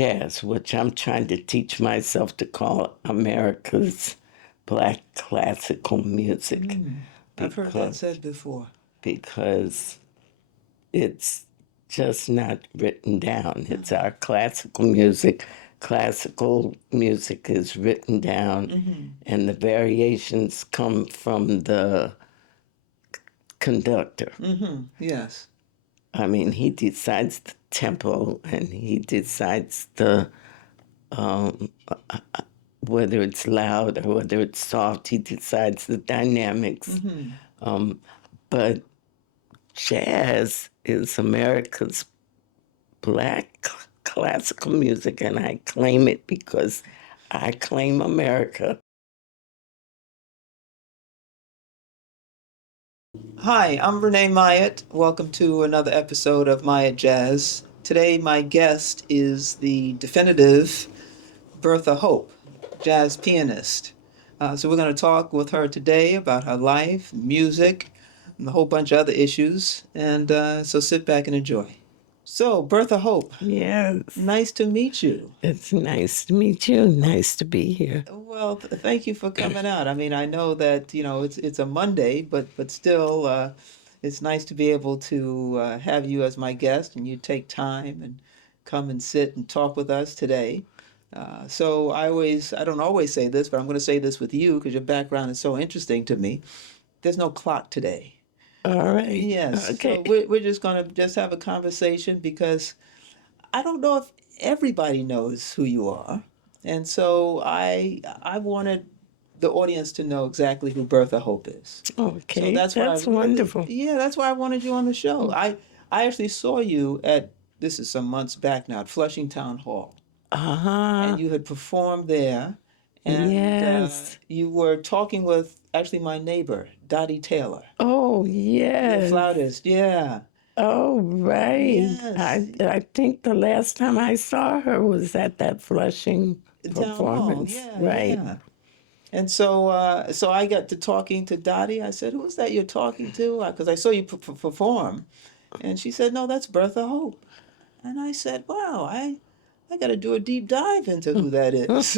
jazz, which I'm trying to teach myself to call America's Black classical music I've heard that because said before. because it's just not written down. It's Uh-huh. our classical music. Classical music is written down, Mm-hmm. and the variations come from the conductor. Mm-hmm. Yes. I mean, he decides the tempo and he decides um, whether it's loud or whether it's soft. He decides the dynamics. Mm-hmm. Um, but jazz is America's black classical music, and I claim it because I claim America. Hi, I'm Renee Myatt. Welcome to another episode of MyattJazz. Today, my guest is the definitive Bertha Hope, jazz pianist. So we're going to talk with her today about her life, music, and a whole bunch of other issues. And so sit back and enjoy. So, Bertha Hope, Yes, nice to meet you. it's nice to meet you. Nice to be here. Well, thank you for coming out. I mean, I know that, it's a Monday, but still, it's nice to be able to have you as my guest and you take time and come and sit and talk with us today. So I don't always say this, but I'm going to say this with you because your background is so interesting to me. There's no clock today. All right. Yes, so Okay. we're just going to just have a conversation because I don't know if everybody knows who you are. And so I wanted the audience to know exactly who Bertha Hope is. So Okay. that's why I That's really, wonderful. yeah, that's why I wanted you on the show. I actually saw you at, this is some months back now, at Flushing Town Hall, and Uh-huh. you had performed there, and Yes. you were talking with actually my neighbor, Dottie Taylor, Oh, the yes. flautist. Yeah. Oh, right. Yes. I think the last time I saw her was at that Flushing Town Hall. performance. Yeah, Right. yeah. And so I got to talking to Dottie. I said, "Who's that you're talking to?" Because I saw you perform, and she said, "No, that's Bertha Hope." And I said, "Wow, I got to do a deep dive into who that is."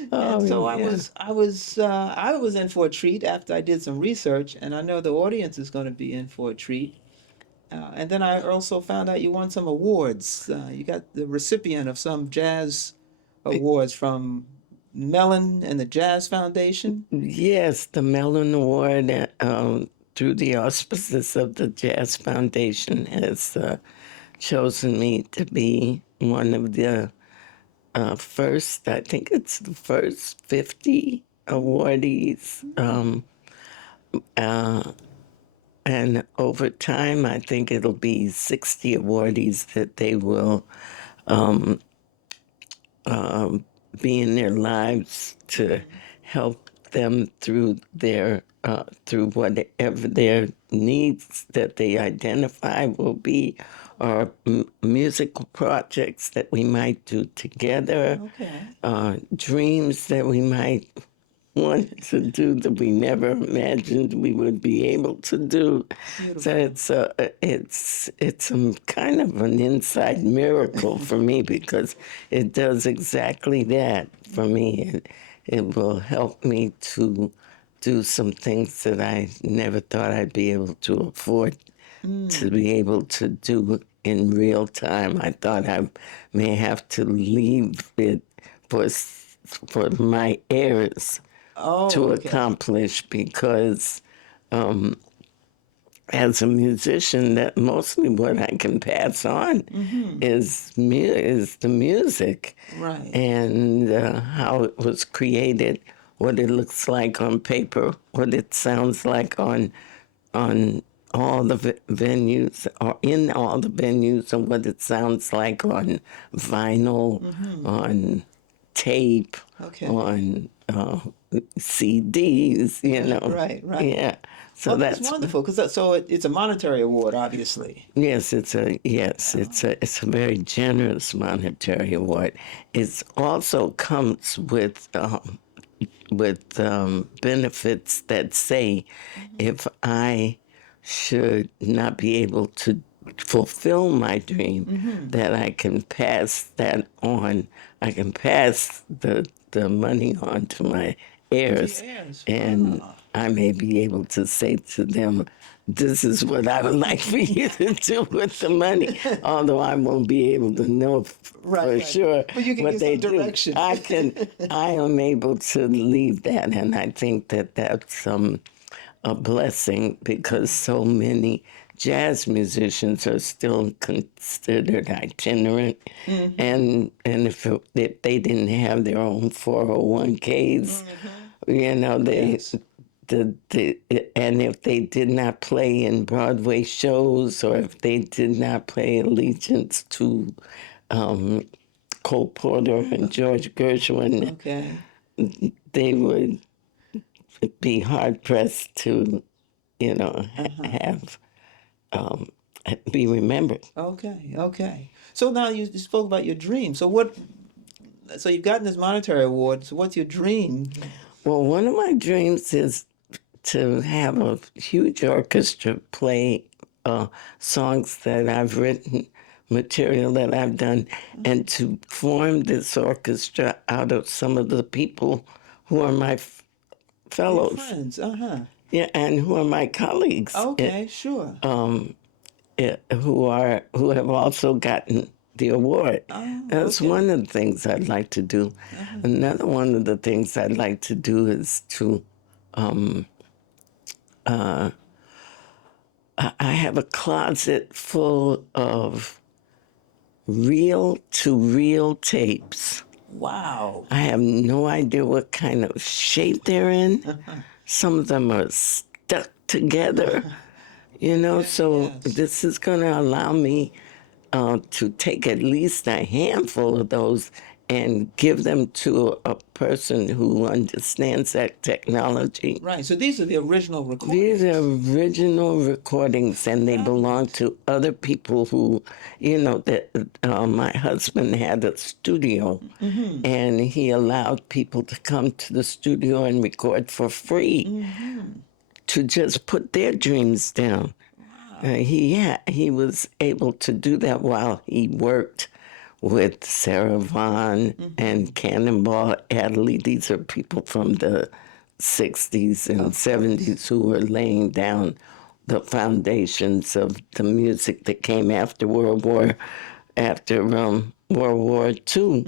And Oh, so yeah. I was in for a treat after I did some research, and I know the audience is going to be in for a treat. And then I also found out you won some awards. You got the recipient of some jazz awards from Mellon and the Jazz Foundation. Yes, the Mellon Award, through the auspices of the Jazz Foundation, has chosen me to be one of the first, I think it's the first 50 awardees. Uh, and over time, I think it'll be 60 awardees that they will um, um, be in their lives to Mm-hmm. help them through whatever their needs that they identify will be, or musical projects that we might do together, Okay. dreams that we might want to do that we never imagined we would be able to do. So Beautiful. it's a kind of an inside miracle for me because it does exactly that for me. It will help me to do some things that I never thought I'd be able to afford to Mm. be able to do in real time. I thought I may have to leave it for my heirs Oh, to okay. accomplish because as a musician, that mostly what I can pass on Mm-hmm. is the music Right. and how it was created, what it looks like on paper, what it sounds like on all the venues or in all the venues, and what it sounds like on vinyl, Mm-hmm. on tape, Okay. on CDs, Right, right, right. Yeah. So Well, that's that's wonderful because it's a monetary award, obviously. it's a very generous monetary award. It also comes with benefits that say Mm-hmm. if I should not be able to fulfill my dream, that I can pass that on. I can pass the money on to my heirs, Yes. and I may be able to say to them, "This is what I would like for you to do with the money." Although I won't be able to know for sure But you can what get they some do, direction. I am able to leave that, and I think that that's a blessing because so many jazz musicians are still considered itinerant, and if they didn't have their own 401ks, you know, Yes. the and if they did not play in Broadway shows, or if they did not pay allegiance to Cole Porter and George Gershwin, Okay. they would be hard pressed to, have be remembered. Okay. Okay. So now you spoke about your dream. So what? So you've gotten this monetary award. So what's your dream? Well, one of my dreams is to have a huge orchestra play songs that I've written, material that I've done, and to form this orchestra out of some of the people who are my Your fellows, friends. Uh-huh. yeah, and who are my colleagues, Okay. Sure. who have also gotten the award. Oh. That's Okay. one of the things I'd like to do. Another one of the things I'd like to do is to I have a closet full of reel to reel tapes. Wow. I have no idea what kind of shape they're in. Some of them are stuck together, so Yes. this is going to allow me to take at least a handful of those and give them to a person who understands that technology. Right. So these are the original recordings. These are original recordings, and they belong to other people who, that my husband had a studio, and he allowed people to come to the studio and record for free, to just put their dreams down. He was able to do that while he worked with Sarah Vaughan and Cannonball Adderley. These are people from the 60s and 70s who were laying down the foundations of the music that came after World War II,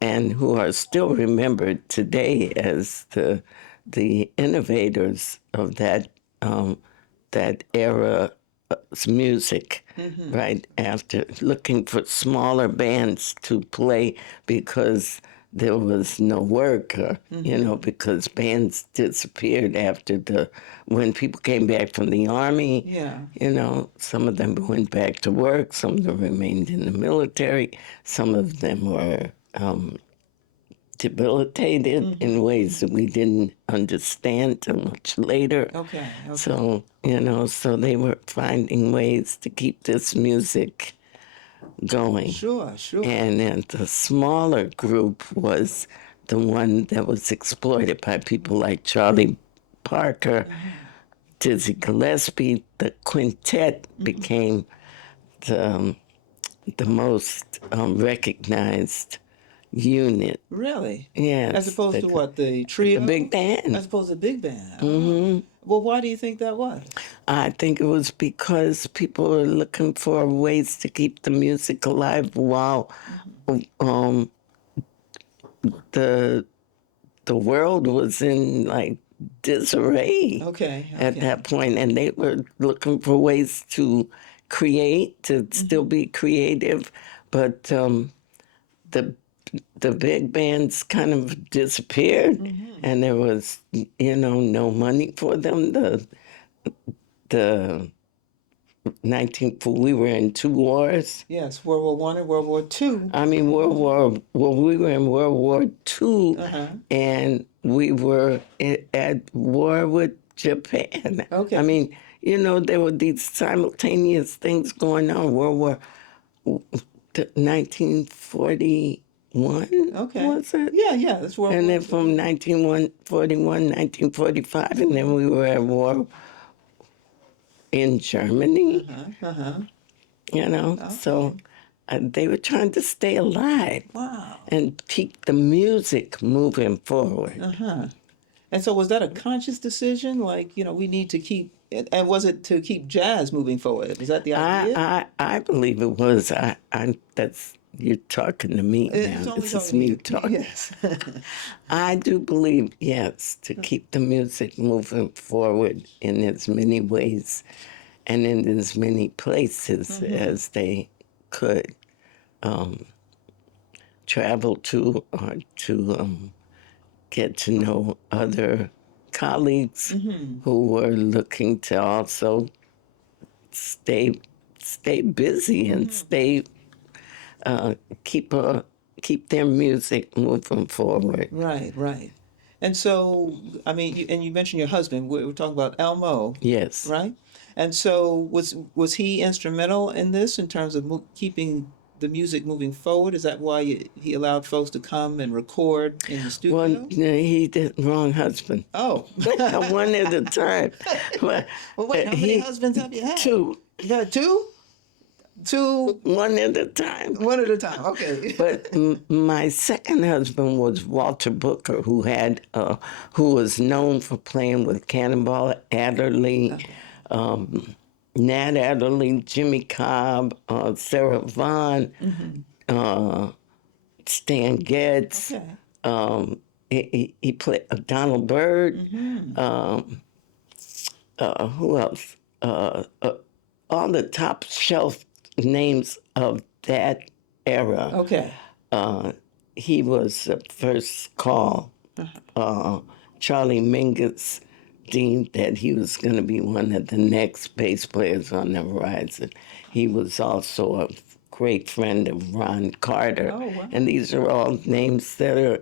and who are still remembered today as the innovators of that era music, right after looking for smaller bands to play because there was no work, because bands disappeared when people came back from the army. Yeah. Some of them went back to work, some of them remained in the military, some of them were debilitated in ways that we didn't understand till much later. Okay. Okay. So they were finding ways to keep this music going. Sure. Sure. And then the smaller group was the one that was exploited by people like Charlie Parker, Dizzy Gillespie. The quintet became the most recognized unit. Really? Yes. As opposed to what? The trio? The big band. As opposed to the big band. Oh. Well, why do you think that was? I think it was because people were looking for ways to keep the music alive while the world was in like disarray Okay. at that point, and they were looking for ways to create, to still be creative, but the big bands kind of disappeared, and there was no money for them. The we were in two wars. Yes, World War One and World War Two. I mean, we were in World War II, and we were at war with Japan. Okay. I mean, there were these simultaneous things going on. World War 1941, Okay. was it? Yeah, that's World And War then from 1941, 1945, and then we were at war in Germany, Uh-huh. So Okay. they were trying to stay alive Wow. and keep the music moving forward. Uh-huh. And so was that a conscious decision? Like, we need to keep, and was it to keep jazz moving forward? Was that the idea? I believe it was. That's you're talking to me It's now. only This is talking to me you. talking. Yes. I do believe, yes, to keep the music moving forward in as many ways and in as many places as they could travel to, or to get to know other colleagues who were looking to also stay busy and stay uh, keep a keep their music moving forward. Right, right. And so, I mean, you mentioned your husband. We're talking about Elmo, Yes. right? And so, was he instrumental in this in terms of keeping the music moving forward? Is that why he allowed folks to come and record in the Well, studio? no, he did wrong husband. Oh. One at a time. Well, Well, wait, how many he husbands have you had? two, You had two? Two, one at a time. one at a time. Okay. But my second husband was Walter Booker, who was known for playing with Cannonball Adderley, Okay. Nat Adderley, Jimmy Cobb, Sarah Vaughan, uh, Stan Getz. Okay. He played Donald Byrd. Who else? All the top shelf names of that era. Okay. He was the first call. Charlie Mingus deemed that he was going to be one of the next bass players on the horizon. He was also a great friend of Ron Carter. Oh, wow. And these are all names that are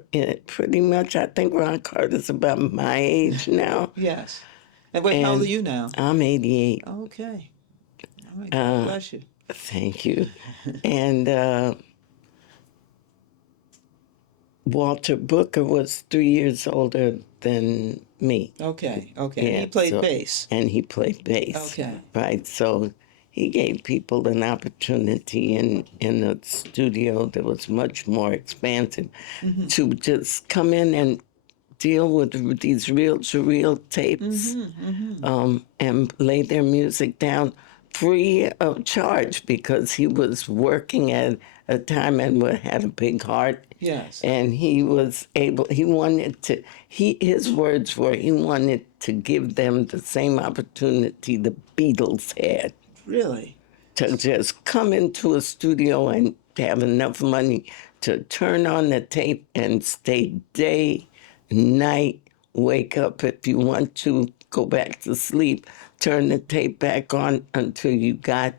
pretty much, I think Ron Carter's about my age now. Yes. And wait, how old are you now? I'm 88. Okay. All right. God bless you. Thank you. And Walter Booker was 3 years older than me. Okay. Okay. And Yeah, he played so- bass. And he played bass. Okay. Right. So he gave people an opportunity in a studio that was much more expansive to just come in and deal with these reel-to-reel tapes and lay their music down free of charge because he was working at a time and had a big heart. Yes. And he was able, his words were, he wanted to give them the same opportunity the Beatles had Really? to just come into a studio and have enough money to turn on the tape and stay day, night, wake up if you want to, go back to sleep, turn the tape back on until you got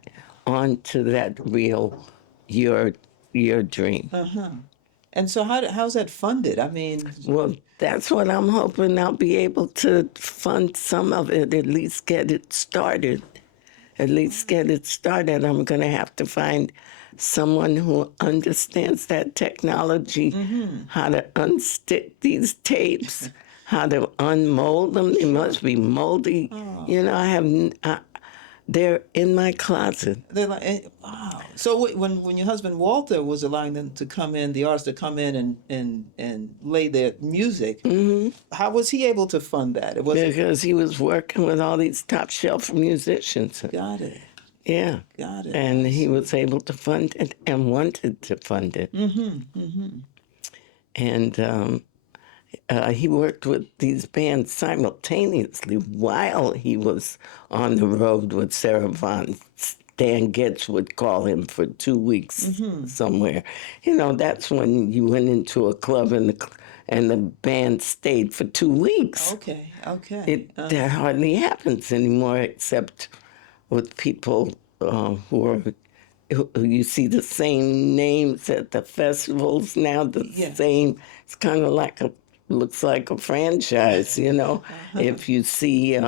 onto that reel, your dream. And so how's that funded? I mean, Well, that's what I'm hoping I'll be able to fund some of it, at least get it started. At least get it started. I'm going to have to find someone who understands that technology, how to unstick these tapes, how to unmold them. They must be moldy. They're in my closet. they're like, wow. So when your husband Walter was allowing them to come in, the artists to come in and lay their music, how was he able to fund that? It wasn't. Because he was working with all these top shelf musicians. Got it. Yeah. Got it. And he was able to fund it and wanted to fund it. And he worked with these bands simultaneously while he was on the road with Sarah Vaughan. Stan Getz would call him for 2 weeks somewhere. That's when you went into a club and the band stayed for 2 weeks. Okay. Okay. That hardly happens anymore, except with people who you see the same names at the festivals now. Yeah. Same. It's kind of looks like a franchise. If you see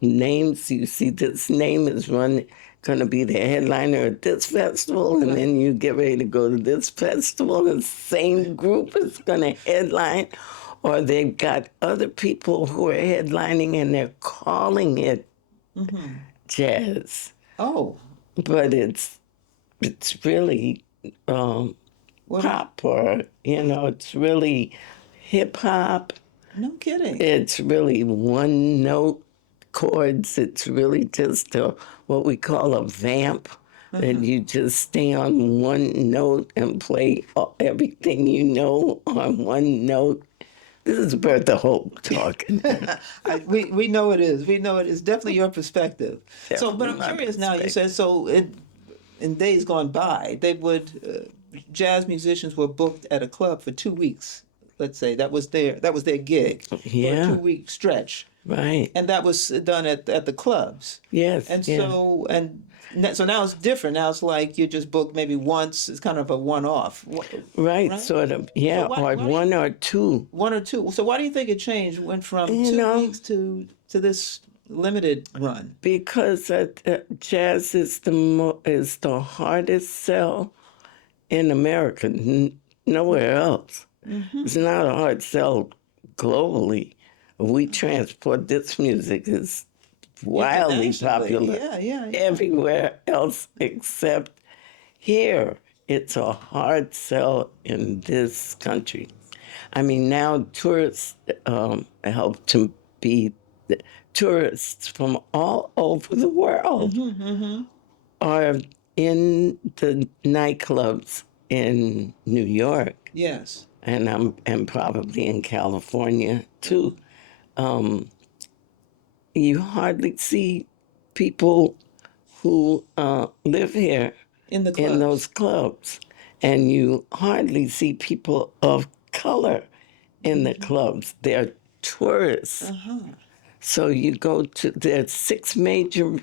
names, you see this name is going to be the headliner at this festival, and then you get ready to go to this festival, the same group is going to headline, or they've got other people who are headlining and they're calling it jazz, Oh, but it's really what? pop, or it's really hip hop. No kidding. It's really one note chords. It's really just what we call a vamp. And you just stay on one note and play everything you know on one note. This is Bertha Hope talking. We know it is. We know it is definitely your perspective. So, but Definitely I'm my curious now. You said perspective. so. In days gone by, they would jazz musicians were booked at a club for 2 weeks. Let's say that was their gig for a two Yeah, week stretch, right. and that was done at the clubs. Yes, And yeah. so now it's different. Now it's like you just booked maybe once. It's kind of a one off, Right, right? sort of. So Yeah, or why do you one or two. one or two? So why do you think it changed? Went from You two know, weeks to this limited run. because jazz is the hardest sell in America, nowhere else. It's not a hard sell globally. We transport this music is wildly Internationally, popular yeah, yeah, yeah. everywhere else except here. It's a hard sell in this country. I mean, now tourists help to be tourists from all over the world are in the nightclubs in New York, Yes. and probably in California too. Um, you hardly see people who live here In the in clubs. those clubs, and you hardly see people of color in the clubs. They're tourists. So you go to there's six major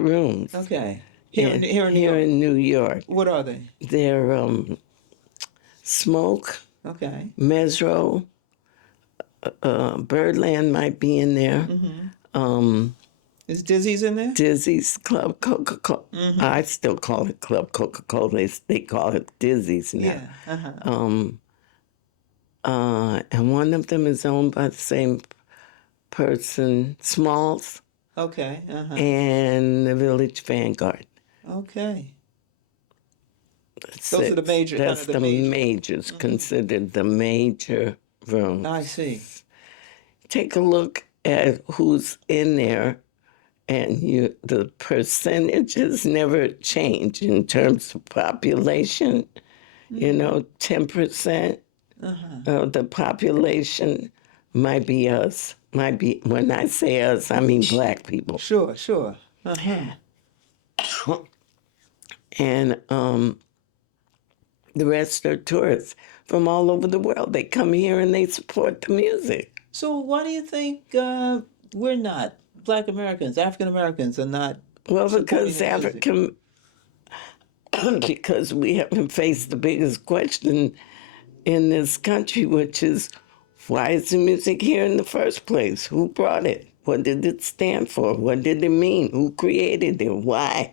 rooms Okay. Here in New here York. in New York. What are they? They're Smoke, Okay. Mesro, Birdland might be in there. Um, Is Dizzy's in there? Dizzy's Club Coca-Cola. I still call it Club Coca-Cola. They call it Dizzy's now. Yeah. Uh-huh. And one of them is owned by the same person, Smalls, Okay. Uh-huh. and the Village Vanguard. Okay. Those are the Six. major kind That's of the the major. majors, considered the major room. I see. Take a look at who's in there, and the percentages never change in terms of population. 10% of the population might be us. Might be, when I say us, I mean black people. Sure, sure. Uh-huh. And the rest are tourists from all over the world. They come here and they support the music. So why do you think we're not Black Americans, African Americans are not Well, supporting because the music? because we haven't faced the biggest question in this country, which is why is the music here in the first place? Who brought it? What did it stand for? What did it mean? Who created it? Why?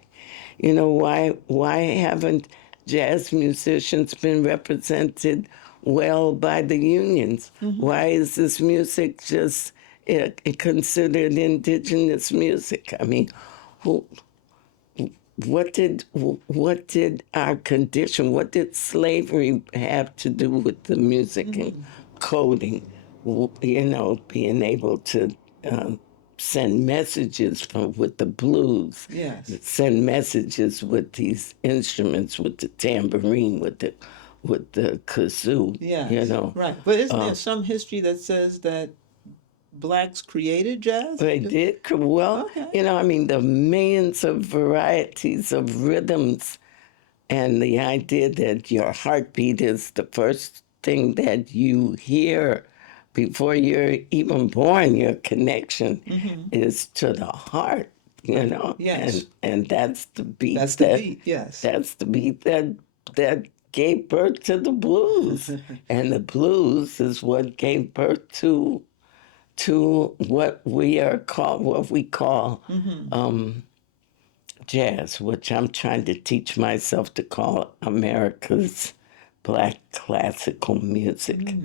Why haven't jazz musicians been represented well by the unions? Why is this music just considered indigenous music? I mean, who, what did our condition, what did slavery have to do with the music and coding? Being able to send messages with the blues, Yes. send messages with these instruments, with the tambourine, with the kazoo. Yes. Right. But isn't there some history that says that blacks created jazz? They did well. Okay. I mean, the millions of varieties of rhythms, and the idea that your heartbeat is the first thing that you hear before you're even born. Your connection is to the heart. Yes. And that's the beat. That's the beat, yes. That's the beat that gave birth to the blues, and the blues is what gave birth to what we call jazz, which I'm trying to teach myself to call America's black classical music,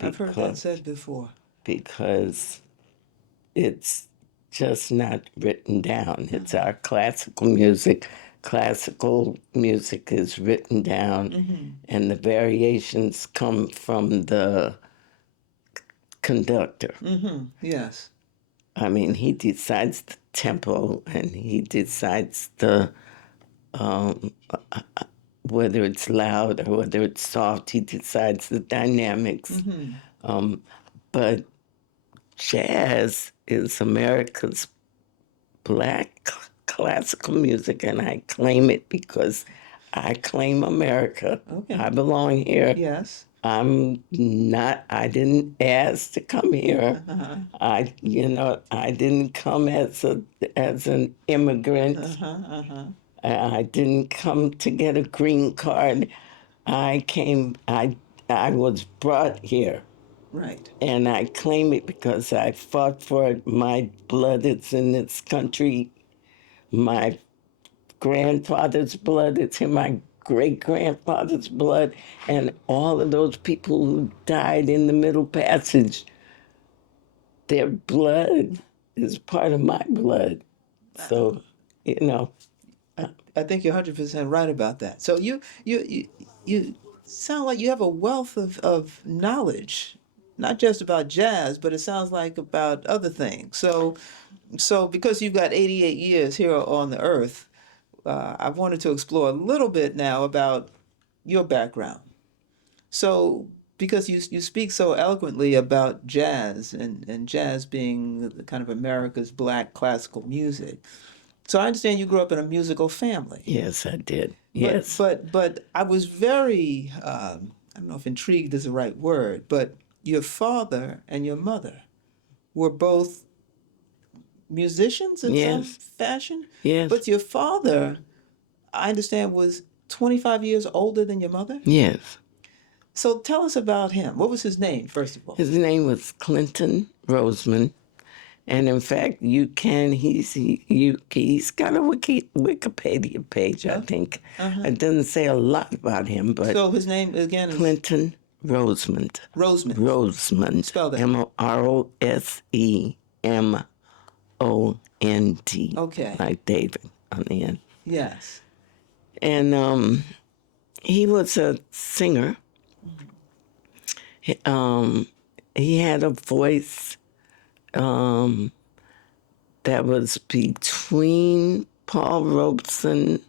I've heard that because said before. because it's just not written down. It's our classical music. Classical music is written down, and the variations come from the conductor. Yes. I mean, he decides the tempo and he decides the whether it's loud or whether it's soft. He decides the dynamics. But jazz is America's black classical music, and I claim it because I claim America. Okay. I belong here. Yes. I didn't ask to come here. I didn't come as an immigrant. I didn't come to get a green card. I was brought here. Right. And I claim it because I fought for it. My blood is in this country. My grandfather's blood, it's in my great-grandfather's blood. And all of those people who died in the Middle Passage, their blood is part of my blood. So, I think you're 100% right about that. So you sound like you have a wealth of knowledge, not just about jazz, but it sounds like about other things. So because you've got 88 years here on the earth, I wanted to explore a little bit now about your background. So because you speak so eloquently about jazz and jazz being the kind of America's black classical music. So I understand you grew up in a musical family. yes, I did. Yes. But I was very I don't know if intrigued is the right word, but your father and your mother were both musicians in some Yes. fashion. Yes. But your father, I understand, was 25 years older than your mother. Yes. So tell us about him. What was his name, first of all? His name was Clinton Roseman. And in fact, he's got a Wikipedia page, I think. It doesn't say a lot about him, but So his name again is Clinton Rosemond. Roseman. Rosemond. Spell that. Rosemond. Okay. Like David on the end. Yes. And he was a singer. He had a voice that was between Paul Robeson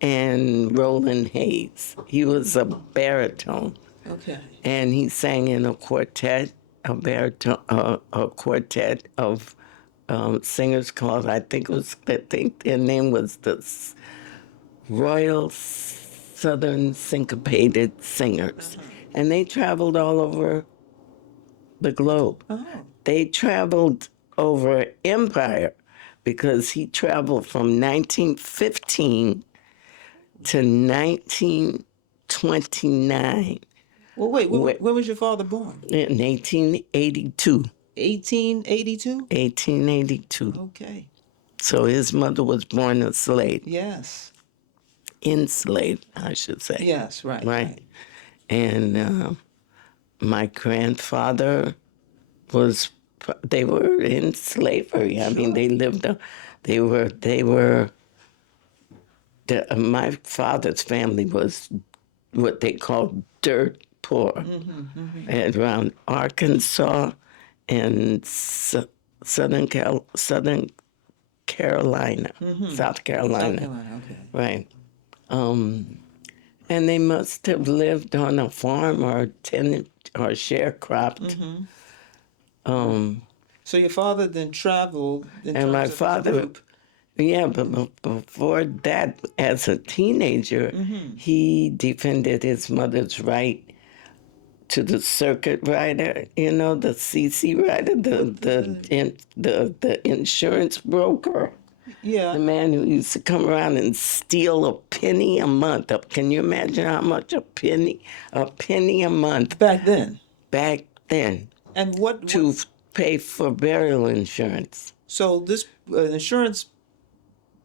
and Roland Hayes. He was a baritone. Okay. And he sang in a quartet, a quartet of singers called, I think their name was the Royal Southern Syncopated Singers. And they traveled all over the globe. Oh. They traveled over empire because he traveled from 1915 to 1929 Well, wait. When was your father born? in 1882. 1882. 1882. Okay. So his mother was born a slave, Yes. enslaved, I should say. Yes. Right. Right. And my grandfather they were in slavery. I mean, they lived, my father's family was what they called dirt poor. And around Arkansas and Southern Carolina, South Carolina. South Carolina. Okay. Right. And they must have lived on a farm or tenant or sharecropped. So your father then traveled. And my father, yeah, but before that, as a teenager, he defended his mother's right to the circuit rider, the CC rider, the insurance broker. Yeah. The man who used to come around and steal a penny a month. Can you imagine how much a penny a month Back then. back then And what? to pay for burial insurance? So this insurance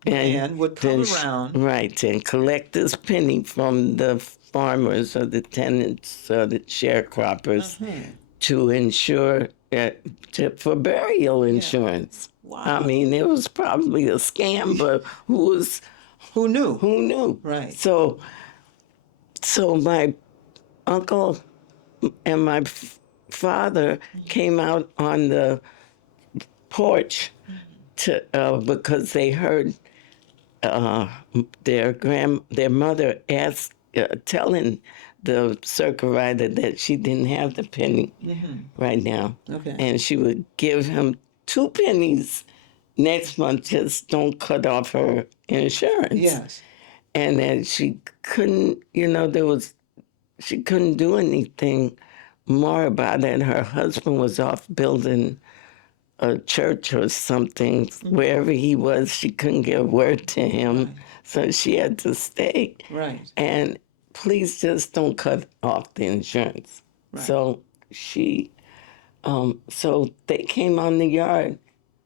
man would come around. Right, and collect this penny from the farmers or the tenants or the sharecroppers to insure for burial insurance. Wow. I mean, it was probably a scam, but Who knew? who knew? Right. So my uncle and my father came out on the porch to because they heard their mother telling the circle rider that she didn't have the penny right now, Okay. and she would give him 2 pennies next month. Just don't cut off her insurance. Yes. And that she couldn't, she couldn't do anything more about it. Her husband was off building a church or something. Wherever he was, she couldn't get word to him. Right. So she had to stay. Right. And please just don't cut off the insurance. Right. So so they came on the yard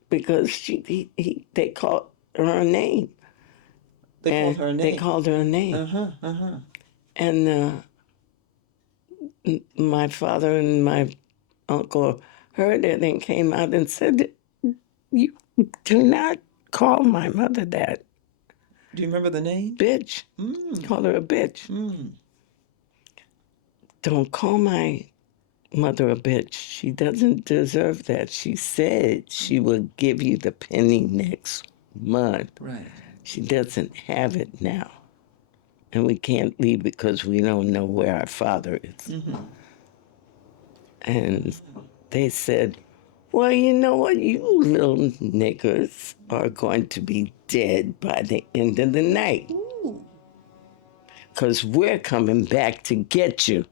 because they called her name. They called her name. They called her name. And my father and my uncle heard it and came out and said, "You do not call my mother that. Do you remember the name? Bitch. Call her a bitch. Don't call my mother a bitch. She doesn't deserve that. She said she will give you the penny next month. Right. She doesn't have it now. And we can't leave because we don't know where our father is." And they said, "Well, you know what? You little niggers are going to be dead by the end of the night. Because we're coming back to get you."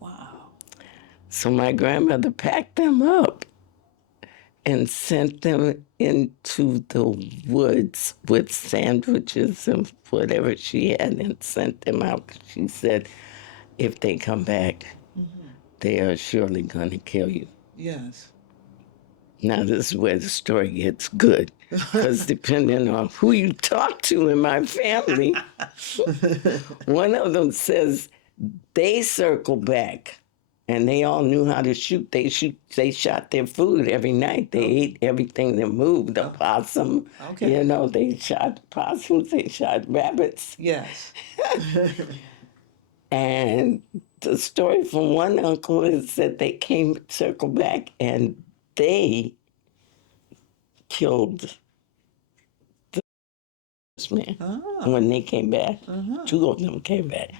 Wow. So my grandmother packed them up and sent them into the woods with sandwiches and whatever she had and sent them out. She said, "If they come back, they are surely going to kill you." Yes. Now, this is where the story gets good, because depending on who you talk to in my family, one of them says they circle back, and they all knew how to shoot. They shot their food every night. They ate everything that moved. The possum, Okay. they shot possums, they shot rabbits. Yes. And the story from one uncle is that they came circle back and they killed this man when they came back. 2 of them came back.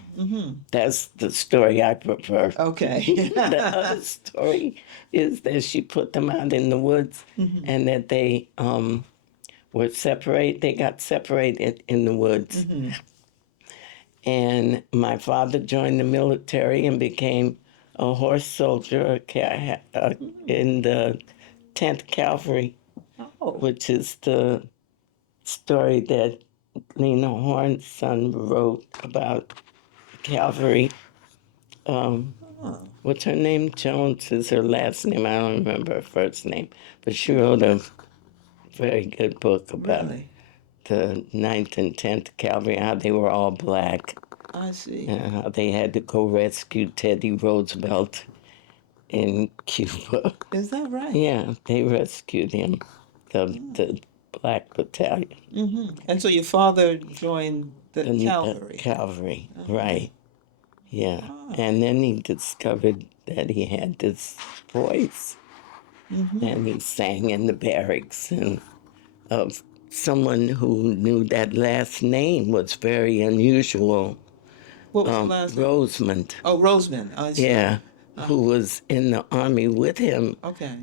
That's the story I prefer. Okay. The other story is that she put them out in the woods and that they were separated. They got separated in the woods. And my father joined the military and became a horse soldier in the 10th Cavalry, which is the story that Lena Horne's son wrote about cavalry. What's her name? Jones is her last name. I don't remember her first name. But she wrote a very good book about the 9th and 10th Cavalry, how they were all black. I see. And how they had to go rescue Teddy Roosevelt in Cuba. Is that right? Yeah, they rescued him, the black battalion. And so your father joined the cavalry. The cavalry, right. Yeah. And then he discovered that he had this voice. And he sang in the barracks. And of someone who knew that last name was very unusual. What was the last name? Rosemond. Oh, Rosemond. I see. Yeah. Who was in the army with him. Okay.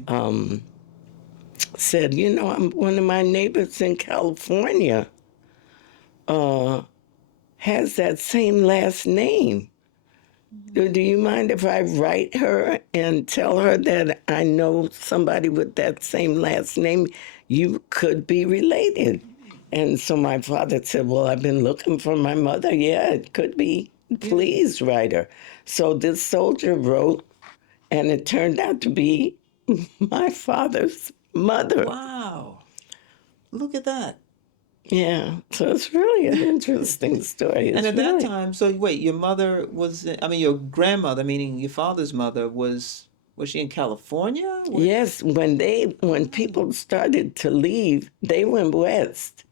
Said, one of my neighbors in California has that same last name. Do you mind if I write her and tell her that I know somebody with that same last name? You could be related. And so my father said, well, I've been looking for my mother. Yeah, it could be. Please write her. So this soldier wrote, and it turned out to be my father's mother. Wow. Look at that. Yeah, so it's really an interesting story. And at that time, so wait, your mother was, your grandmother, meaning your father's mother, was Was she in California? Yes, when people started to leave, they went west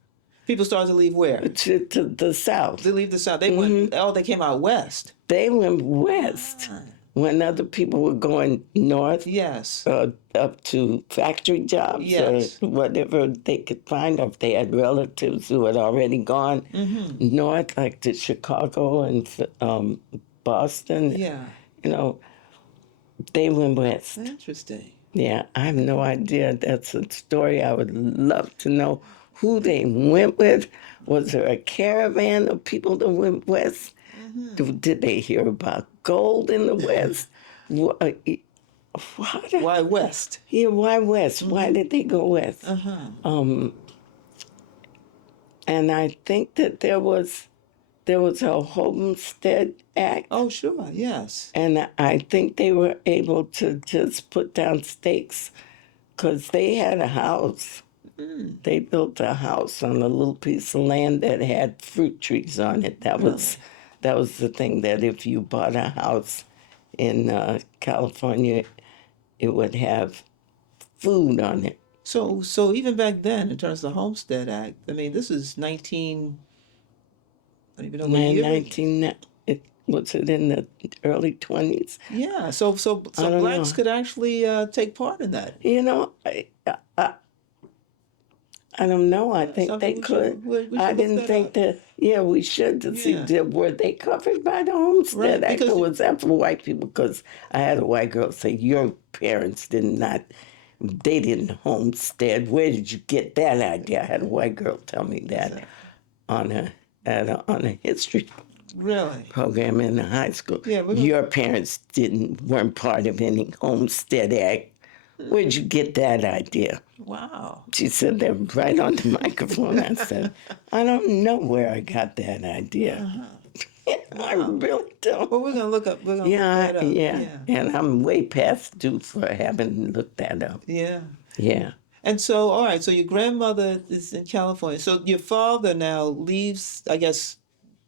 People started to leave where? to the south. They leave the South. They went. Oh, they came out west. They went west when other people were going north. Yes. Up to factory jobs Yes. or whatever they could find, or if they had relatives who had already gone north, like to Chicago and Boston. Yeah. You know, they went west. Interesting. Yeah, I have no idea. That's a story I would love to know who they went with. Was there a caravan of people that went west? Did they hear about gold in the west? Why west? Yeah, why west? Why did they go west? And I think that there was a Homestead Act, Oh, sure. Yes. and I think they were able to just put down stakes because they had a house. They built a house on a little piece of land that had fruit trees on it. That was the thing, that if you bought a house in California, it would have food on it. So even back then, in terms of the Homestead Act, I mean, this is 19. I don't even know what year. 19, was it in the early 20s? Yeah. So don't blacks know. could actually take part in that. You know, I don't know. I think Something they we could. should- we I should look didn't that think up. that. Yeah, we should to see Yeah. were they covered by the Homestead Right, Act, because- or was that for white people? Because I had a white girl say, "Your parents did not. They didn't homestead. Where did you get that idea?" I had a white girl tell me that on a history Really? program in the high school. Yeah, we're gonna- Your parents weren't part of any Homestead Act. Where'd you get that idea? Wow. She said that right on the microphone. I said, I don't know where I got that idea. I really don't. Well, we're gonna look up. We're gonna look Yeah, that up. yeah, and I'm way past due for having looked that up. Yeah. Yeah. And so, all right. So your grandmother is in California. So your father now leaves, I guess,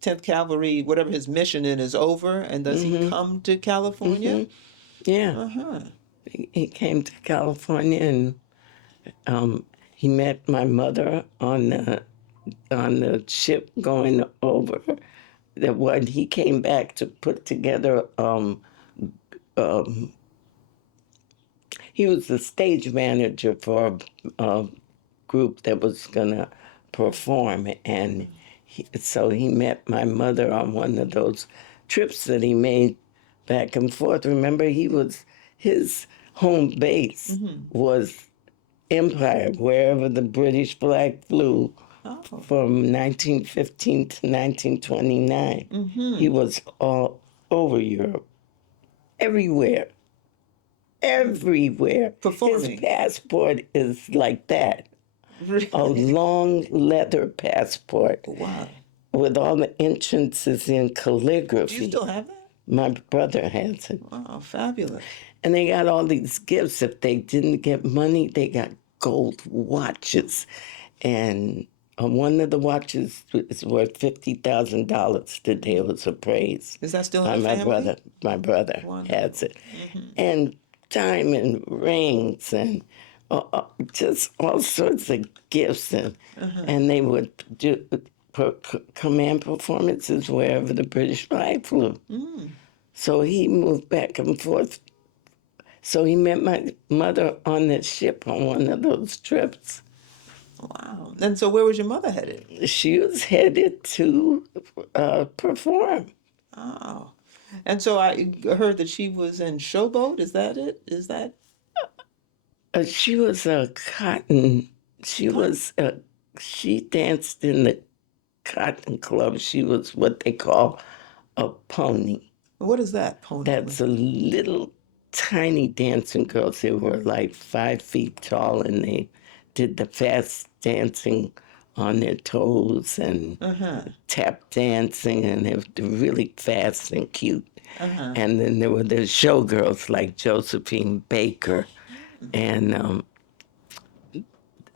10th Cavalry, whatever his mission in is over, and does he come to California? Yeah. Uh-huh. He came to California, and he met my mother on the ship going over. That when he came back to put together, he was the stage manager for a group that was gonna perform, and so he met my mother on one of those trips that he made back and forth. Remember, his home base was Empire, wherever the British flag flew. Oh. From 1915 to 1929. He was all over Europe, everywhere. Performing. His passport is like that, a long leather passport Wow. with all the entrances in Do calligraphy. you still have that? My brother has it. Wow, fabulous. And they got all these gifts. If they didn't get money, they got gold watches. And one of the watches is worth $50,000 today. It was appraised Is that still by in the my family? brother. My brother Wonderful. has it. And diamond rings and just all sorts of gifts. And they would do command performances wherever the British flag flew. So he moved back and forth. So he met my mother on the ship on one of those trips. Wow. And so where was your mother headed? She was headed to perform. Oh. And so I heard that she was in Showboat. Is that it? Is that? She was a cotton. She danced in the cotton club. She was what they call a pony. What is that, pony? That's a little tiny dancing girls. They were like 5 feet tall, and they did the fast dancing on their toes and tap dancing, and they were really fast and cute. And then there were the showgirls like Josephine Baker, and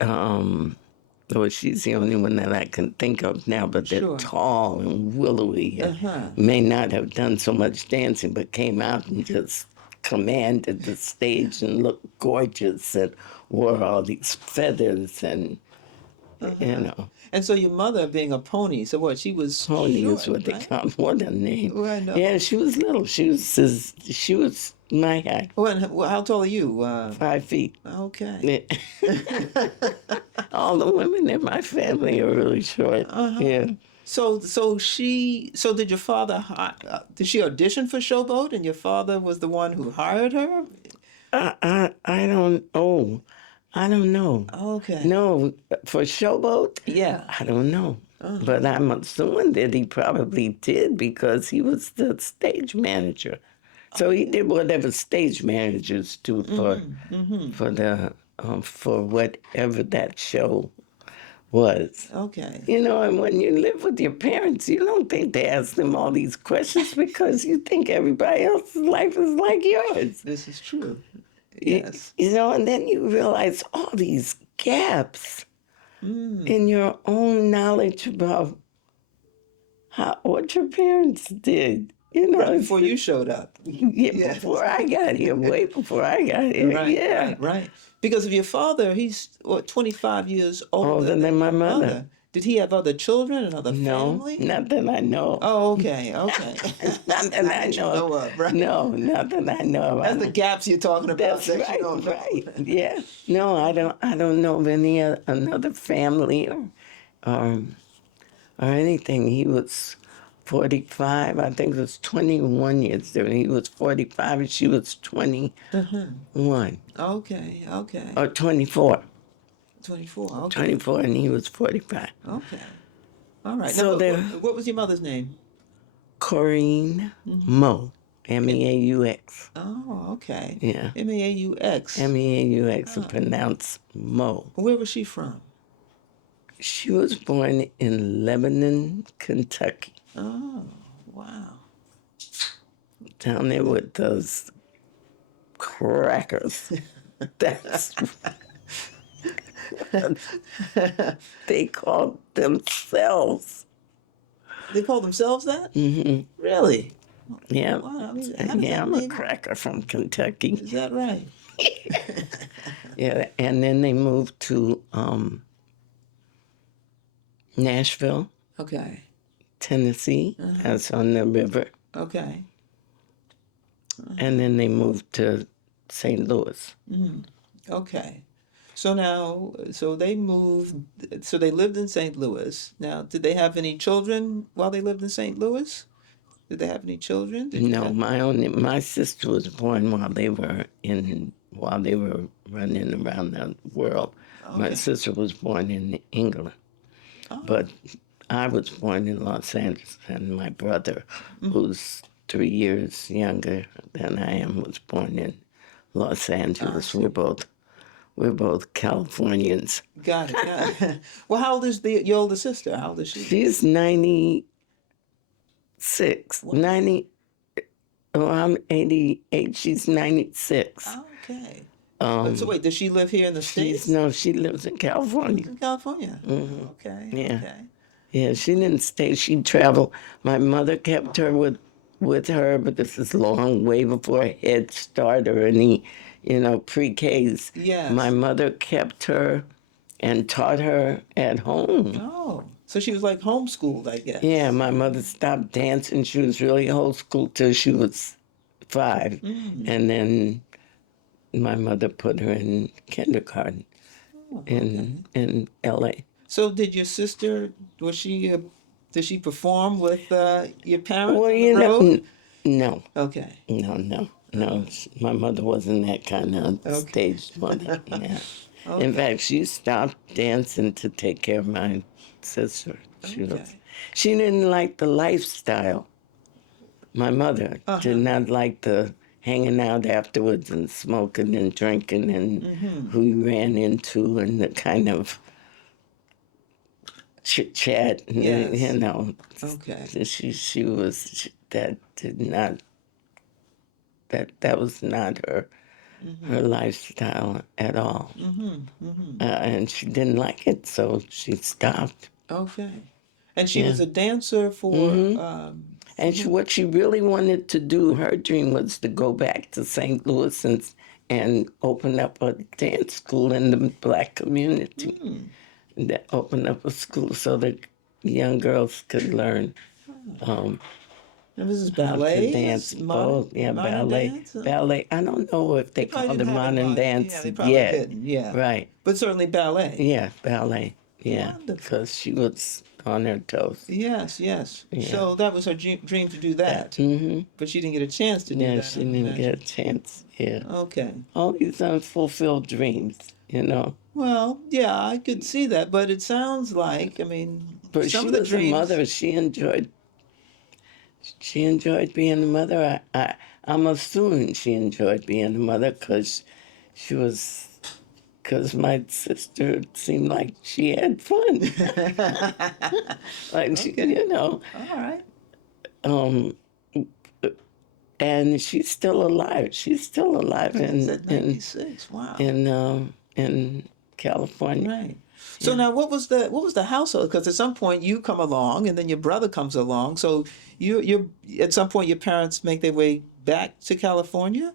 well, she's the only one that I can think of now, but they're Sure. tall and willowy. And may not have done so much dancing, but came out and just commanded the stage and looked gorgeous and wore all these feathers and, you know, And so your mother being a pony, so what? She was pony is short, what they right? call what a name. Well, I know. Yeah, she was little. She was my height, Well, how tall are you? 5 feet. Okay. Yeah. All the women in my family are really short. Yeah. So did your father did she audition for Showboat and your father was the one who hired her? I don't. Oh, I don't know. Okay. No, for Showboat, Yeah. I don't know. But I'm assuming that he probably did because he was the stage manager. So he did whatever stage managers do for the for whatever that show was. Okay. You know, and when you live with your parents, you don't think they ask them all these questions because you think everybody else's life is like yours. This is true. You, Yes. you know, and then you realize all these gaps in your own knowledge about what your parents did. You know, Right before you showed up. yeah, Yes. before I got here, way before I got here. Right, Yeah. right. Because of your father, he's what, 25 years older Older than than my your mother. mother. Did he have other children and other No, family? not that I know. Oh, okay, okay. Not that I that you know. know of, right? No, not that I know of. That's the gaps you're talking about. That's that right, you don't know. right. Yeah. No, I don't. I don't know of any another family or anything. He was 45. I think it was 21 years there. He was 45 and she was 21 Okay, okay. or 24. 24, okay. 24 and he was 45. Okay. All right. So Now, there- what was your mother's name? Corrine Mo, Meaux. Oh, okay. Yeah. Maux. Meaux, pronounced Mo. Where was she from? She was born in Lebanon, Kentucky, Oh, wow. down there with those crackers. That's they called themselves. They call themselves that? Mm-hmm. Really? Yeah, Wow. I mean, how does yeah, that I'm a name- cracker from Kentucky. Is that right? Yeah, and then they moved to Nashville, Okay. Tennessee. That's on the river. Okay. And then they moved to St. Louis. Okay. So they moved, so they lived in St. Louis. Now, did they have any children while they lived in St. Louis? Did they have any children? Did you No, have- my sister was born while they were running around the world. My Okay. sister was born in England, but I was born in Los Angeles, and my brother, who's 3 years younger than I am, was born in Los Angeles. We're both Californians. Got it. Got it. Well, how old is your older sister? How old is she? She's 96. 90. Oh, I'm 88. She's 96. Okay. Um, So wait, does she live here in the States? she lives in California. In California. Okay. Yeah. Okay. Yeah, she didn't stay. She traveled. My mother kept her with her, but this is long way before Head Start or any, pre-Ks. Yes. My mother kept her and taught her at home. Oh, so she was like homeschooled, I guess. Yeah, my mother stopped dancing. She was really old school till she was 5. And then my mother put her in kindergarten in L.A. So did your sister, did she perform with your parents Well, on the road? no. Okay. No. My mother wasn't that kind of stage mother. Yeah. In fact, she stopped dancing to take care of my sister. She didn't like the lifestyle. My mother did not like the hanging out afterwards and smoking and drinking and who you ran into and the kind of chit chat. Yes. Okay. That was not her lifestyle at all. And she didn't like it, so she stopped. Okay. And she was a dancer for And what she really wanted to do, her dream was to go back to St. Louis and open up a dance school in the black community. And that open up a school so that young girls could learn And this is how to ballet? dance. Modern, Yeah, modern ballet. dance? Ballet. I don't know if they Probably call it didn't have it modern modern. dance Yeah, they probably yet. didn't. Yeah. Right. But certainly ballet. Yeah, ballet. Yeah, Wonderful. because she was on her toes. Yes, yes. Yeah. So that was her dream to do that. But she didn't get a chance to do Yeah, that. she I didn't imagine. get a chance. Yeah. Okay. All these unfulfilled dreams, you know. Well, yeah, I could see that, but it sounds like, I mean, But some she of the was dreams. a mother. She enjoyed being a mother. I'm assuming she enjoyed being a mother because my sister seemed like she had fun. Like, she, Okay. you know, All right. and she's still alive. She's still alive That's at 96. Wow. in California. Right. So now, what was the household? Because at some point you come along, and then your brother comes along. So you at some point your parents make their way back to California,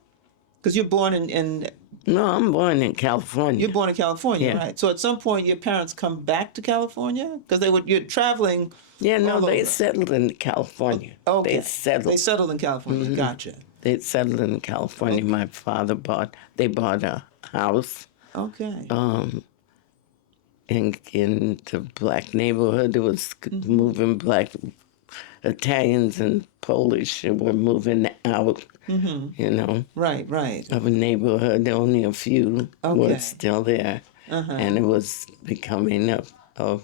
because you're born in No, I'm born in California. you're born in California, Yeah. right? So at some point your parents come back to California because you're traveling. Yeah, no, all they over. settled in California. Okay. They settled. They settled in California. Gotcha. They settled in California. My father bought a house Okay. in the black neighborhood. It was moving black Italians and Polish were moving out, you know, Right. Right. of a neighborhood. Only a few Okay. were still there. And it was becoming a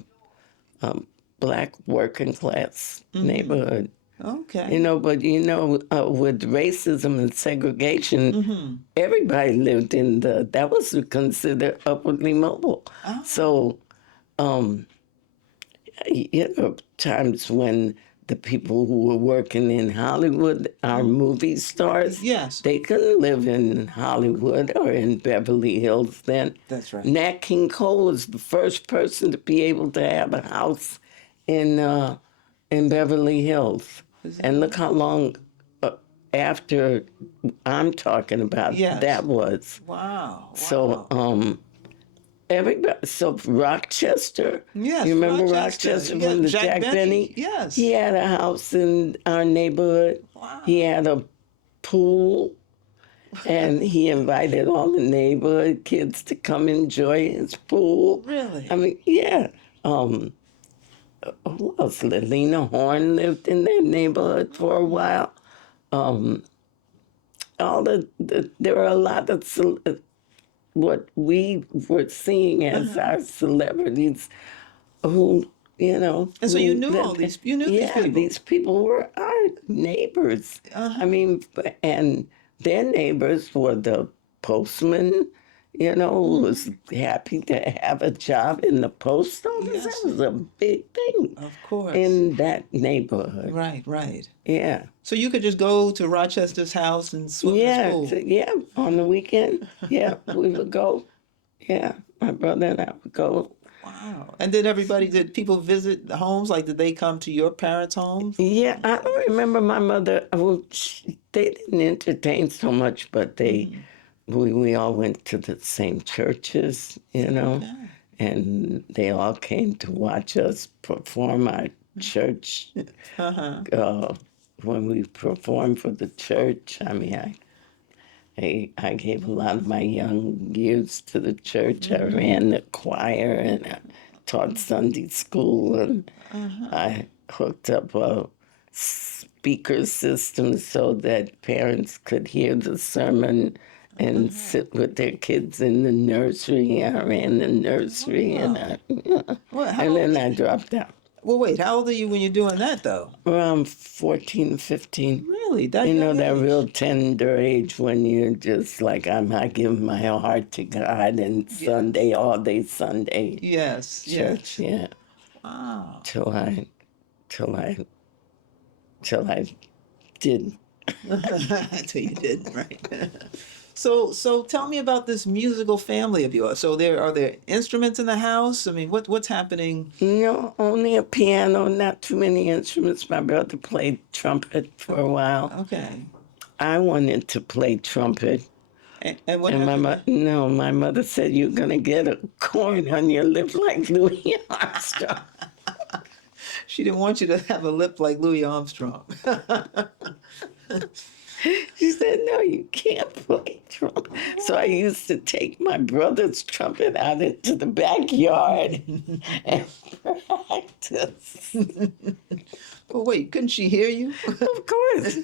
black working class neighborhood. Okay. You know, but with racism and segregation, everybody lived that was considered upwardly mobile. So, times when the people who were working in Hollywood, our movie stars, Yes. they couldn't live in Hollywood or in Beverly Hills then. That's right. Nat King Cole was the first person to be able to have a house in Beverly Hills. And look how long after I'm talking about Yes. that was. Wow. So, everybody, so Rochester. Yes, You remember Rochester. Rochester Yeah, from the Jack Jack Benny. Benny? Yes. He had a house in our neighborhood. Wow. He had a pool. And he invited all the neighborhood kids to come enjoy his pool. Really? I mean, yeah. Who else? Lena Horne lived in that neighborhood for a while. There were a lot of what we were seeing as our celebrities who, And so you knew who all lived- these. You knew these yeah, people. these people were our neighbors. I mean, and their neighbors were the postman, who was happy to have a job in the post office. Yes. That was a big thing Of course. in that neighborhood. Right. Right. Yeah. So you could just go to Rochester's house and swim in Yeah, the pool. yeah, on the weekend. Yeah, we would go. Yeah, my brother and I would go. Wow. And did people visit the homes? Like, did they come to your parents' homes? Yeah, I don't remember my mother. Well, they didn't entertain so much, but we all went to the same churches, and they all came to watch us perform our church. When we performed for the church, I mean, I gave a lot of my young years to the church. I ran the choir and I taught Sunday school, and I hooked up a speaker system so that parents could hear the sermon and sit with their kids in the nursery. I ran the nursery, and then I dropped out. Well, wait. How old are you when you're doing that, though? Around 14, 15. Really? That You know, young that age? real tender age when you're just like, I'm not giving my heart to God, and Sunday, all day Sunday Yes. church, yeah. Wow. Till I did. Until you did, right? So tell me about this musical family of yours. So are there instruments in the house? I mean, what's happening? No, only a piano, not too many instruments. My brother played trumpet for a while. Okay. I wanted to play trumpet. And what And happened? my mother said, "You're going to get a corn on your lip like Louis Armstrong." She didn't want you to have a lip like Louis Armstrong. She said, "No, you can't play trumpet." So I used to take my brother's trumpet out into the backyard and practice. Well, wait, couldn't she hear you? Of course.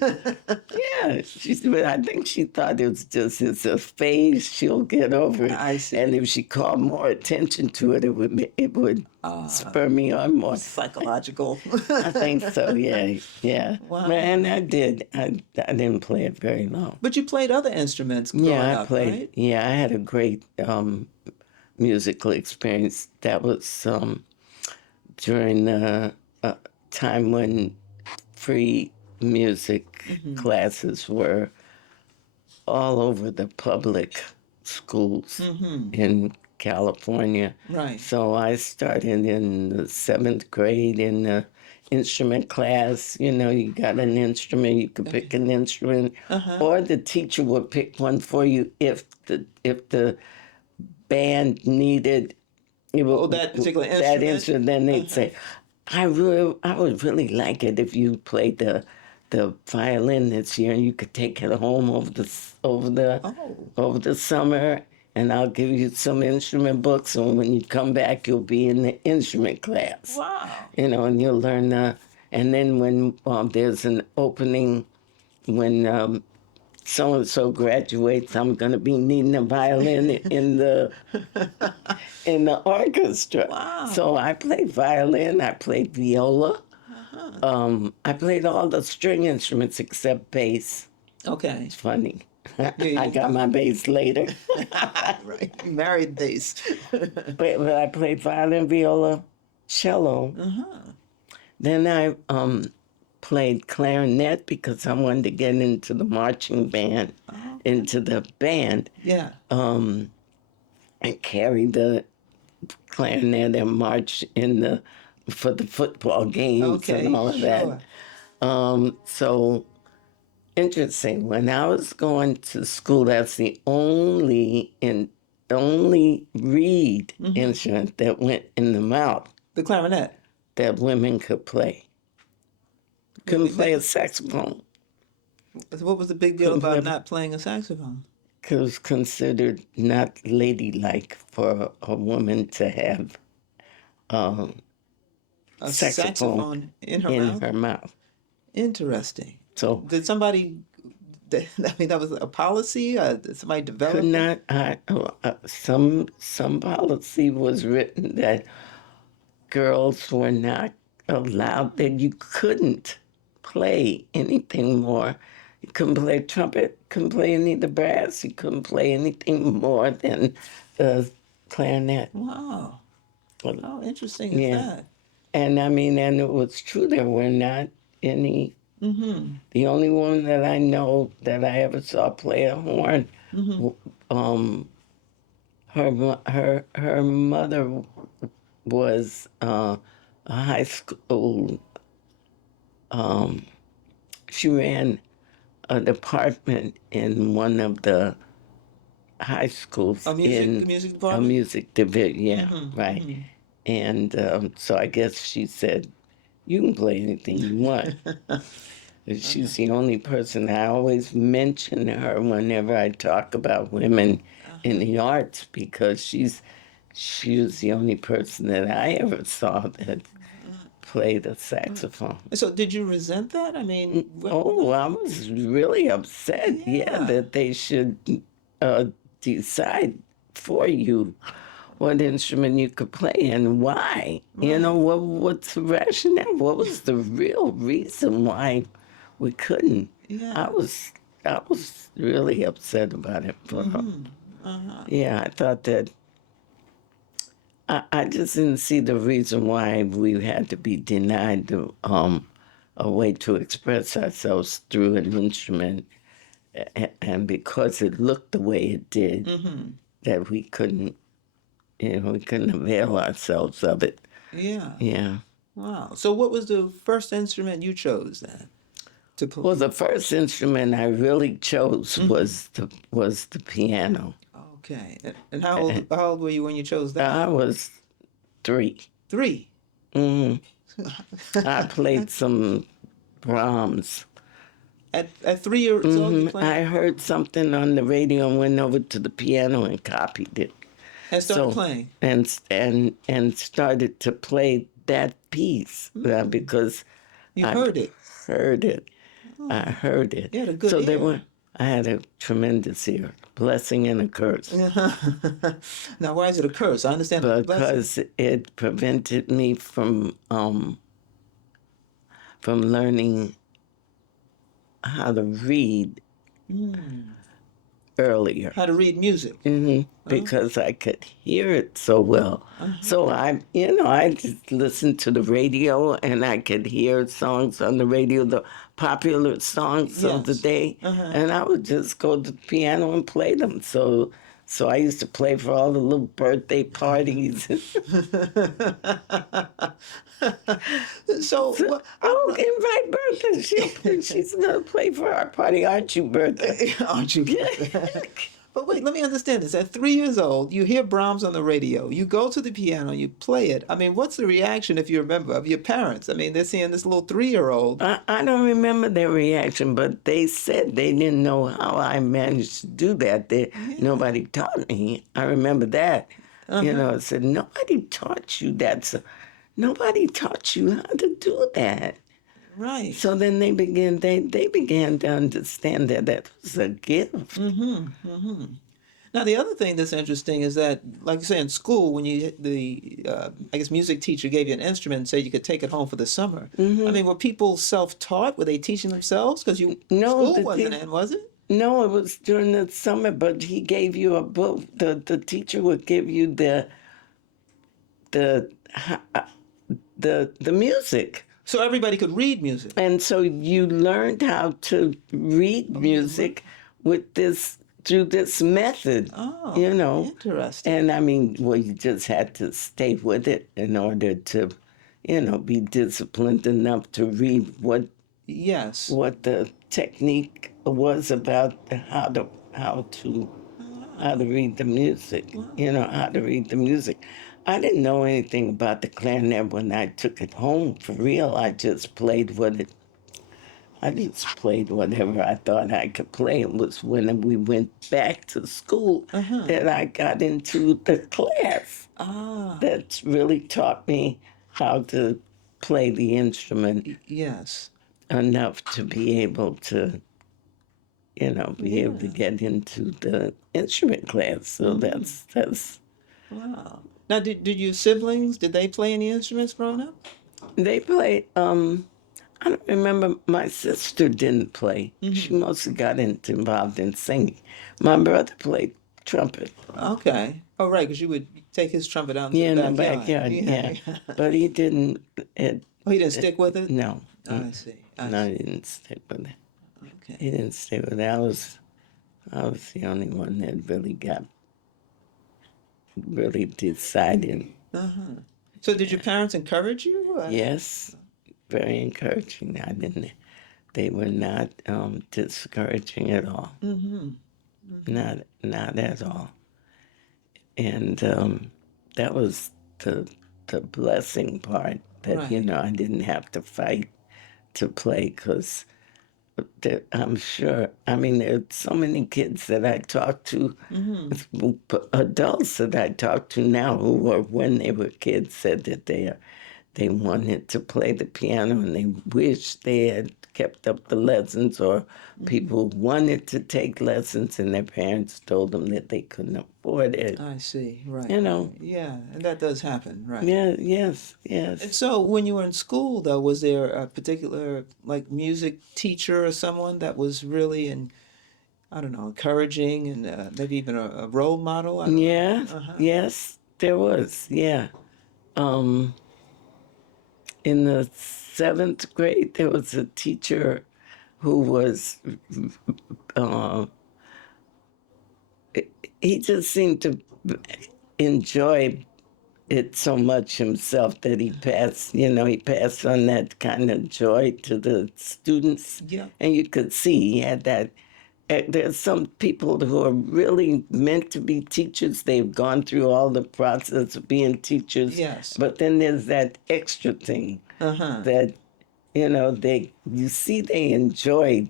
Yeah. She said, but I think she thought it's a phase. She'll get over it. I see. And if she called more attention to it, it would spur me on more. Psychological. I think so. Yeah. Yeah. Wow. And I did. I didn't play it very long. But you played other instruments growing Yeah, I up, played. right? Yeah, I had a great musical experience. That was during the time when free music classes were all over the public schools in California. Right. So I started in the seventh grade in the instrument class. You know, you got an instrument, you could pick an instrument, or the teacher would pick one for you if the band needed That particular that instrument? instrument. Then they'd say, I would really like it if you played the violin this year, and you could take it home over the summer, and I'll give you some instrument books, and when you come back, you'll be in the instrument class. Wow. You know, and you'll learn and then when there's an opening, when so and so graduates, I'm gonna be needing a violin in the orchestra. Wow. So I played violin, I played viola, I played all the string instruments except bass. Okay. It's funny. you I got my bass later. Right. You married bass. But I played violin, viola, cello. Then I played clarinet because I wanted to get into the marching band, into the band, Yeah. and carry the clarinet and march for the football games Okay. and all of Sure. that. So interesting. When I was going to school, that's the only reed instrument that went in the mouth The clarinet. that women could play. Couldn't play a saxophone. What was the big deal Couldn't about play- not playing a saxophone? It was considered not ladylike for a woman to have A saxophone in her in mouth? her mouth. Interesting. So Did somebody, I mean, that was a policy? Did somebody develop could it? not. Some policy was written that girls were not allowed, that you couldn't play anything more. You couldn't play trumpet, couldn't play any of the brass, you couldn't play anything more than the clarinet. Wow. How interesting Yeah. is that? And I mean, and it was true, there were not any. The only woman that I know that I ever saw play a horn, her mother was a high school. She ran a department in one of the high schools A music, in the music a department? music division. Yeah, right. And so I guess she said, "You can play anything you want." She's the only person. I always mention her whenever I talk about women in the arts because she was the only person that I ever saw that played the saxophone. So did you resent that? I mean, Oh, I was really upset. Yeah, Yeah. that they should decide for you what instrument you could play and why. You know, what's the rationale? What was the real reason why we couldn't? Yeah. I was really upset about it. Yeah, I thought that I just didn't see the reason why we had to be denied a way to express ourselves through an instrument. and because it looked the way it did, Mm-hmm. that we couldn't avail ourselves of it. Yeah. Yeah. Wow. So what was the first instrument you chose then to play? Well, the first instrument I really chose Mm-hmm. was the piano. Okay. And how old were you when you chose that? I was 3. 3. hmm I played some Brahms. At 3 years old, you playing I heard something on the radio and went over to the piano and copied it. and started So playing. and started to play that piece because You I heard it. heard it. Oh, I heard it. you had a good So they ear. were. I had a tremendous ear, blessing and a curse, Now, why is it a curse? I understand the blessing. because it prevented me from learning how to read Mm. earlier. How to read music. Huh? Because I could hear it so well. So I just listened to the radio and I could hear songs on the radio, the popular songs of the Yes. day, Uh-huh. and I would just go to the piano and play them. So I used to play for all the little birthday parties. So, what, Oh, invite Bertha. She's gonna play for our party, aren't you, Bertha? aren't you? But wait, let me understand this. At 3 years old, you hear Brahms on the radio. You go to the piano, you play it. I mean, what's the reaction, if you remember, of your parents? I mean, they're seeing this little 3-year-old. I don't remember their reaction, but they said they didn't know how I managed to do that. Nobody taught me. I remember that. I said, nobody taught you that. So nobody taught you how to do that. Right. So then they began to understand that that was a gift. Now, the other thing that's interesting is that, like you say, in school, when I guess, music teacher gave you an instrument and said you could take it home for the summer. I mean, were people self-taught? Were they teaching themselves? Because No, school wasn't in, was it? No, it was during the summer, but he gave you a book. The teacher would give you the the music. So everybody could read music. And so you learned how to read music with this through this method, Oh, interesting. And I mean, well, you just had to stay with it in order to, be disciplined enough to read Yes. what the technique was about how to read the music, how to read the music. I didn't know anything about the clarinet when I took it home for real. I just played whatever I thought I could play. It was when we went back to school that I got into the class Ah, that's really taught me how to play the instrument yes. enough to be able to be able to get into the instrument class. So that's Wow. Now, did your siblings, did they play any instruments growing up? they play. I don't remember. My sister didn't play. She mostly got involved in singing. My brother played trumpet. Okay. Oh, right, because you would take his trumpet out into Yeah, in the the backyard. backyard. Yeah, but he didn't. Oh, he didn't stick with it? No, I see. no, he didn't stick with it. Okay. He didn't stick with it. I was the only one that really decided. So did your parents encourage you? Yes, very encouraging. I didn't. They were not discouraging at all. Not at all. And that was the blessing part that Right. I didn't have to fight to play because I'm sure. I mean, there are so many kids that I talk to, adults that I talk to now who were when they were kids said that they wanted to play the piano and they wished they had kept up the lessons, or people wanted to take lessons and their parents told them that they couldn't afford it. I see. Right. Yeah, and that does happen, right? Yeah, yes, And yes. so when you were in school, though, was there a particular like music teacher or someone that was really I don't know, encouraging and maybe even a role model? I don't Yeah, know. Uh-huh. yes, there was, yeah. Um, in the 7th grade, there was a teacher who was uh, he just seemed to enjoy it so much himself that he passed on that kind of joy to the students. Yeah. And you could see he had that. There's some people who are really meant to be teachers. They've gone through all the process of being teachers. Yes. But then there's that extra thing that, you see they enjoy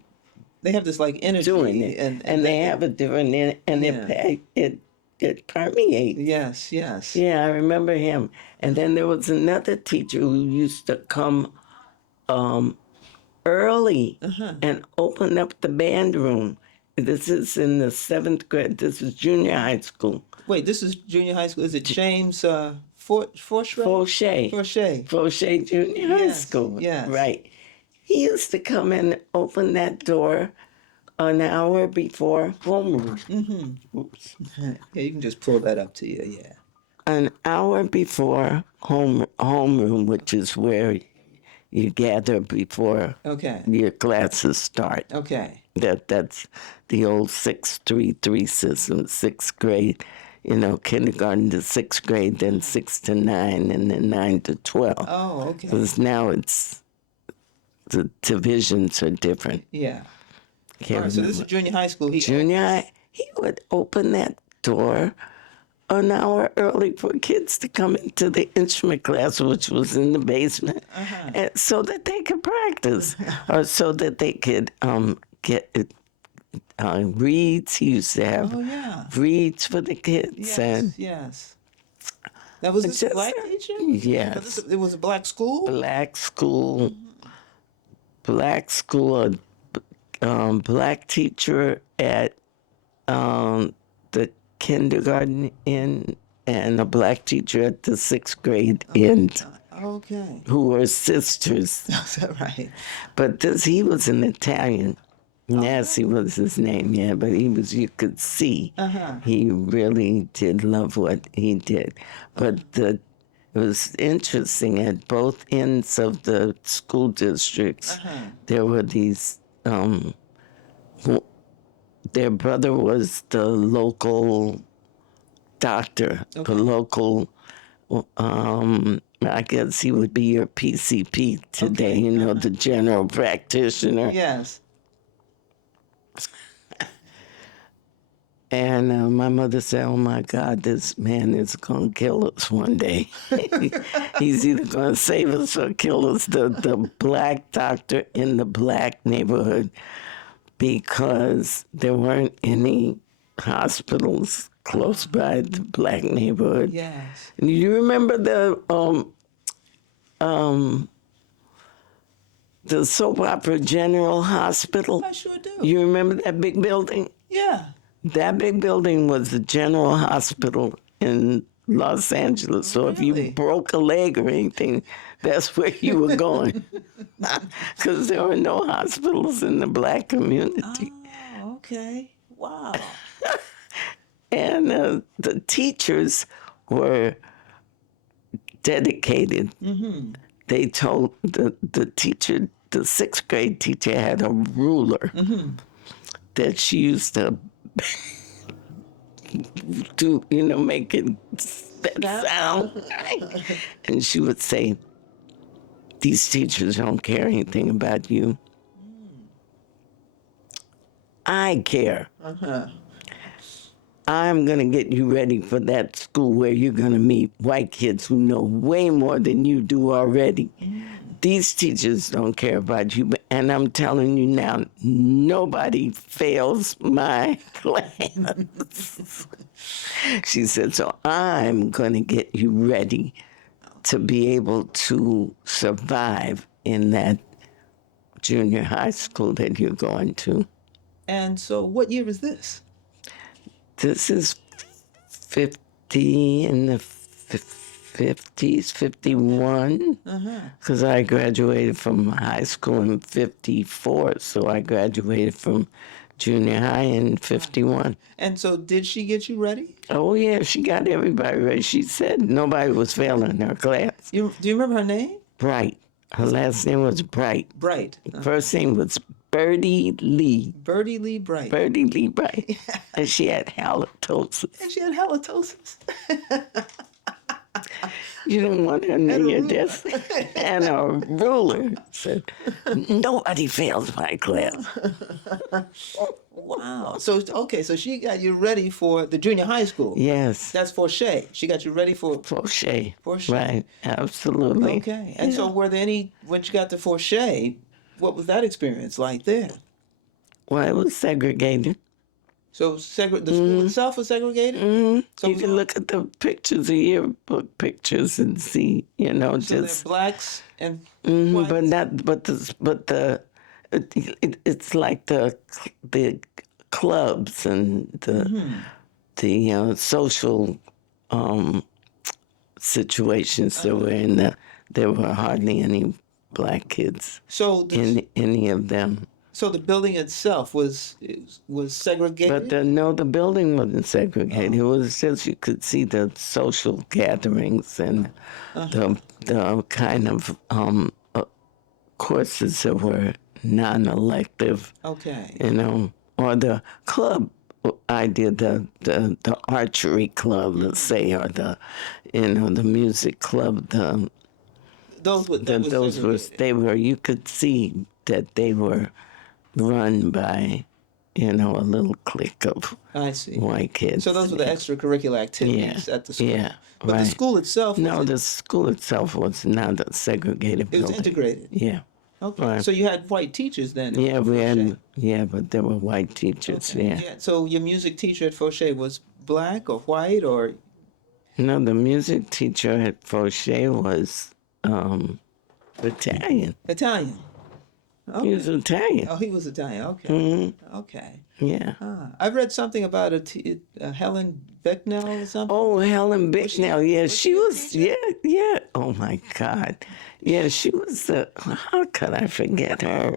They have this like energy doing it. And they have a different, and Yeah. it permeates. Yes, yes. Yeah, I remember him. And then there was another teacher who used to come early and open up the band room. This is in the 7th grade. This is junior high school. Wait, this is junior high school. Is it James Forshray? Fauché Junior High Yes, School. yes. Right. He used to come and open that door an hour before homeroom. Oops. Yeah, you can just pull that up to you. Yeah. An hour before homeroom, which is where you gather before Okay. your classes start. Okay. That's the old 6-3-3 system, 6th grade, kindergarten to 6th grade, then 6 to 9, and then 9 to 12. Oh, okay. Because now the divisions are different. Yeah. Can't All right, so this is remember. junior high school. Junior high, he would open that door an hour early for kids to come into the instrument class, which was in the basement, and so that they could practice, or so that they could get reads. He used to have Oh, yeah. reads for the kids, Yes, and yes. Now, was this a just- black teacher? yes. It was a black school? black school, black teacher at the kindergarten end, and a black teacher at the 6th grade end, Okay. who were sisters. Is that right? But he was an Italian. Nancy was his name, yeah, but you could see he really did love what he did. But it was interesting, at both ends of the school districts, there were these, their brother was the local doctor, the local, I guess he would be your PCP today, the general practitioner. Yes. And my mother said, "Oh my God, this man is going to kill us one day. He's either going to save us or kill us." The black doctor in the black neighborhood, because there weren't any hospitals close by the black neighborhood. Yes. And you remember the soap opera General Hospital? I sure do. You remember that big building? Yeah. That big building was the General Hospital in Los Angeles. So if Really? you broke a leg or anything, that's where you were going. Because there were no hospitals in the black community. Oh, okay. Wow. And the teachers were dedicated. They told the teacher, the 6th grade teacher, had a ruler that she used to do, make it that sound. And she would say, "These teachers don't care anything about you. I care. I'm going to get you ready for that school where you're going to meet white kids who know way more than you do already. These teachers don't care about you, and I'm telling you now, nobody fails my plans." She said, "So I'm going to get you ready to be able to survive in that junior high school that you're going to." And so, what year is this? This is 50 in the 50s, 51, because I graduated from high school in 54, so I graduated from junior high in 51. And so, did she get you ready? Oh, yeah, she got everybody ready. She said nobody was failing her class. Do you remember her name? Bright. Her last name was Bright. Bright. First name was Bertie Lee. Bertie Lee Bright. Bertie Lee Bright. And she had halitosis. And she had halitosis. You didn't want her near And a your ruler. desk. And a ruler. Said, nobody fails my class. Wow. So, okay, so she got you ready for the junior high school. Yes. That's for Shay. She got you ready for... Fauché. Fauché. Right. Absolutely. Okay. And so were there any, when you got to Fauché, what was that experience like there? Well, it was segregated. So the school itself was segregated? So You can look at the pictures, the yearbook pictures, and see, you know, so just. they're blacks and But whites? not, it's like the clubs and the social situations that were in there were hardly any black kids So in any of them. so the building itself was segregated? But no, the building wasn't segregated. It was just you could see the social gatherings and the kind of courses that were non-elective, Okay. you know, or the club idea, the archery club, let's say, or the music club. Those were segregated. You could see that they were run by, a little clique of I see. white kids. So those were the extracurricular activities at the school. Yeah, But the right. school itself The school itself was not a segregated it was building. integrated. Yeah. Okay. Right. So you had white teachers then? Yeah, at we Fauché? had, but there were white teachers, Okay. yeah. So your music teacher at Fauché was black or white or No, the music teacher at Fauché was Italian. Italian? Okay. He was Italian. Oh, he was Italian. Okay. Mm-hmm. Okay. Yeah. I've read something about Helen Becknell or something. Oh, Helen Bicknell. Yeah, she a was. teacher? Yeah. Oh my God. Yeah, she was. How could I forget her?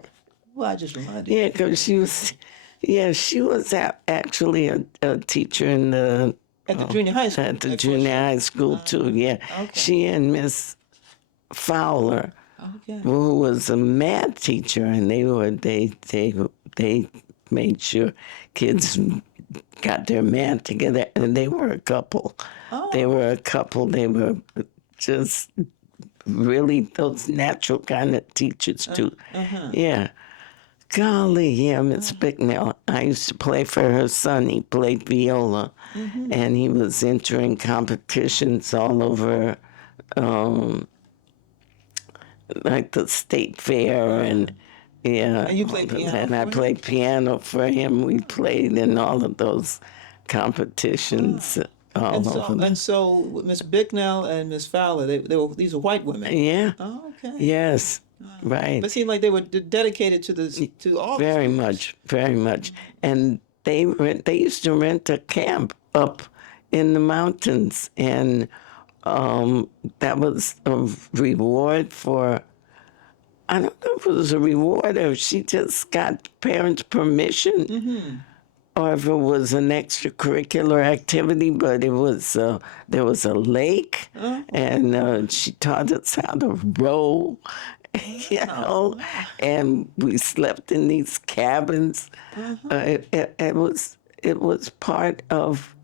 Well, I just reminded you. Yeah, because she was. Yeah, she was actually a teacher in the At the junior high school. at the junior high school too. Yeah, okay. she and Miss Fowler, Okay. who was a math teacher, and they made sure kids got their math together, and they were a couple. Oh. They were a couple. They were just really those natural kind of teachers too. Yeah. Golly, yeah, Miss Bicknell. I used to play for her son. He played viola, and he was entering competitions all over, like the state fair, and yeah. And you played all of piano that. And I for him? played piano for him. We played in all of those competitions all over. And so Miss Bicknell and Miss Fowler, these were white women. Yeah. Oh, okay. Yes. Right. But it seemed like they were dedicated to all. Very much, very much. And they used to rent a camp up in the mountains, and that was a reward for. I don't know if it was a reward or if she just got parents' permission, or if it was an extracurricular activity. But it was there was a lake, and she taught us how to row. And we slept in these cabins. It was part of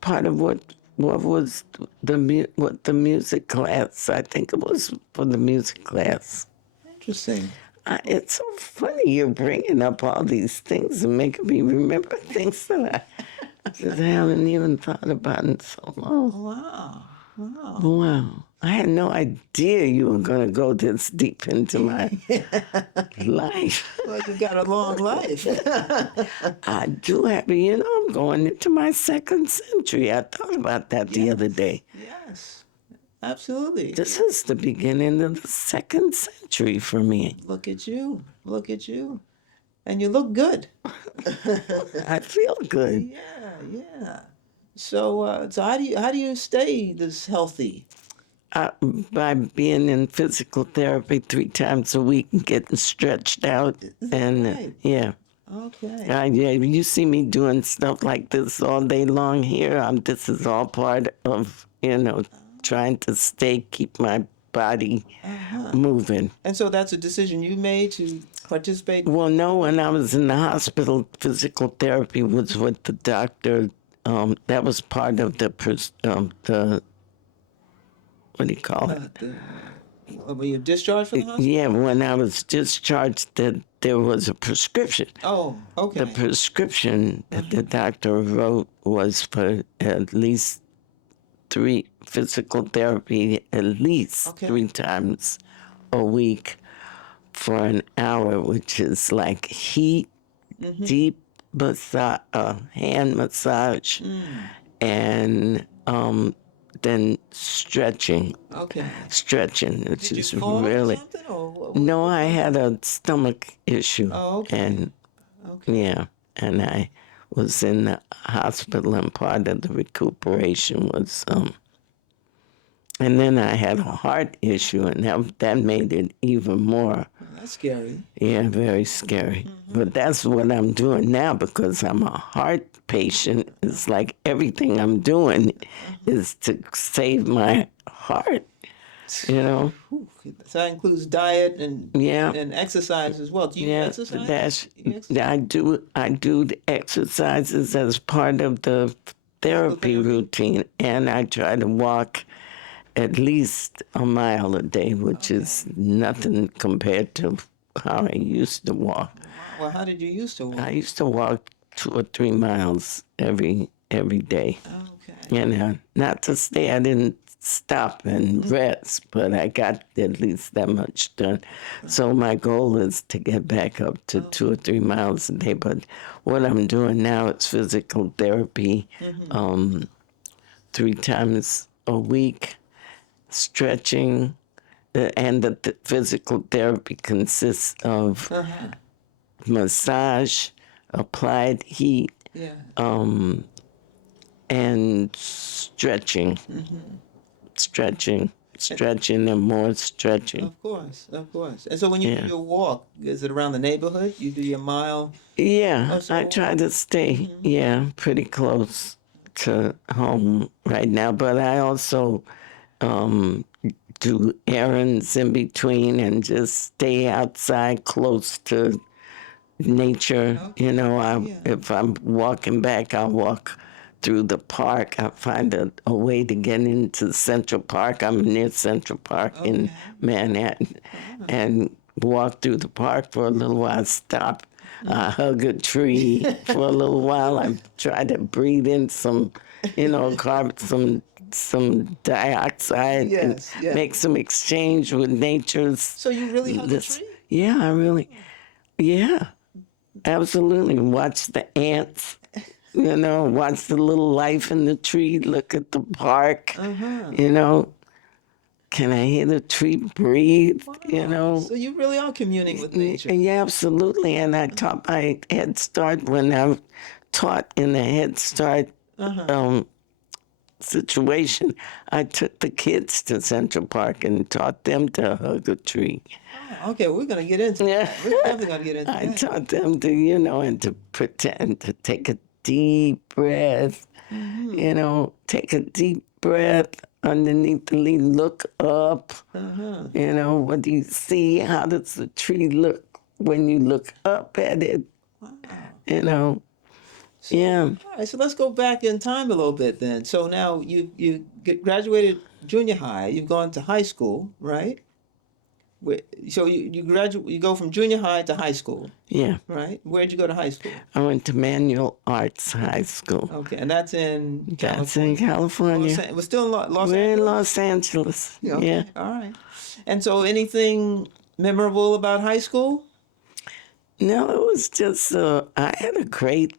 what was the music class. I think it was for the music class. Interesting. It's so funny you're bringing up all these things and making me remember things that I just haven't even thought about in so long. Wow. Wow. Wow. I had no idea you were going to go this deep into my life. Well, you got a long life. I do have, I'm going into my second century. I thought about that the other day. Yes. Absolutely. This is the beginning of the second century for me. Look at you. Look at you. And you look good. I feel good. Yeah. So how do you stay this healthy? By being in physical therapy 3 times a week and getting stretched out. And right? yeah. Okay. Yeah, you see me doing stuff like this all day long here. This is all part of, trying to keep my body moving. And so that's a decision you made to participate? Well, no, when I was in the hospital, physical therapy was with the doctor. That was part of the what do you call it? Were you discharged from the hospital? Yeah, when I was discharged, there was a prescription. Oh, okay. The prescription that the doctor wrote was for at least 3 physical therapy, at least 3 times a week for an hour, which is like heat, deep massage, hand massage, and then stretching. Okay. Stretching, which Did is you fall really. or something? Or No, I had a stomach issue. Oh, okay. And yeah, and I was in the hospital, and part of the recuperation was and then I had a heart issue, and that made it even more. That's scary. Yeah, very scary. But that's what I'm doing now because I'm a heart patient. It's like everything I'm doing is to save my heart, you know? Whew. So that includes diet and Yeah. and exercise as well. Do you exercise? I do the exercises as part of the therapy routine, and I try to walk at least a mile a day, which is nothing compared to how I used to walk. Well, how did you used to walk? I used to walk 2 or 3 miles every day. Okay. You know, not to say I didn't stop and rest, but I got at least that much done. So my goal is to get back up to 2 or 3 miles a day. But what I'm doing now is physical therapy 3 times a week, stretching, and the physical therapy consists of massage, applied heat, and stretching. Stretching and more stretching. Of course. And so when you do your walk, is it around the neighborhood? You do your mile? Yeah, so- I try to stay, pretty close to home right now, but I also do errands in between and just stay outside close to nature. You know, if I'm walking back, I'll walk through the park. I find a way to get into Central Park. I'm near Central Park in Manhattan, and walk through the park for a little while, stop, hug a tree for a little while. I try to breathe in some, carbon, some dioxide, and make some exchange with nature's. So you really hug a tree? Yeah, absolutely. Watch the ants. Watch the little life in the tree, look at the park, can I hear the tree breathe, So you really are communing with nature. Yeah, absolutely. And I taught my Head Start when I taught in the Head Start situation. I took the kids to Central Park and taught them to hug a tree. Okay, we're going to get into that. We're definitely going to get into I that. taught them to, and to pretend to take a deep breath, take a deep breath underneath the leaf, look up, what do you see? How does the tree look when you look up at it? All right, so let's go back in time a little bit then. So now you graduated junior high, you've gone to high school, right? So you go from junior high to high school. Yeah. Right? Where'd you go to high school? I went to Manual Arts High School. Okay, and that's in That's in California. We're still in Los Angeles? We're in Los Angeles. Okay. Yeah. All right. And so anything memorable about high school? No, it was just I had a great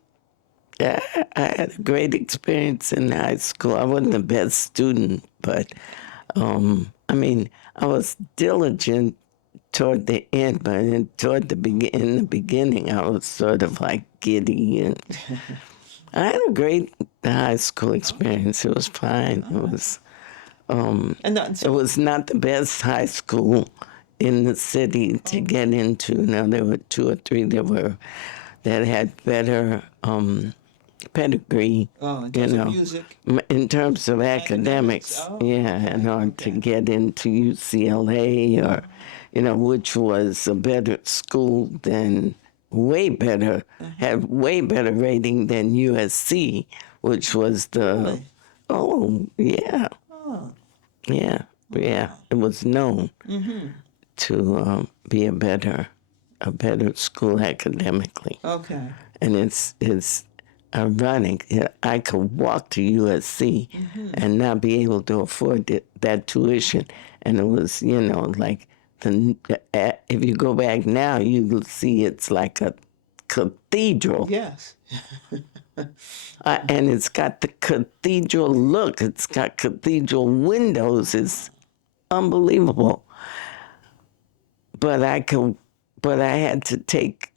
experience in high school. I wasn't the best student, but I was diligent toward the end, but in the beginning, I was sort of like giddy, and I had a great high school experience. It was fine. It was. It was not the best high school in the city to get into. Now there were 2 or 3 that had better pedigree, Oh, in you terms of know, music, in terms of academics. academics. Oh, Yeah, in okay, order to okay. get into UCLA or, which was a better school than, way better, had way better rating than USC, which was the, Really? oh, yeah, Oh, yeah, yeah. wow. It was known to be a better school academically. Okay. And it's ironic. I could walk to USC and not be able to afford that tuition, and it was like if you go back now, you'll see it's like a cathedral, Yes. and it's got the cathedral look. It's got cathedral windows. It's unbelievable. But I had to take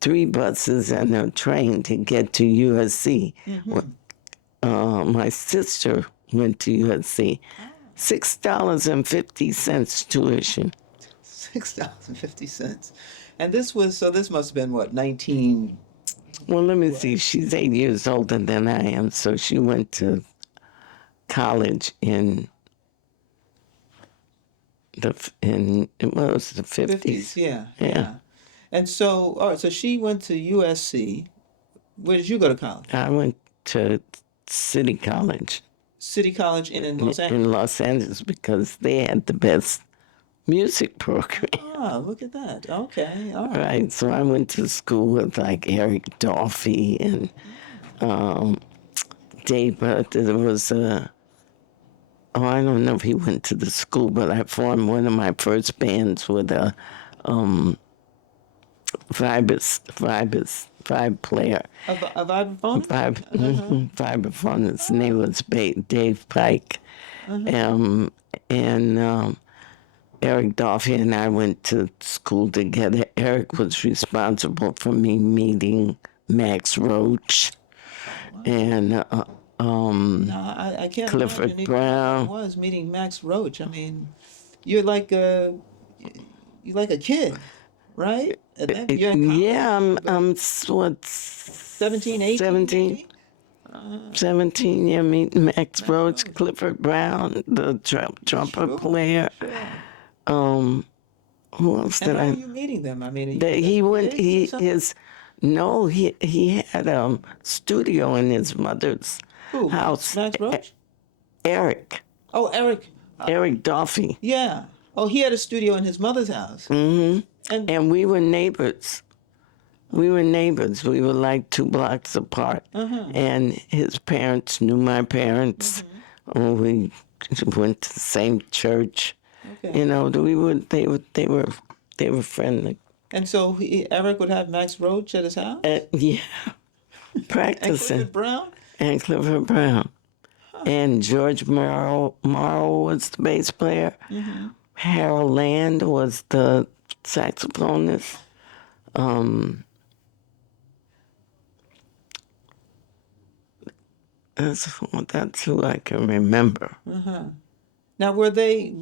3 buses and a train to get to USC. My sister went to USC. $6.50 tuition. $6.50. And this was, so this must have been what, 19? Well, let me see. She's 8 years older than I am, so she went to college in it was the 50s, 50s. yeah, Yeah, yeah. And so, all right, so she went to USC. Where did you go to college? I went to City College City College in Los in Angeles. Los Angeles because they had the best music program. Ah, look at that. Okay, all right. Right, so I went to school with like Eric Dolphy and Dave, but there was I don't know if he went to the school, but I formed one of my first bands with a vibe player. A vibraphonist? Vibraphone. His name was Dave Pike. And Eric Dolphy and I went to school together. Eric was responsible for me meeting Max Roach and No, I can't Clifford imagine even how that Brown. was meeting Max Roach. I mean, you're like a you're like a kid, right? And then you're in Yeah, college, I'm what 17, 18 17, maybe? 17. Yeah, meeting Max Max Roach, Roach. Clifford Brown, the trumpet Sure, player. sure. Who else And did how are I? you meeting them? I mean, are you That he playing went. gigs or He something? his no. He had a studio in his mother's Who, house. Max Roach? Eric. Oh, Eric. Eric Dolphy. Yeah. Oh, he had a studio in his mother's house. And And we were neighbors. We were neighbors. We were like 2 blocks apart. And his parents knew my parents. We went to the same church. okay. They were friendly. And so Eric would have Max Roach at his house? Yeah, And practicing. Clifford Brown? And Clifford Brown. And George Morrow was the bass player. Harold Land was the saxophonist. That's who I can remember. Now, were they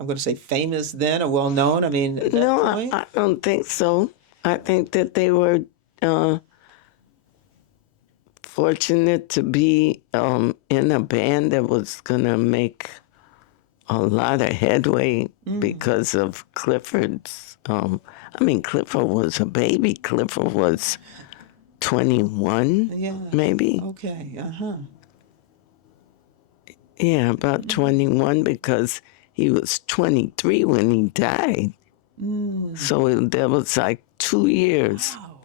I'm going to say famous then or well known? I mean, at that No, point? I don't think so. I think that they were uh, fortunate to be in a band that was going to make a lot of headway because of Clifford's. Clifford was a baby. Clifford was 21, Yeah. maybe. Okay. Uh-huh. Yeah, about 21 because he was 23 when he died. So there was like 2 years Wow.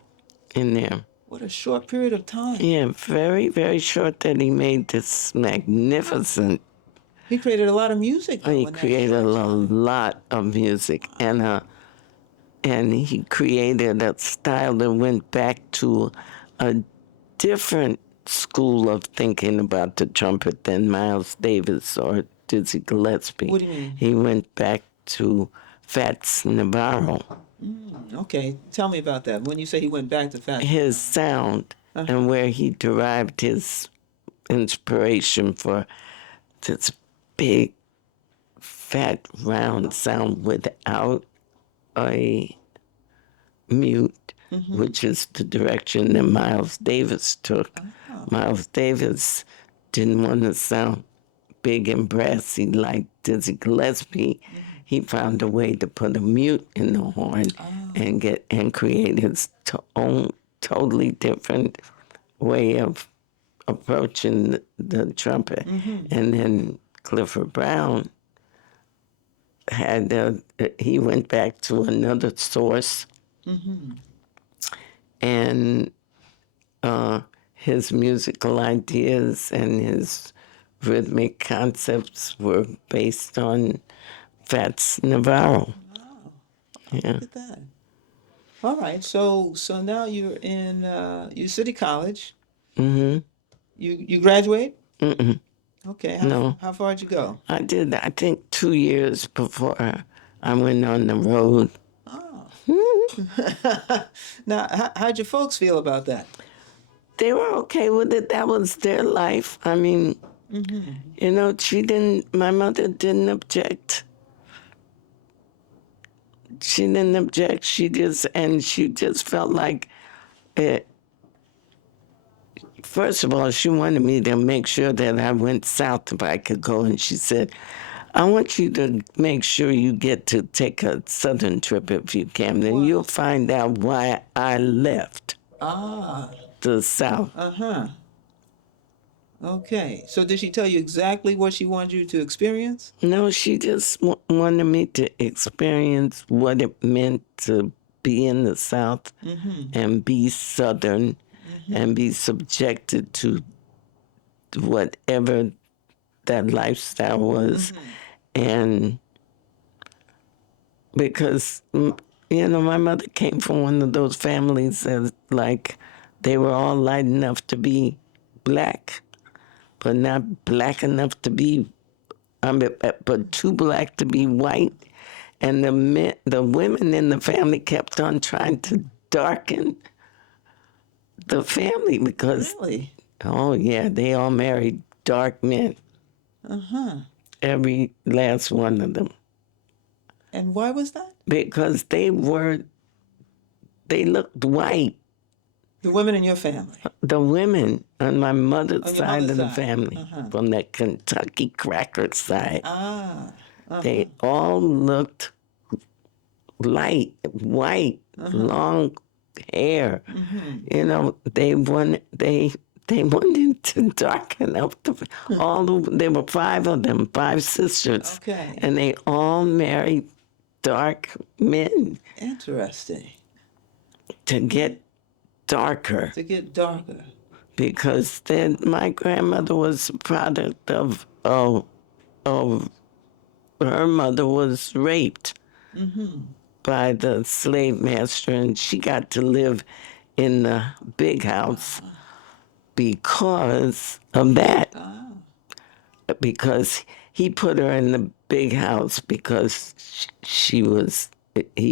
in there. What a short period of time. Yeah, very, very short that he made this magnificent. He created a lot of music though He in that created a short time. lot of music, and he created a style that went back to a different school of thinking about the trumpet than Miles Davis or Dizzy Gillespie. What do you mean? He went back to Fats Navarro, Okay. Tell me about that. When you say he went back to Fats. his sound, and where he derived his inspiration for this big, fat, round sound without a mute, which is the direction that Miles Davis took. Miles Davis didn't want to sound big and brassy like Dizzy Gillespie. He found a way to put a mute in the horn and create his own totally different way of approaching the trumpet. And then Clifford Brown he went back to another source, and his musical ideas and his rhythmic concepts were based on Fats Navarro. Yeah. Look at that. All right. So now you're in City College. Mm-hmm. You graduate? Mm-mm. Okay. No. How far did you go? I did, I think, 2 years before I went on the road. Oh. Now, how'd your folks feel about that? They were okay with it. That was their life. I mean, you know, my mother didn't object. She didn't object. She just felt like it. First of all, she wanted me to make sure that I went south if I could go. And she said, I want you to make sure you get to take a southern trip if you can. Then you'll find out why I left the south. Uh-huh. Okay. So did she tell you exactly what she wanted you to experience? No, she just wanted me to experience what it meant to be in the South and be Southern and be subjected to whatever that lifestyle was. And because, you know, my mother came from one of those families that, like, they were all light enough to be black, but not black enough to be but too black to be white, and the women in the family kept on trying to darken the family because, Really? oh yeah, they all married dark men. Every last one of them, And why was that? because they looked white. The women in your family. The women on my mother's On your side mother's of the side. family, from that Kentucky cracker side, Ah. they all looked light, white, long hair. You know, they wanted to darken up there were 5 of them, 5 sisters. Okay. And they all married dark men Interesting. to get darker. To get darker. Because then my grandmother was a product of her mother was raped by the slave master, and she got to live in the big house because of that. Because he put her in the big house because he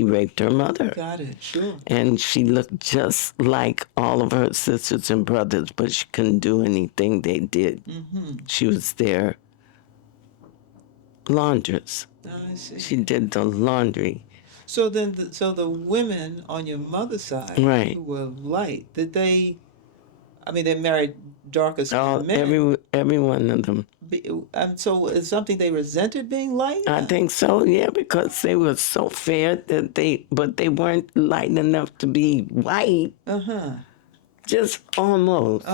raped her mother. Got it. Sure. And she looked just like all of her sisters and brothers, but she couldn't do anything they did. She was their laundress. I see. She did the laundry. So then, the women on your mother's side, Right. who were light, did they? I mean, they married darker skinned men. Every one of them. So is something they resented being light? I think so, yeah, because they were so fair that but they weren't light enough to be white. Just almost.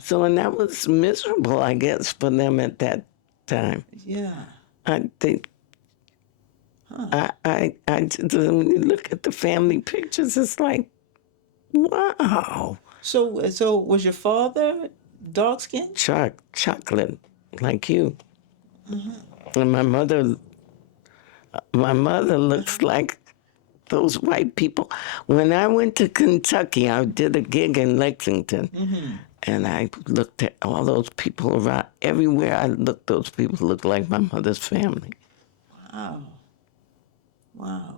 So, and that was miserable, I guess, for them at that time. Yeah. I think. I just, when you look at the family pictures, it's like, wow. So was your father dark skinned? Chocolate, like you. And my mother looks like those white people. When I went to Kentucky, I did a gig in Lexington, and I looked at all those people around. Everywhere I looked, those people looked like my mother's family. Wow. Wow.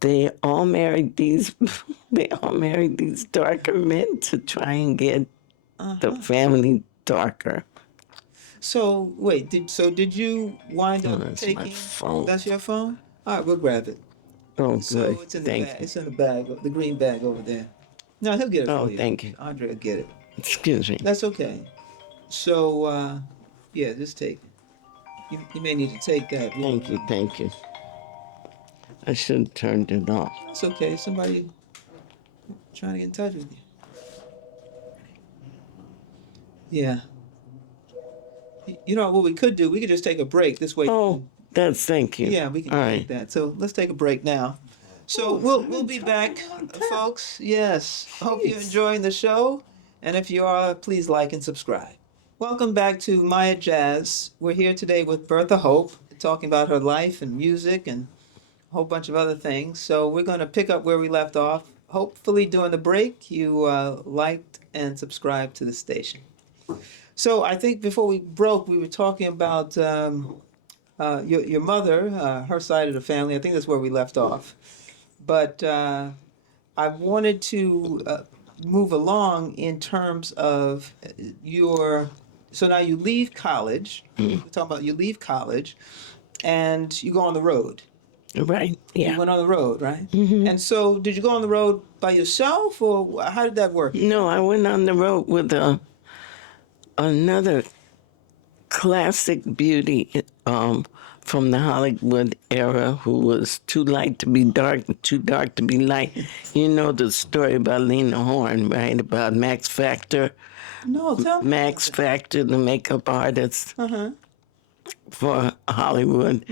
They all married these darker men to try and get the family darker. So wait, did you wind Oh, up that's my taking? phone. That's your phone. All right, we'll grab it. Oh, good. So it's in the Thank bag. you. It's in the bag, the green bag over there. No, he'll get it Oh, for you. thank you. Andre will get it. Excuse me. That's okay. So yeah, just take it. You may need to take that. We don't Thank you. know. Thank you. I should have turned it off. That's okay. Somebody trying to get in touch with you. Yeah. You know what we could do? We could just take a break. This way you Oh, can. thank you. Yeah, we can All take right. that. So let's take a break now. So Oh, we'll I've be been back, talking like that. folks. Yes. Hope you're Jeez. enjoying the show. And if you are, please like and subscribe. Welcome back to MyattJazz. We're here today with Bertha Hope, talking about her life and music and a whole bunch of other things. So we're going to pick up where we left off. Hopefully, during the break, you liked and subscribed to the station. So I think before we broke, we were talking about your mother, her side of the family. I think that's where we left off. But I wanted to move along in terms of your. So now you leave college. We're talking about you leave college, and you go on the road. Right. You Yeah. went on the road, right? And so, did you go on the road by yourself, or how did that work? No, I went on the road with another classic beauty from the Hollywood era who was too light to be dark and too dark to be light. You know the story about Lena Horne, right? About Max Factor. No, tell me. Max Factor, the makeup artist Uh huh. for Hollywood,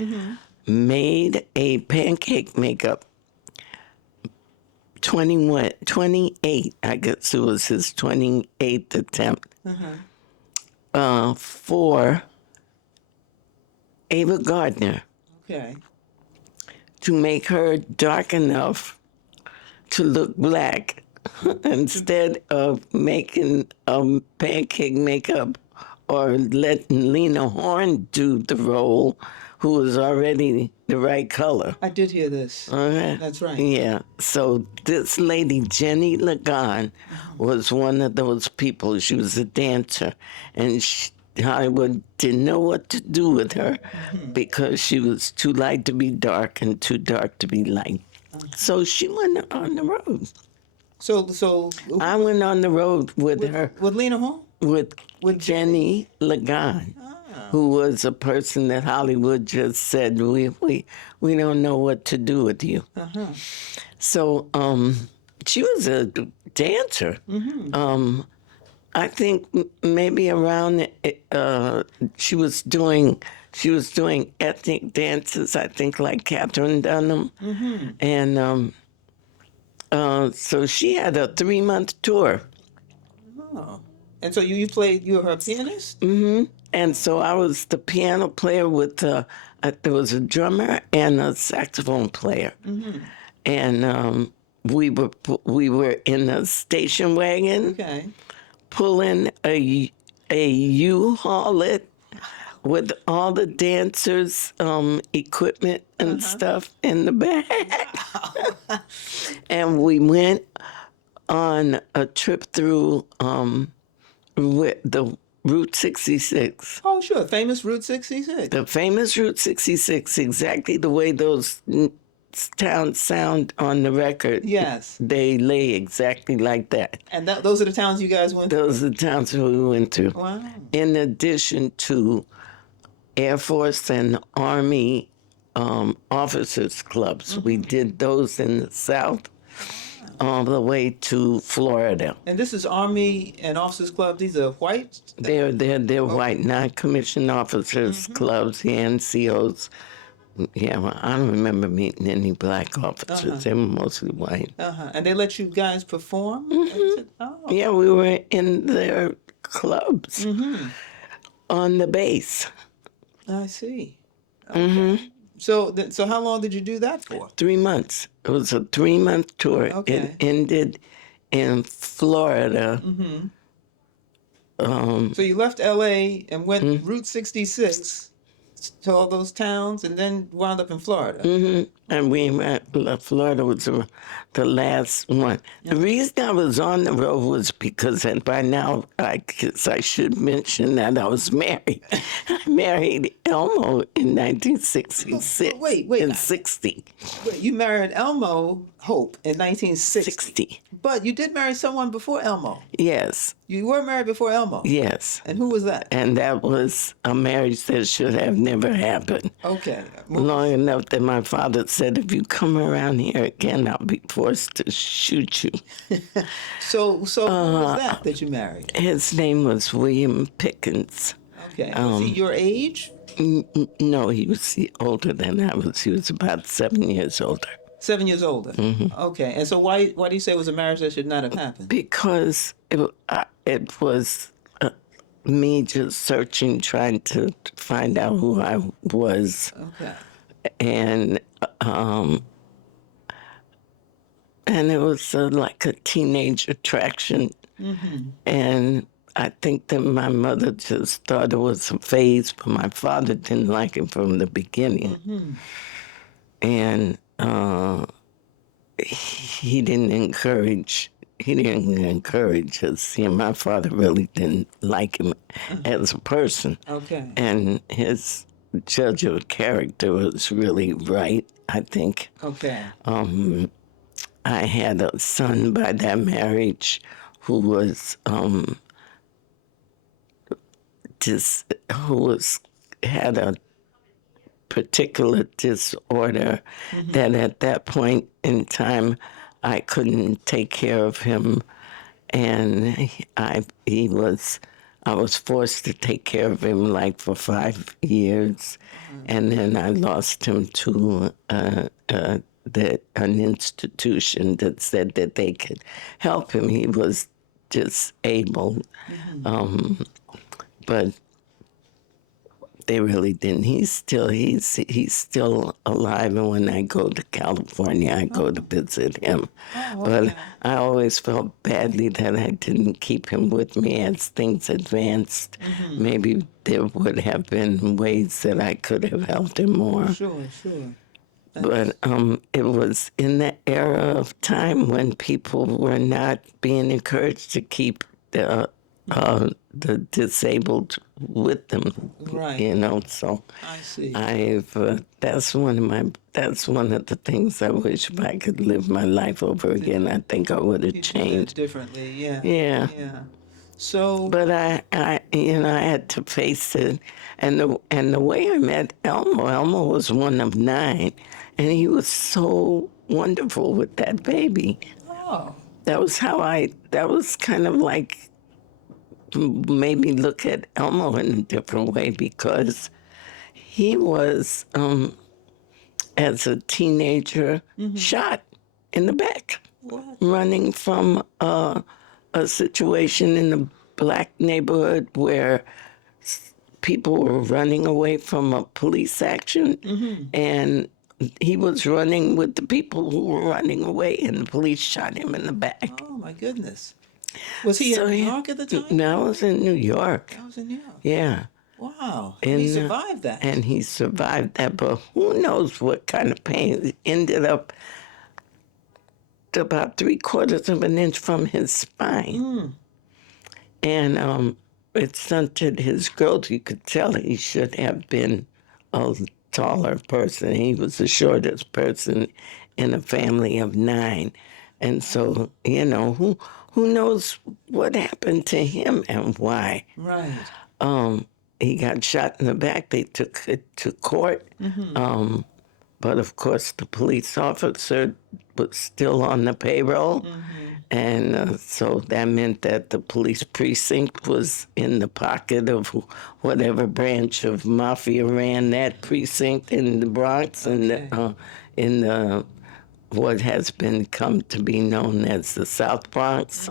made a pancake makeup. 21, 28, I guess it was his 28th attempt, for Ava Gardner Okay. to make her dark enough to look black instead of making pancake makeup or letting Lena Horne do the role, who was already the right color. I did hear this. Okay. That's right. Yeah. So this lady, Jenny Lagan, was one of those people. She was a dancer, and Hollywood didn't know what to do with her because she was too light to be dark and too dark to be light. So she went on the road. So I went on the road with her, with Lena Horne? with With Jenny Lagan, Ah. who was a person that Hollywood just said, we don't know what to do with you. Uh-huh. So she was a dancer. I think maybe around she was doing ethnic dances. I think like Catherine Dunham, and so she had a 3-month tour. Oh. And so you played, you were her pianist? And so I was the piano player with there was a drummer and a saxophone player, and we were in a station wagon Okay. pulling a U-Haul it with all the dancers' equipment and stuff in the back, and we went on a trip through with the Route 66. Oh, sure. Famous Route 66. The famous Route 66, exactly the way those towns sound on the record. Yes. They lay exactly like that. And those are the towns you guys went to? Those are the towns that we went to. Wow. In addition to Air Force and Army officers clubs. We did those in the South all the way to Florida. And this is Army and Officers Club. These are white? They're white, non-commissioned officers clubs, the NCOs. Yeah, well, I don't remember meeting any black officers. They were mostly white. Uh-huh. And they let you guys perform? Oh. Yeah, we were in their clubs on the base. I see. Okay. So how long did you do that for? 3 months. It was a 3-month tour. Okay. It ended in Florida. So you left LA and went Route 66 to all those towns and then wound up in Florida. And we went, Florida was the last one. The reason I was on the road was because, and by now I guess I should mention that I was married. I married Elmo in 1966. Wait. In 60. Wait, you married Elmo Hope in 1960. 60. But you did marry someone before Elmo. Yes. You were married before Elmo. Yes. And who was that? And that was a marriage that should have never happened. Okay. Long enough that my father said, if you come around here again, I'll be forced to shoot you. So who was that you married? His name was William Pickens. Okay. Was he your age? No, he was older than I was. He was about 7 years older. 7 years older. Okay. And so why do you say it was a marriage that should not have happened? Because it was me just searching, trying to find out who I was. Okay. And it was like a teenage attraction. And I think that my mother just thought it was a phase, but my father didn't like it from the beginning. And he didn't encourage us. My father really didn't like him as a person. Okay. And his judge of character was really right, I think. Okay. I had a son by that marriage who was had a particular disorder that at that point in time I couldn't take care of him, and I was forced to take care of him like for 5 years, and then I lost him to an institution that said that they could help him. He was disabled, but they really didn't. He's still alive, and when I go to California, I go to visit him. But I always felt badly that I didn't keep him with me as things advanced. Maybe there would have been ways that I could have helped him more. Sure. But it was in the era of time when people were not being encouraged to keep the disabled with them, Right. So I see. that's one of the things I wish if I could live my life over again. I think I would have changed Differently, yeah. Yeah. So, But I had to face it, and the way I met Elmo was one of 9, and he was so wonderful with that baby. oh, That was kind of like made me look at Elmo in a different way, because he was, as a teenager, shot in the back, running from a situation in the black neighborhood where people were running away from a police action, and he was running with the people who were running away, and the police shot him in the back. oh my goodness. Was he in New York at the time? No, I was in New York. I was in New York. Yeah. Wow. And he survived that. And he survived that, but who knows what kind of pain. It ended up to about 3/4 of an inch from his spine. And it stunted his growth. You could tell he should have been a taller person. He was the shortest person in a family of 9. And so, who knows what happened to him and why. Right. He got shot in the back. They took it to court. But of course, the police officer was still on the payroll. And so that meant that the police precinct was in the pocket of whatever branch of mafia ran that precinct in the Bronx, and in the what has been come to be known as the South Bronx.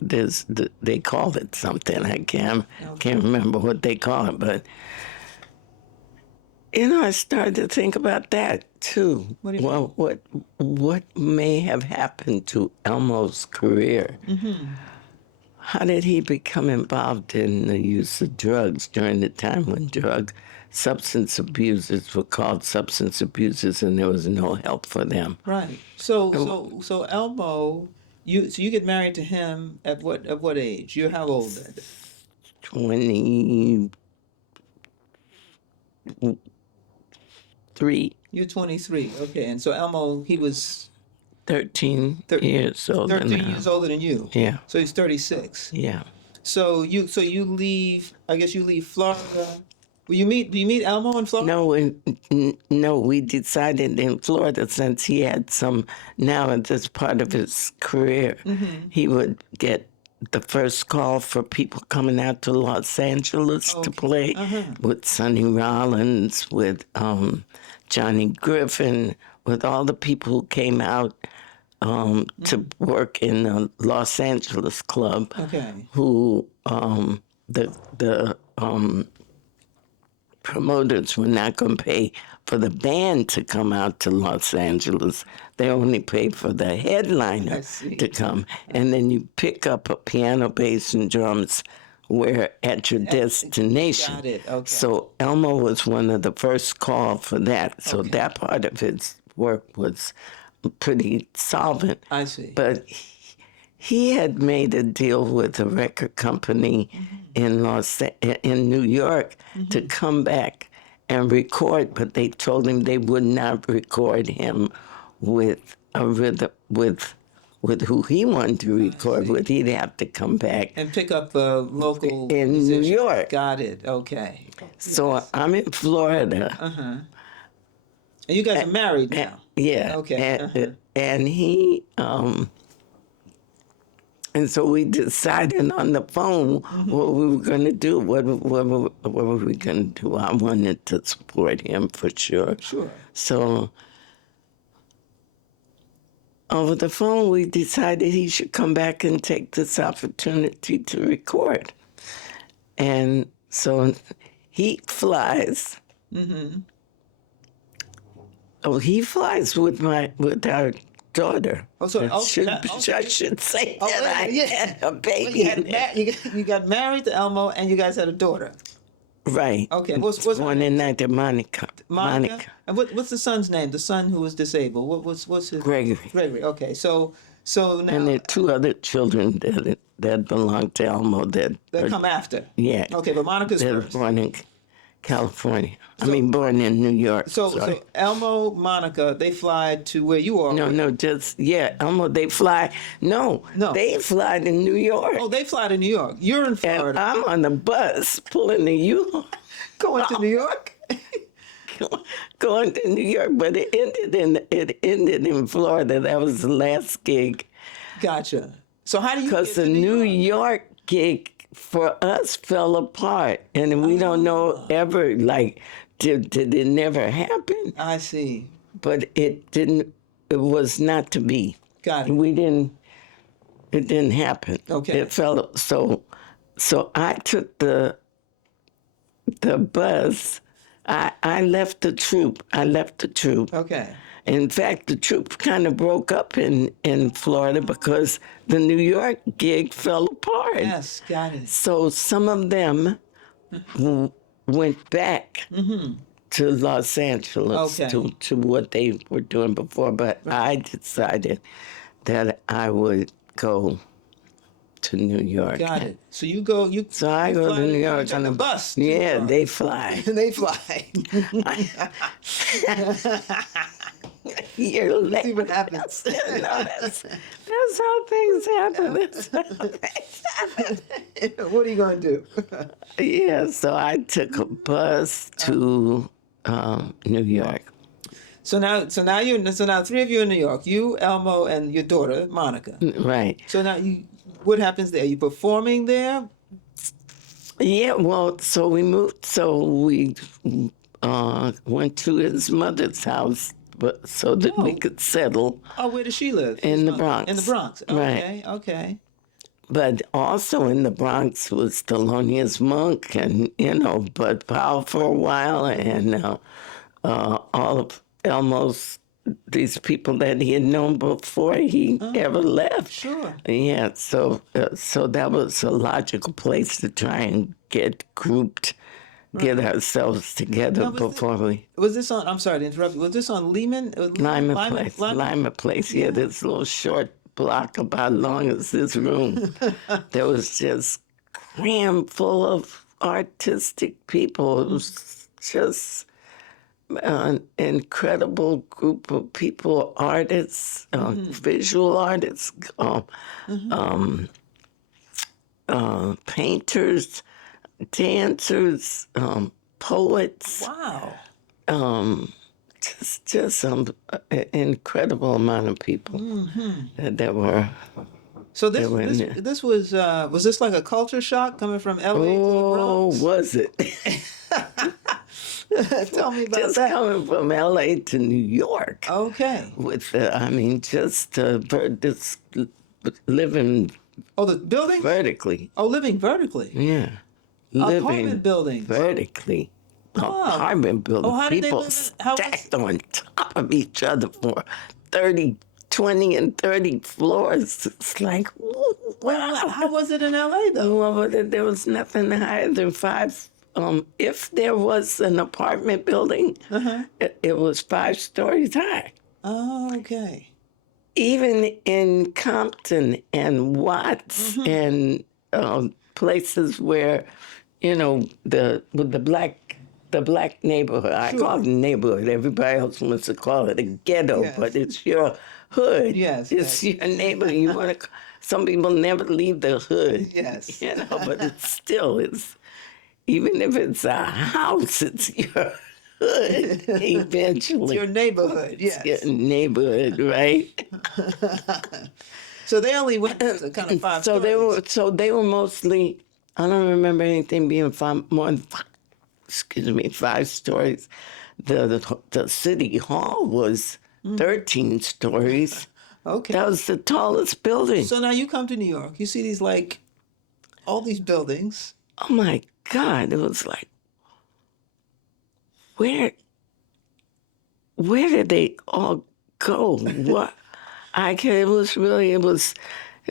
They call it something. I can't remember what they call it, but I started to think about that too. What do you mean? What may have happened to Elmo's career? how did he become involved in the use of drugs during the time when substance abusers were called substance abusers and there was no help for them? Right. So Elmo, you get married to him at what age? You're how old then? 23. You're 23. Okay. And so Elmo, he was 13 thir years older 13 now. years older than you. Yeah, So he's 36. yeah. So you leave, I guess you leave Florida. Well, do you meet Elmo in Florida? No, we decided in Florida, since he had now at this part of his career, he would get the first call for people coming out to Los Angeles to play with Sonny Rollins, with Johnny Griffin, with all the people who came out to work in the Los Angeles club, Okay. who the promoters were not going to pay for the band to come out to Los Angeles. They only paid for the I headliner see. to come. And then you pick up a piano, bass, and drums where at your destination. Got it. Okay. So Elmo was one of the first call for that. So Okay. that part of his work was pretty solvent. I see. But he had made a deal with a record company in New York to come back and record, but they told him they would not record him with a rhythm with who he wanted to record with. He'd have to come back And pick up a local in New musician. York. Got it. Okay. So I'm in Florida. And you guys are married now. Yeah. Okay. And he and so we decided on the phone what we were going to do. What were we going to do? I wanted to support him for sure. Sure. So over the phone, we decided he should come back and take this opportunity to record. And so he flies. Oh, he flies with our daughter. Oh, so I should say that I had a baby. You got married to Elmo, and you guys had a daughter. Right. Okay. What's Born her in name? Monica. Monica. And what's the son's name? The son who was disabled. What's his? Gregory. Gregory. Okay. So now And there are two other children that belong to Elmo they come after. yeah. Okay, but Monica's They're first. born in California. Born in New York. So Elmo, Monica, they fly to where you are. No, Elmo, they fly. No, they fly to New York. Oh, they fly to New York. You're in And Florida. I'm on the bus pulling the U. Going to New York. Going to New York, but it ended in Florida. That was the last gig. Gotcha. So how do you Because get the to New York gig for us fell apart, and we don't know ever, like, did it never happen? I see. But it didn't, it was not to be. Got it. It didn't happen. Okay. It fell, so I took the bus. I left the troupe. Okay. In fact, the troupe kind of broke up in Florida because the New York gig fell apart. Yes, got it. So some of them went back to Los Angeles Okay. to what they were doing before. But I decided that I would go to New York. Got it. So So I go fly to New you York take on a a bus. Yeah, they fly. They fly. You're late. See what happens. No, that's how things happen. That's how things happen. What are you going to do? Yeah, so I took a bus to New York. So now three of you in New York. You, Elmo, and your daughter Monica. Right. So now what happens there? Are you performing there? Yeah, well, so we moved. So we went to his mother's house, but so that we could settle. Oh, where does she live? In the Bronx. In the Bronx. Okay. Right. Okay. But also in the Bronx was Thelonious Monk and, Bud Powell for a while, and all of Elmo's these people that he had known before he ever left. Sure. Yeah, so that was a logical place to try and get grouped, get ourselves together Now, before we. was this on? I'm sorry to interrupt you. Was this on Lima Place. Yeah, this little short block about long as this room. There was just crammed full of artistic people. It was just an incredible group of people, artists, visual artists, painters, dancers, poets. Wow. Just an incredible amount of people that were. So They were in there. this was this like a culture shock coming from LA to the Oh, Bronx? was it? Tell me about Just that. coming from LA to New York. Okay. With, I mean, just this living Oh, the building? vertically. Oh, living vertically. Yeah. Apartment buildings. vertically. Wow. Apartment buildings. Oh, how did they People live how was- stacked on top of each other for 30, 20 and 30 floors. It's like, wow. How was it in LA though? Well, there was nothing higher than five. If there was an apartment building, it was 5 stories high. Oh, okay. Even in Compton and Watts and places where, with the black neighborhood. I call it a neighborhood. Everybody else wants to call it a ghetto, Yes. but it's your hood. Yes, It's yes. your neighborhood. You want to. Some people never leave the hood. Yes. But it's still it's. Even if it's a house, it's your hood eventually. Your neighborhood, yes. Your neighborhood, right? So they only went to kind of 5 stories. They were mostly. I don't remember anything being more than 5 stories. The city hall was 13 stories. Okay. That was the tallest building. So now you come to New York, you see these like all these buildings. Oh my God! It was like, where did they all go? What? It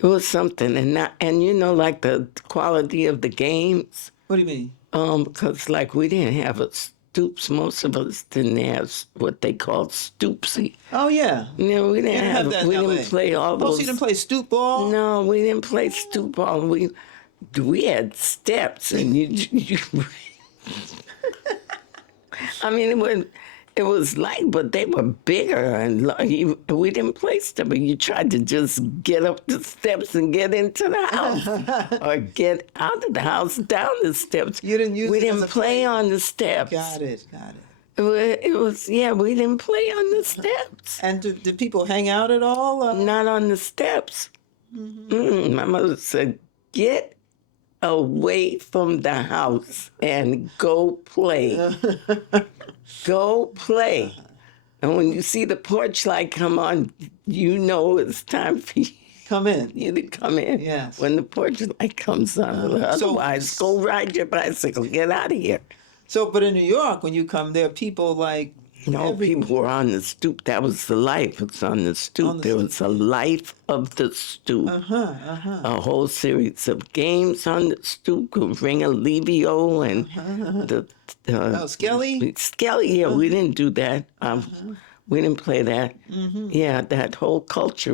was something, and like the quality of the games. What do you mean? Because like we didn't have a stoops. Most of us didn't have what they called stoopsy. Oh yeah. We didn't You didn't have that in we LA. didn't play all Oh, those. so you didn't play stoop ball? No, we didn't play stoop ball. We had steps, and you I mean, it was light, but they were bigger, and we didn't play step. But you tried to just get up the steps and get into the house, or get out of the house down the steps. You didn't use We it as didn't a play on the steps. Got it. It was we didn't play on the steps. And did people hang out at all? Not on the steps. My mother said, "Get away from the house and go play. Go play." And when you see the porch light come on, you know it's time for Come in. you to come in. Yes. When the porch light comes on. Otherwise, go ride your bicycle. Get out of here. So, but in New York, when you come, there are people like No, people were on the stoop. That was the life. It's on the stoop. There was a life of the stoop. A whole series of games on the stoop. Ring a Levio and Skelly? Skelly, yeah, we didn't do that. We didn't play that. Yeah, that whole culture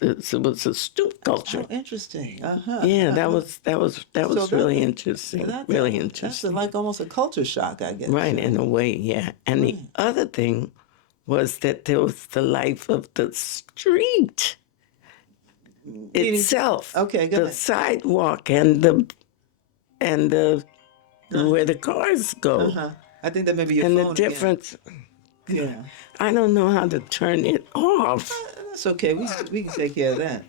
it was a stoop culture. Oh, interesting. Yeah, that was really interesting. Really That's interesting. like almost a culture shock, I guess. Right, in a way, yeah. And the other thing was that there was the life of the street itself. Okay, go The ahead. sidewalk and the where the cars go. I think that maybe your And phone the again. difference. Yeah. I don't know how to turn it off. That's okay. We can take care of that.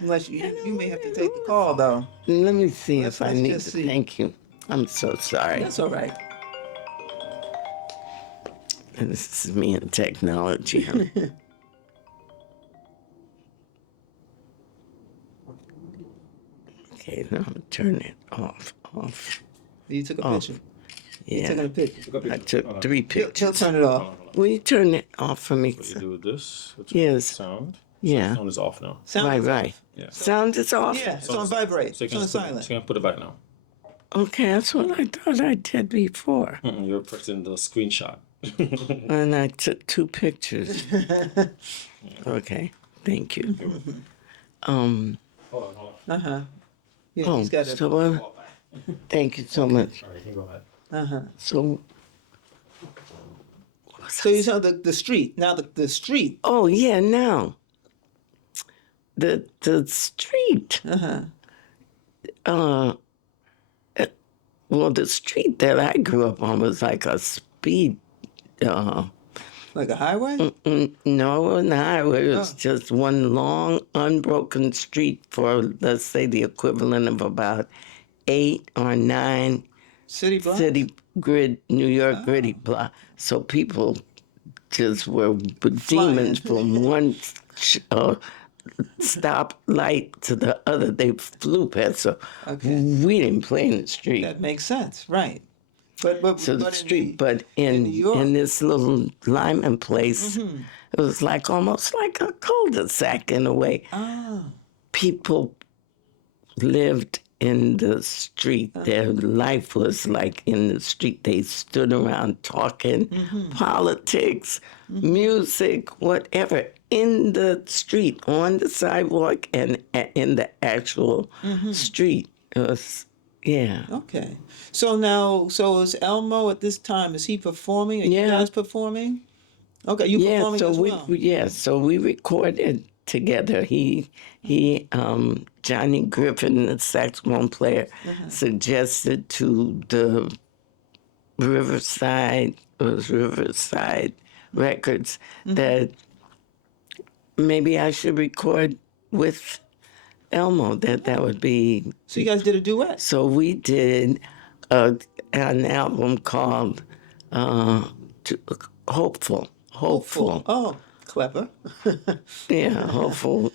Unless you may have to take the call though. Let me see if I let's need just to. see. Thank you. I'm so sorry. That's all right. This is me and technology. Huh? Okay, now I'm turning it off. You took a Oh. picture. He took Yeah. a picture. I took 3 He'll pictures. turn it off. Will you turn it off for me? What you do with this? It's Yes. sound. Yeah. Sound is off now. Sound Right, is right. off. Yeah. Sound is off? Yeah, it's Sound on is off. vibrate. So you It's can on put, so silent. you can put it back now. Okay, that's what I thought I did before. You're pressing the screenshot. And I took 2 pictures. Okay, thank you. Hold on, hold on. Yeah, Oh, he's got it. so thank you so much. All right, you can go ahead. So, So you saw the street. Now the street. oh yeah, now the street. Well, the street that I grew up on was like a speed. Like a highway? No, it wasn't a highway. It was just one long, unbroken street for, let's say, the equivalent of about 8 or 9 City block? city grid, New York gritty block. So people just were demons from one stop light to the other. They flew past. So we didn't play in the street. That makes sense, right? But To the but street, but in New York. in this little Lyman place, it was like almost like a cul-de-sac in a way. People lived in the street. Their life was like in the street. They stood around talking politics, music, whatever, in the street, on the sidewalk, and in the actual street. It was, yeah. Okay. So is Elmo at this time? Is he performing? Are you Yeah. guys performing? Okay, you Yeah, performing so as well. so we recorded together. Johnny Griffin, the saxophone player, suggested to the Riverside Records that maybe I should record with Elmo. That would be. So you guys did a duet. So we did an album called Hopeful. Oh, clever. Yeah, hopeful.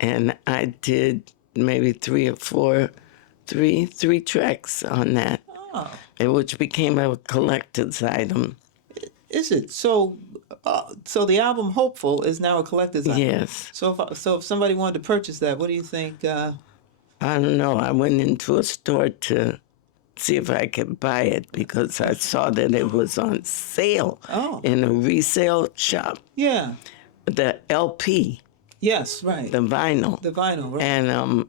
And I did maybe 3 or 4, three tracks on that, which became a collector's item. Is it so? So the album "Hopeful" is now a collector's item. Yes. So if somebody wanted to purchase that, what do you think? I don't know. I went into a store to see if I could buy it because I saw that it was on sale in a resale shop. Yeah. The LP, Yes. Right. the vinyl. The vinyl. Right. And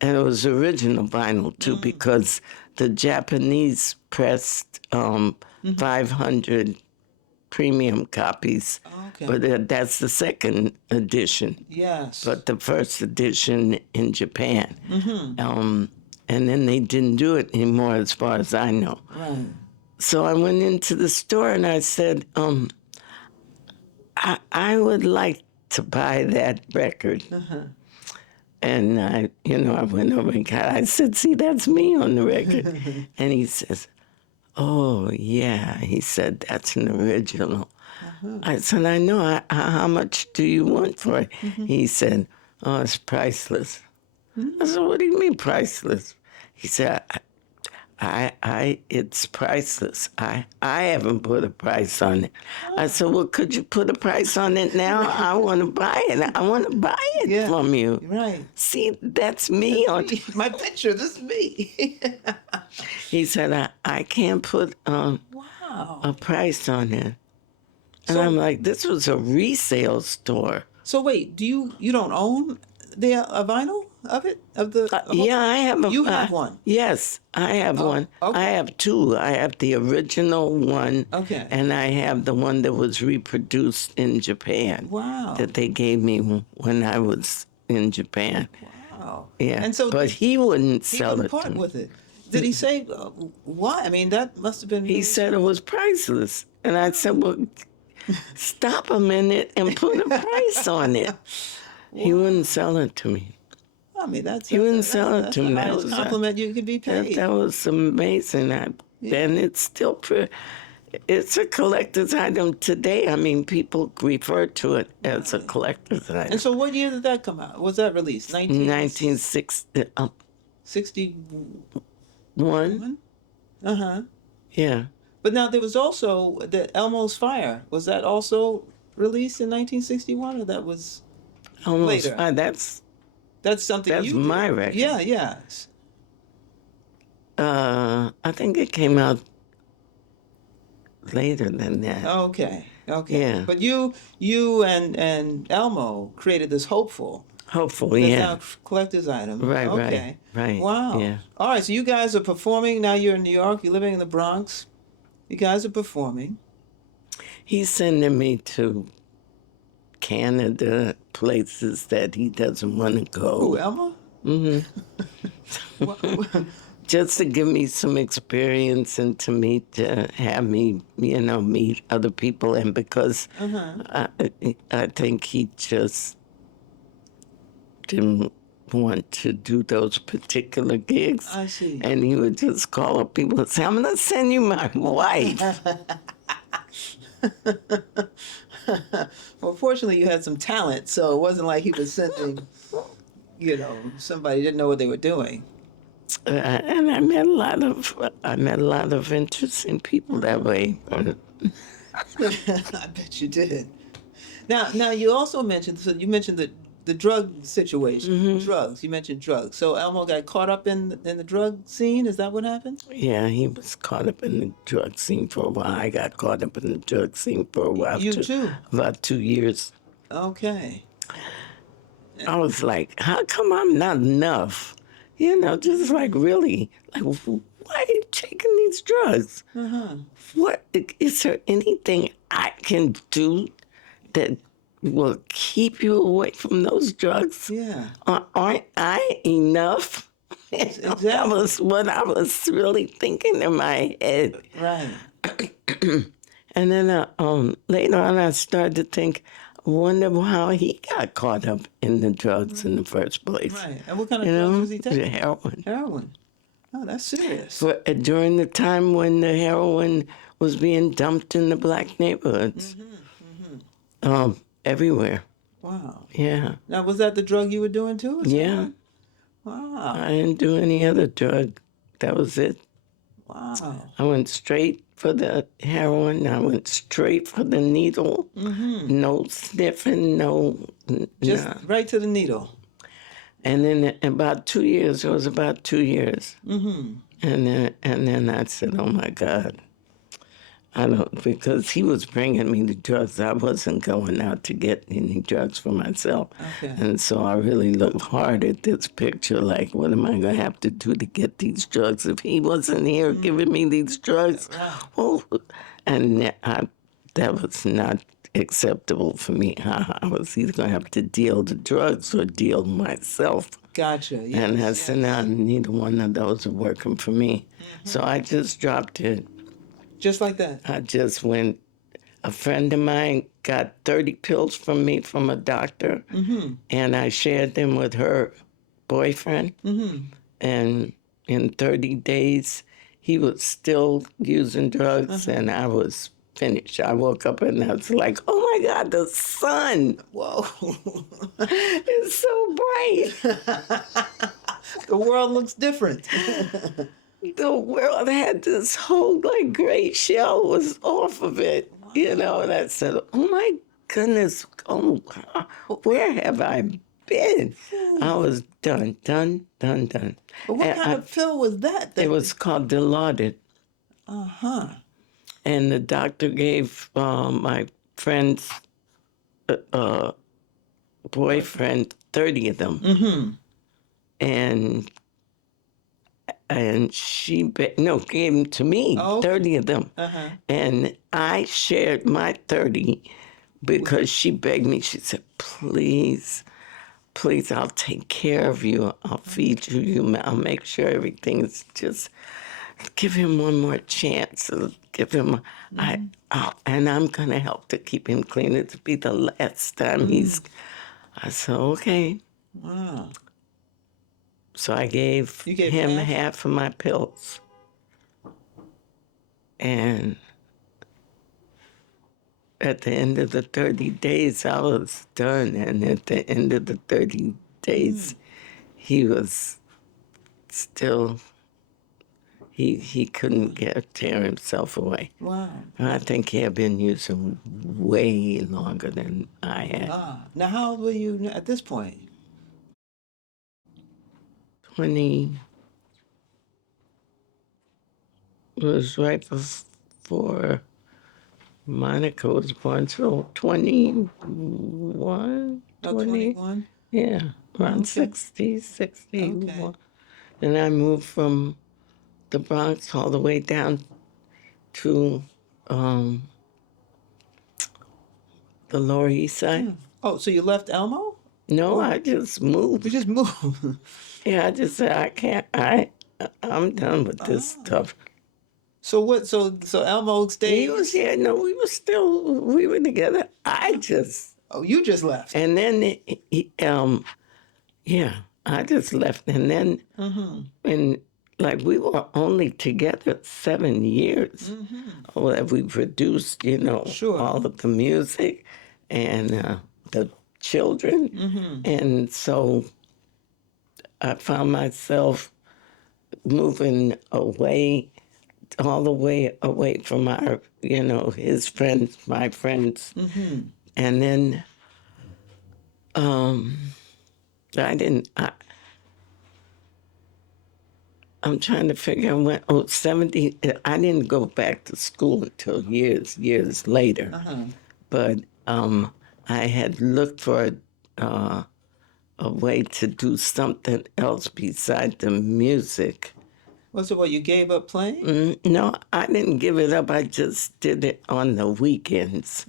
it was original vinyl too because the Japanese pressed 500 premium copies, Okay. but that's the second edition. Yes. But the first edition in Japan, and then they didn't do it anymore, as far as I know. Right. So I went into the store and I said, I would like to buy that record. And I went over and I said, see, that's me on the record. And he says, oh, yeah. He said, that's an original. I said, I know. How much do you want for it? He said, oh, it's priceless. I said, what do you mean priceless? He said, it's priceless. I haven't put a price on it. I said, well, could you put a price on it now? I want to buy it. I want to buy it from you. Right. See, that's me on My picture. This is me. He said, I can't put a price on it. And I'm like, this was a resale store. So wait, you don't own a vinyl of it Yeah, I have a. You have one? Yes, I have one. okay. I have 2. I have the original one. Okay. And I have the one that was reproduced in Japan. Wow. That they gave me when I was in Japan. Wow. Yeah. And so but he wouldn't he sell wouldn't it part to me. with it. Did he say why? I mean, that must have been. He said it was priceless. And I said, well, stop a minute and put a price on it. He wouldn't sell it to me. I mean, He wouldn't sell it to me. The That highest was compliment you could be paid. that was amazing. And it's still it's a collector's item today. I mean, people refer to it as a collector's item. And so, what year did that come out? Was that released? 1960. 61. 1? Yeah. But now there was also the Elmo's Fire. Was that also released in 1961, or that was Almost later? fine. That's Something you my did. record. Yeah, yeah. I think it came out later than that. Okay, okay. Yeah. But you and Elmo created this Hopeful. Hopefully, That's yeah. now a collector's item. Right, Okay. right. Wow. Yeah. All right, so you guys are performing. Now you're in New York. You're living in the Bronx. You guys are performing. He's sending me to Canada, places that he doesn't want to Who, go. Elmo? Just to give me some experience and have me, meet other people. And because I think he just didn't want to do those particular gigs. I see. And he would just call up people and say, I'm going to send you my wife. Well, fortunately, you had some talent, so it wasn't like he was sending, somebody didn't know what they were doing. And I met a lot of interesting people that way. I bet you did. Now you also mentioned, so you mentioned the drug situation, drugs. You mentioned drugs. So Elmo got caught up in the drug scene. Is that what happened? Yeah, he was caught up in the drug scene for a while. I got caught up in the drug scene for a while You too. About 2 years. Okay. I was like, how come I'm not enough? Just like really, like, why are you taking these drugs? What is there anything I can do that will keep you away from those drugs? Yeah. Aren't I enough? Exactly. That was what I was really thinking in my head. Right. And then later on, I started to think, I wonder how he got caught up in the drugs in the first place. Right. And what kind of drugs was he taking? Heroin. Heroin. Oh, that's serious. During the time when the heroin was being dumped in the black neighborhoods. Everywhere. Wow. Yeah. Now, was that the drug you were doing too? Yeah. Wow. I didn't do any other drug. That was it. Wow. I went straight for the heroin. I went straight for the needle. No sniffing, Just nah. right to the needle. And then about 2 years, it was about 2 years. And then I said, oh my God. Because he was bringing me the drugs. I wasn't going out to get any drugs for myself. Okay. And so I really looked hard at this picture, like, what am I going to have to do to get these drugs if he wasn't here giving me these drugs? Oh, and that was not acceptable for me. I was either going to have to deal the drugs or deal myself. Gotcha. Yes, And I said, no, neither one of those are working for me. So I just dropped it. Just like that. I just went. A friend of mine got 30 pills from me from a doctor, and I shared them with her boyfriend. And in 30 days, he was still using drugs, and I was finished. I woke up and I was like, oh my God, the sun. Whoa. It's so bright. The world looks different. The world had this whole gray shell was off of it, and I said, oh my goodness, where have I been? I was done. But what kind of pill was that? It was called Dilaudid. And the doctor gave my friend's boyfriend 30 of them. And she gave them to me, 30 of them. And I shared my 30 because she begged me. She said, please, I'll take care of you. I'll feed you. I'll make sure everything's just, give him one more chance. Give him, and I'm going to help to keep him clean. It'll be the last time I said, okay. Wow. So I gave him half of my pills. And at the end of the 30 days, I was done. And at the end of the 30 days, he was still he couldn't tear himself away. Wow. I think he had been using way longer than I had. Now how old were you at this point? 20 was right before Monica was born, so 21, Oh, 20, 21? yeah, around Okay. 60, 61. Okay. And I moved from the Bronx all the way down to the Lower East Side. Oh, so you left Elmo? No, I just You moved. just moved. Yeah, I just said I can't. I'm done with this stuff. So what? So Elmo stayed. He was here. No, we were together. Oh, you just left. And then yeah, I just left, and then and like we were only together 7 years. Or that we produced, Sure. all of the music and the children, and so I found myself moving away, all the way away from our, his friends, my friends, and then I didn't. I'm trying to figure out when. 70. I didn't go back to school until years later, but I had looked for a way to do something else besides the music. What's it? What you gave up playing? No, I didn't give it up. I just did it on the weekends,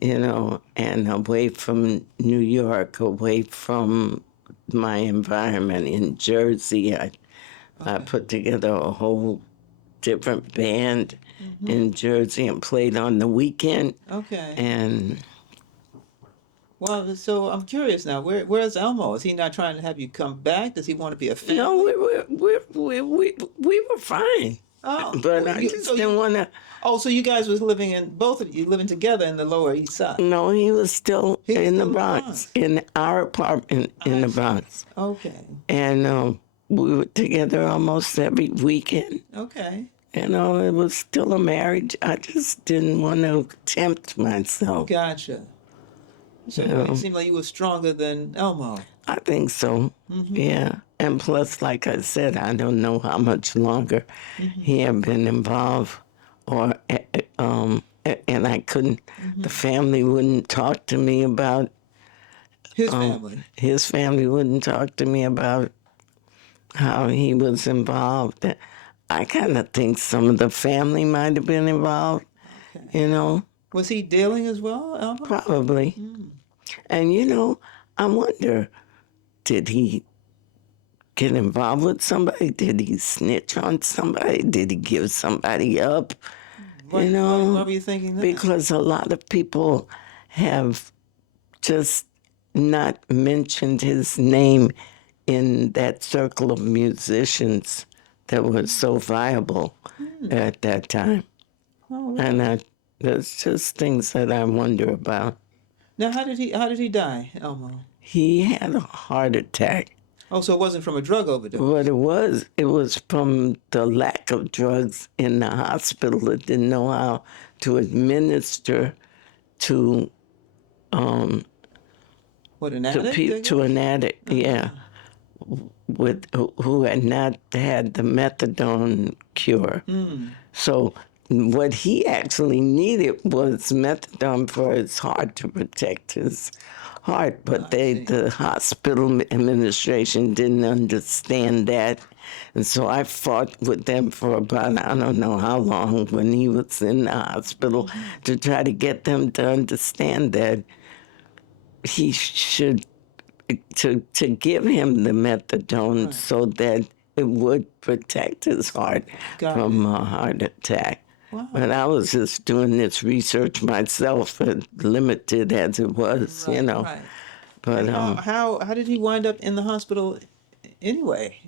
and away from New York, away from my environment in Jersey. I put together a whole different band in Jersey and played on the weekend. Okay. And Well, so I'm curious now. Where's Elmo? Is he not trying to have you come back? Does he want to be a fan? no, we were fine. Oh, But well, I just didn't want to. Oh, so you guys was both of you living together in the Lower East Side. No, he was still He was in the still in the Bronx, Bronx. in our apartment in the Bronx. Okay. And we were together almost every weekend. Okay. It was still a marriage. I just didn't want to tempt myself. Gotcha. So it seemed like you were stronger than Elmo. I think so. Yeah. And plus, like I said, I don't know how much longer he had been involved, or and I couldn't. The family wouldn't talk to me about. His family. His family wouldn't talk to me about how he was involved. I kind of think some of the family might have been involved. Was he dealing as well, Elmo? Probably. And I wonder, did he get involved with somebody? Did he snitch on somebody? Did he give somebody up? Why were you thinking that? Because a lot of people have just not mentioned his name in that circle of musicians that were so viable at that time. Oh, And there's just things that I wonder about. now, how did he die, Elmo? He had a heart attack. Oh, so it wasn't from a drug overdose. What it was from the lack of drugs in the hospital that didn't know how to administer to What, an addict? to an addict, yeah, with who had not had the methadone cure. So what he actually needed was methadone for his heart to protect his heart, but the hospital administration didn't understand that. And so I fought with them for about, I don't know how long, when he was in the hospital, to try to get them to understand that he should, to give him the methadone so that it would protect his heart from a heart attack. Wow. But I was just doing this research myself, limited as it was, Right. But How did he wind up in the hospital anyway?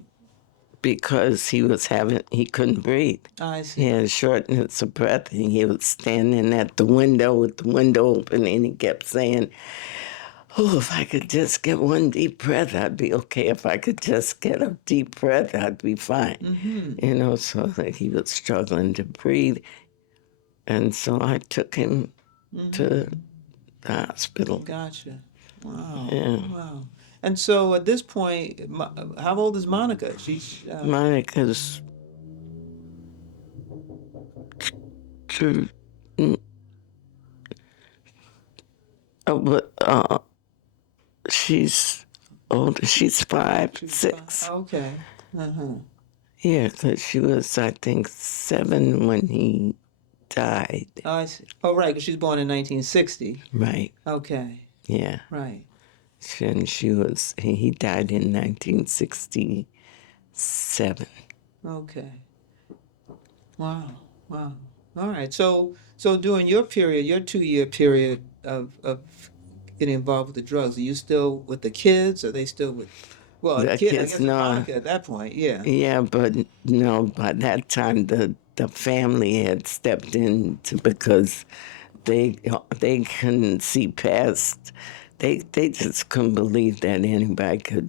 because he couldn't breathe. I see. He had shortness of breath, and he was standing at the window with the window open, and he kept saying, oh, if I could just get one deep breath, I'd be okay. If I could just get a deep breath, I'd be fine. You know, so that he was struggling to breathe. And so I took him to the hospital. Gotcha. Wow. Yeah. Wow. And so at this point, how old is Monica? She's Monica's two, but she's older. She's 5, 6. okay. Uh-huh. Yeah, because she was, I think, 7 when he died. Oh, I see. Oh, right, because she's born in 1960. Right. Okay. Yeah. Right. And he died in 1967. Okay. Wow. Wow. All right. So during your period, your 2-year period of getting involved with the drugs, are you still with the kids? Are they still with? Well, the The kid, I kids, guess, no. Monica at that point. Yeah. Yeah, but no, by that time the family had stepped in because they couldn't see past. They just couldn't believe that anybody could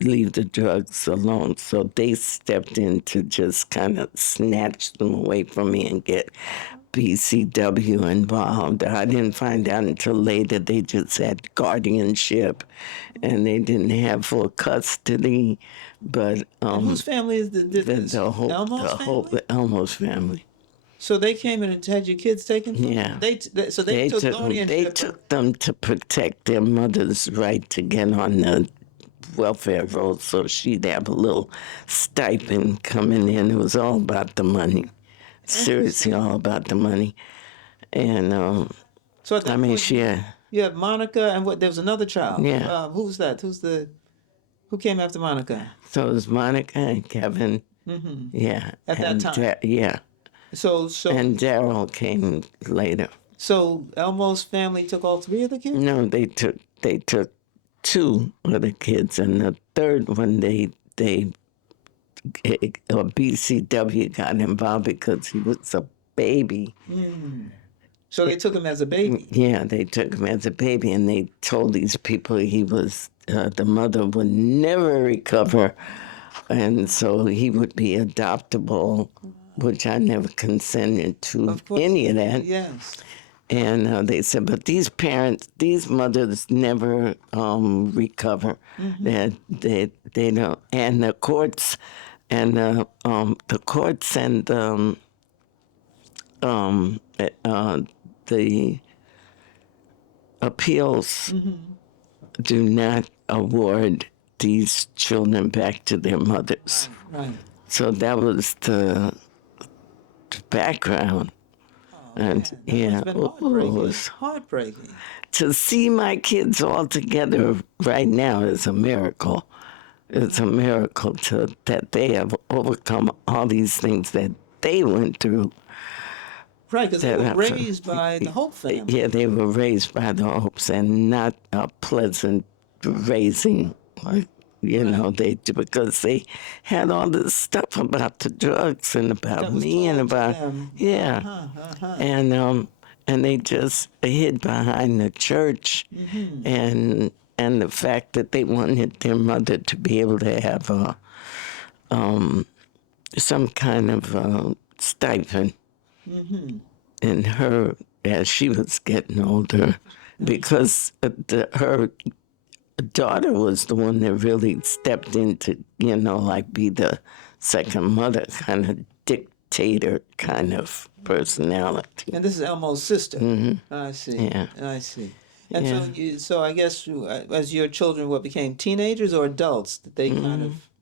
leave the drugs alone. So they stepped in to just kind of snatch them away from me and get BCW involved. I didn't find out until later they just had guardianship and they didn't have full custody. But And whose family is this? Elmo's family? the Elmo's family. So they came in and had your kids taken from Yeah. them? So they took guardianship. They took them to protect their mother's right to get on the welfare roll, so she'd have a little stipend coming in. It was all about the money. Seriously, all about the money. And So at that I mean, point, you have Monica and what? There was another child. Yeah. Who's that? Who came after Monica? So it was Monica and Kevin. Yeah. At that and time. Yeah. So And Daryl came later. so Elmo's family took all 3 of the kids? No, they took 2 of the kids, and the third one BCW got involved because he was a baby. So they took him as a baby. Yeah, they took him as a baby, and they told these people he was the mother would never recover, and so he would be adoptable, which I never consented to any of that. Yes. And they said, but these mothers never recover. That they don't. And the courts and the the appeals do not award these children back to their mothers. Right. So that was the background. And It's been heartbreaking. Heartbreaking. to see my kids all together right now is a miracle. It's a miracle that they have overcome all these things that they went through. Right, because they were raised by the Hope family. Yeah, they were raised by the Hopes, and not a pleasant raising. Because they had all this stuff about the drugs and about me and about and they just hid behind the church and the fact that they wanted their mother to be able to have some kind of stipend in her as she was getting older, because her daughter was the one that really stepped into, be the second mother, kind of dictator kind of personality. And this is Elmo's sister. I see. Yeah. I see. And so I guess as your children became teenagers or adults, did they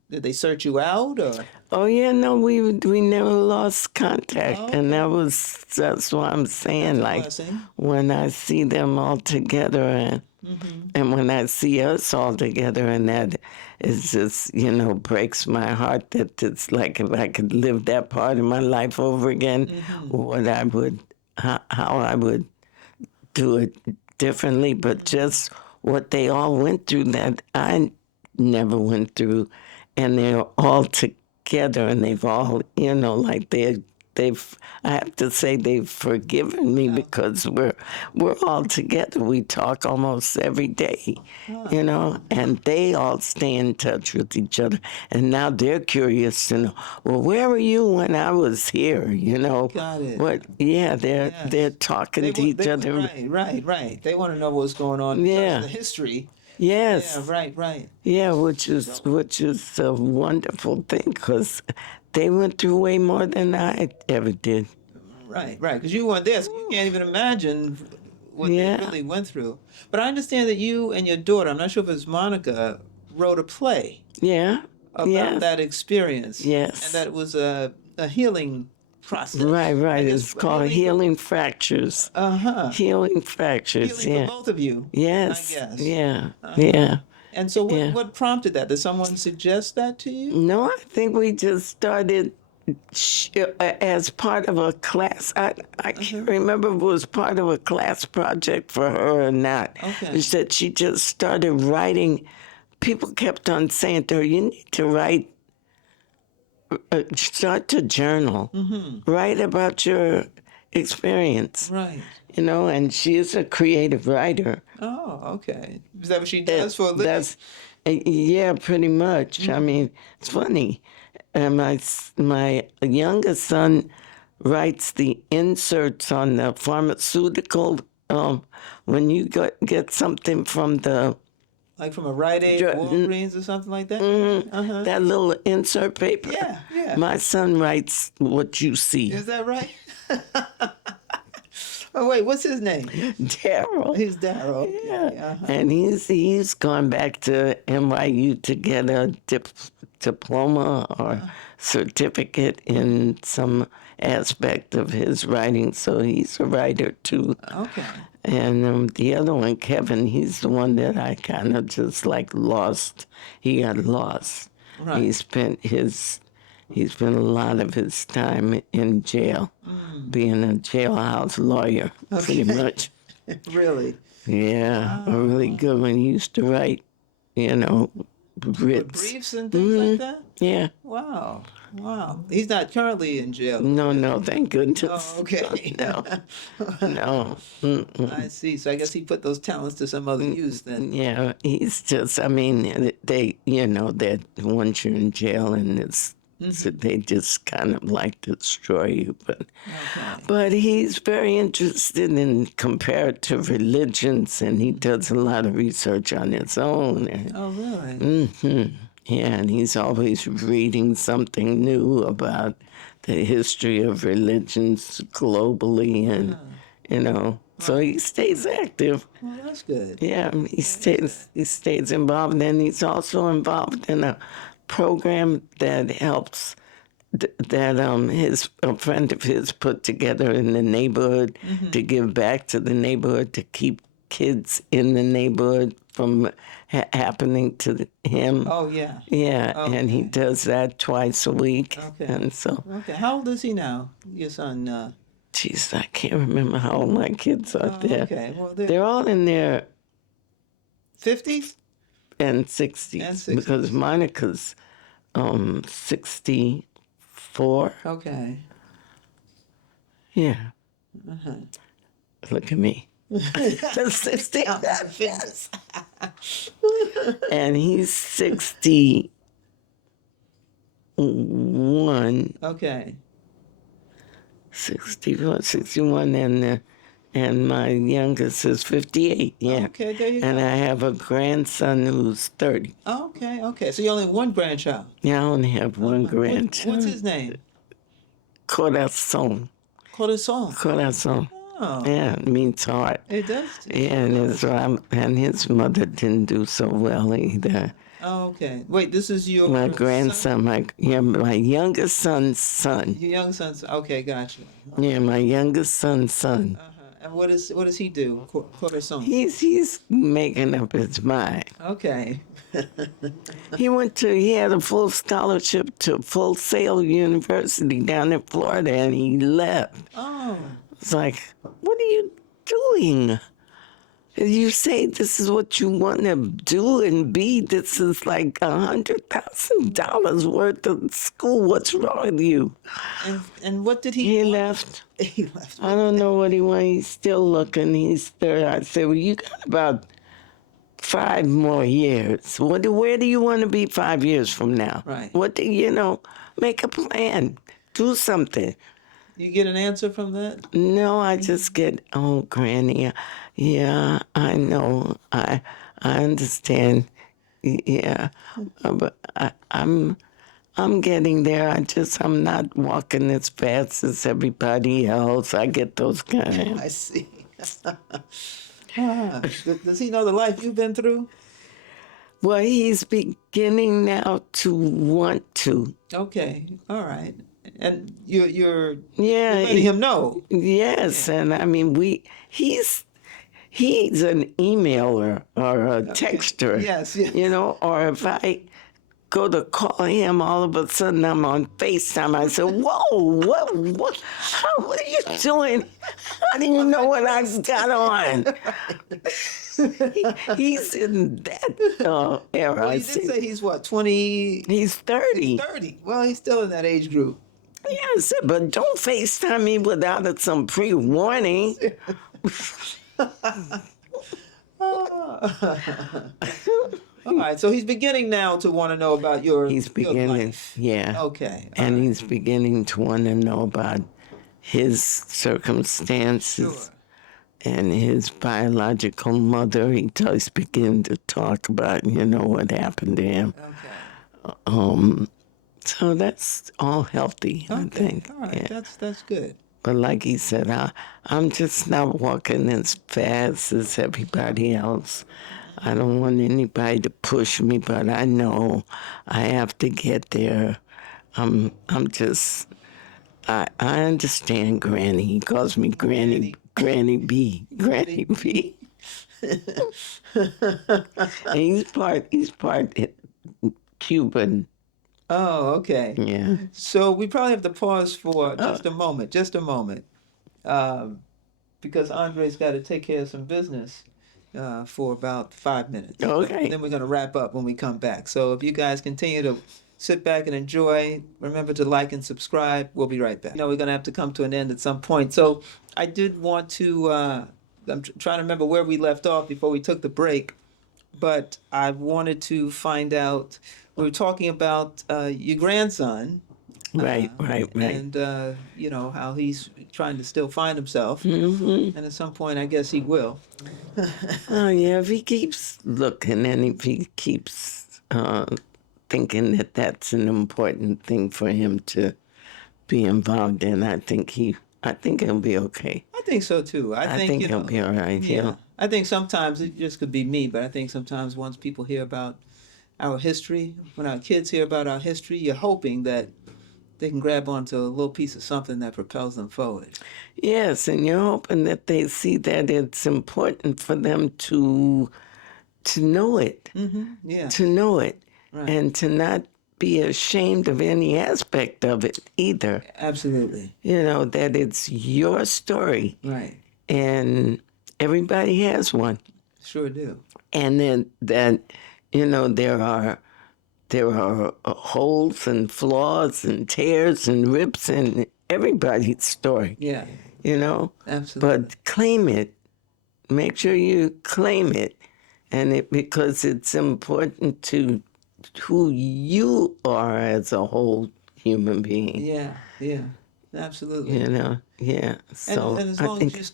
did they search you out or? Oh yeah, no, we never lost contact, and that's what I'm saying. When I see them all together, and when I see us all together, and that it just breaks my heart. That it's like if I could live that part of my life over again, how I would do it differently. But just what they all went through that I never went through. And they're all together, and they've all, they're I have to say they've forgiven me because we're all together. We talk almost every day, and they all stay in touch with each other. And now they're curious to know, well, where were you when I was here? Got it. What? Yeah, they're talking to each other. Right. They want to know what's going on in terms Yeah. of the history. Yes. Yeah, right. Yeah, which is a wonderful thing because they went through way more than I ever did. Right. Because you weren't there, so you can't even imagine what Yeah. they really went through. But I understand that you and your daughter, I'm not sure if it's Monica, wrote a play Yeah. about Yes. that experience. Yes. And that it was a healing process. Right. guess It's called Healing Fractures. Healing Fractures. Healing Yeah. for both of you. Yes. I guess. Yeah. Yeah. And so Yeah. what prompted that? Did someone suggest that to you? No, I think we just started as part of a class. I can't remember if it was part of a class project for her or not. Okay. It's that she just started writing. People kept on saying to her, you need to write, start to journal, write about your experience. Right. And she is a creative writer. Oh, okay. Is that what she does for a living? That's, yeah, pretty much. I mean, it's funny. My youngest son writes the inserts on the pharmaceutical. When you get something from the Like from a Rite Aid, Walgreens, or something like that? that little insert paper. Yeah. My son writes what you see. Is that right? Oh, wait, what's his name? Daryl. He's Darryl. Okay. Yeah. And he's gone back to NYU to get a diploma or certificate in some aspect of his writing. So he's a writer too. Okay. And the other one, Kevin, he's the one that I kind of just like lost. He got lost. Right. He spent a lot of his time in jail, being a jailhouse lawyer, pretty much. Really? Yeah, a really good one. He used to write, writs. Briefs and things like that? Yeah. Wow. He's not currently in jail. No, thank goodness. Oh, okay. No. Mm-mm. I see. So I guess he put those talents to some other use then. Yeah, he's just, they, that once you're in jail and so they just kind of like destroy you. But he's very interested in comparative religions, and he does a lot of research on his own. Oh, really? Yeah, and he's always reading something new about the history of religions globally, and so he stays active. Well, that's good. Yeah, he stays involved, and he's also involved in a program that helps a friend of his put together in the neighborhood to give back to the neighborhood, to keep kids in the neighborhood from happening to him. Oh, yeah. Yeah, Okay. and he does that twice a week. Okay. And so, Okay. How old is he now? Your son? geez, I can't remember how old my kids are there. Okay. Well, They're all in their 50s? and 60s, And 60s. because Monica's 64. Okay. Yeah. Look at me. 60. And he's 61. Okay. 61, and my youngest is 58. Yeah. Okay, there you And go. I have a grandson who's 30. Okay. So you only have one grandchild. Yeah, I only have one grandchild. What's his name? Corazon. Corazon. Corazon. Oh, Yeah, it means heart. it does. Yeah, and his mother didn't do so well either. Oh, okay. Wait, this is your My son? grandson, my youngest son's son. Your young son's. Okay, gotcha. Yeah, my youngest son's son. And what does he do? Corazon. He's making up his mind. Okay. He had a full scholarship to Full Sail University down in Florida, and he left. Oh. It's like, what are you doing? You say this is what you want to do and be. This is like $100,000 worth of school. What's wrong with you? And what did he He want? left. He left. I don't know what he wants. He's still looking. He's there. I said, well, you got about 5 more years. Where do you want to be 5 years from now? Right. What do make a plan. Do something. You get an answer from that? No, I just get, oh, Granny, yeah, I know, I understand, yeah, but I'm getting there. I'm not walking as fast as everybody else. I get those kind. I see. Does he know the life you've been through? Well, he's beginning now to want to. Okay, all right. And you're Yeah, letting him know. yes, and I mean he's an emailer or a texter. Yes, yes. Or if I go to call him, all of a sudden I'm on FaceTime. I say, "Whoa, what are you doing? How do you know what I've got on?" He's in that era. Well, you did say he's what, 20? He's 30. 30. Well, he's still in that age group. Yes, but don't FaceTime me without some pre-warning. All right, so he's beginning now to want to know about your He's your beginning, life. yeah. Okay. And he's beginning to want to know about his circumstances and his biological mother. He's beginning to talk about, what happened to him. Okay. So that's all healthy, I think. All right, Yeah. that's good. But like he said, I'm just not walking as fast as everybody else. I don't want anybody to push me, but I know I have to get there. I understand Granny. He calls me Granny B. Granny B. And he's part Cuban. Oh, okay. Yeah. So we probably have to pause for just a moment, because Andre's got to take care of some business for about 5 minutes. Okay. Then we're going to wrap up when we come back. So if you guys continue to sit back and enjoy, remember to like and subscribe. We'll be right back. We're going to have to come to an end at some point. So I did want to, I'm trying to remember where we left off before we took the break, but I wanted to find out, we were talking about your grandson. Right. And, how he's trying to still find himself. Mm-hmm. And at some point, I guess he will. Oh, yeah, if he keeps looking and if he keeps thinking that that's an important thing for him to be involved in, I think he'll be okay. I think so, too. I think he'll be all right. Yeah. I think sometimes it just could be me, but I think sometimes once people hear about our history, when our kids hear about our history, you're hoping that they can grab onto a little piece of something that propels them forward. Yes, and you're hoping that they see that it's important for them to know it. Mm-hmm. Yeah. To know it. Right. And to not be ashamed of any aspect of it either. Absolutely. That it's your story. Right. And everybody has one. Sure do. And then that, there are holes and flaws and tears and rips in everybody's story. Yeah. Absolutely. But claim it. Make sure you claim it. And because it's important to who you are as a whole human being. Yeah. Absolutely. Yeah. So and as long as he's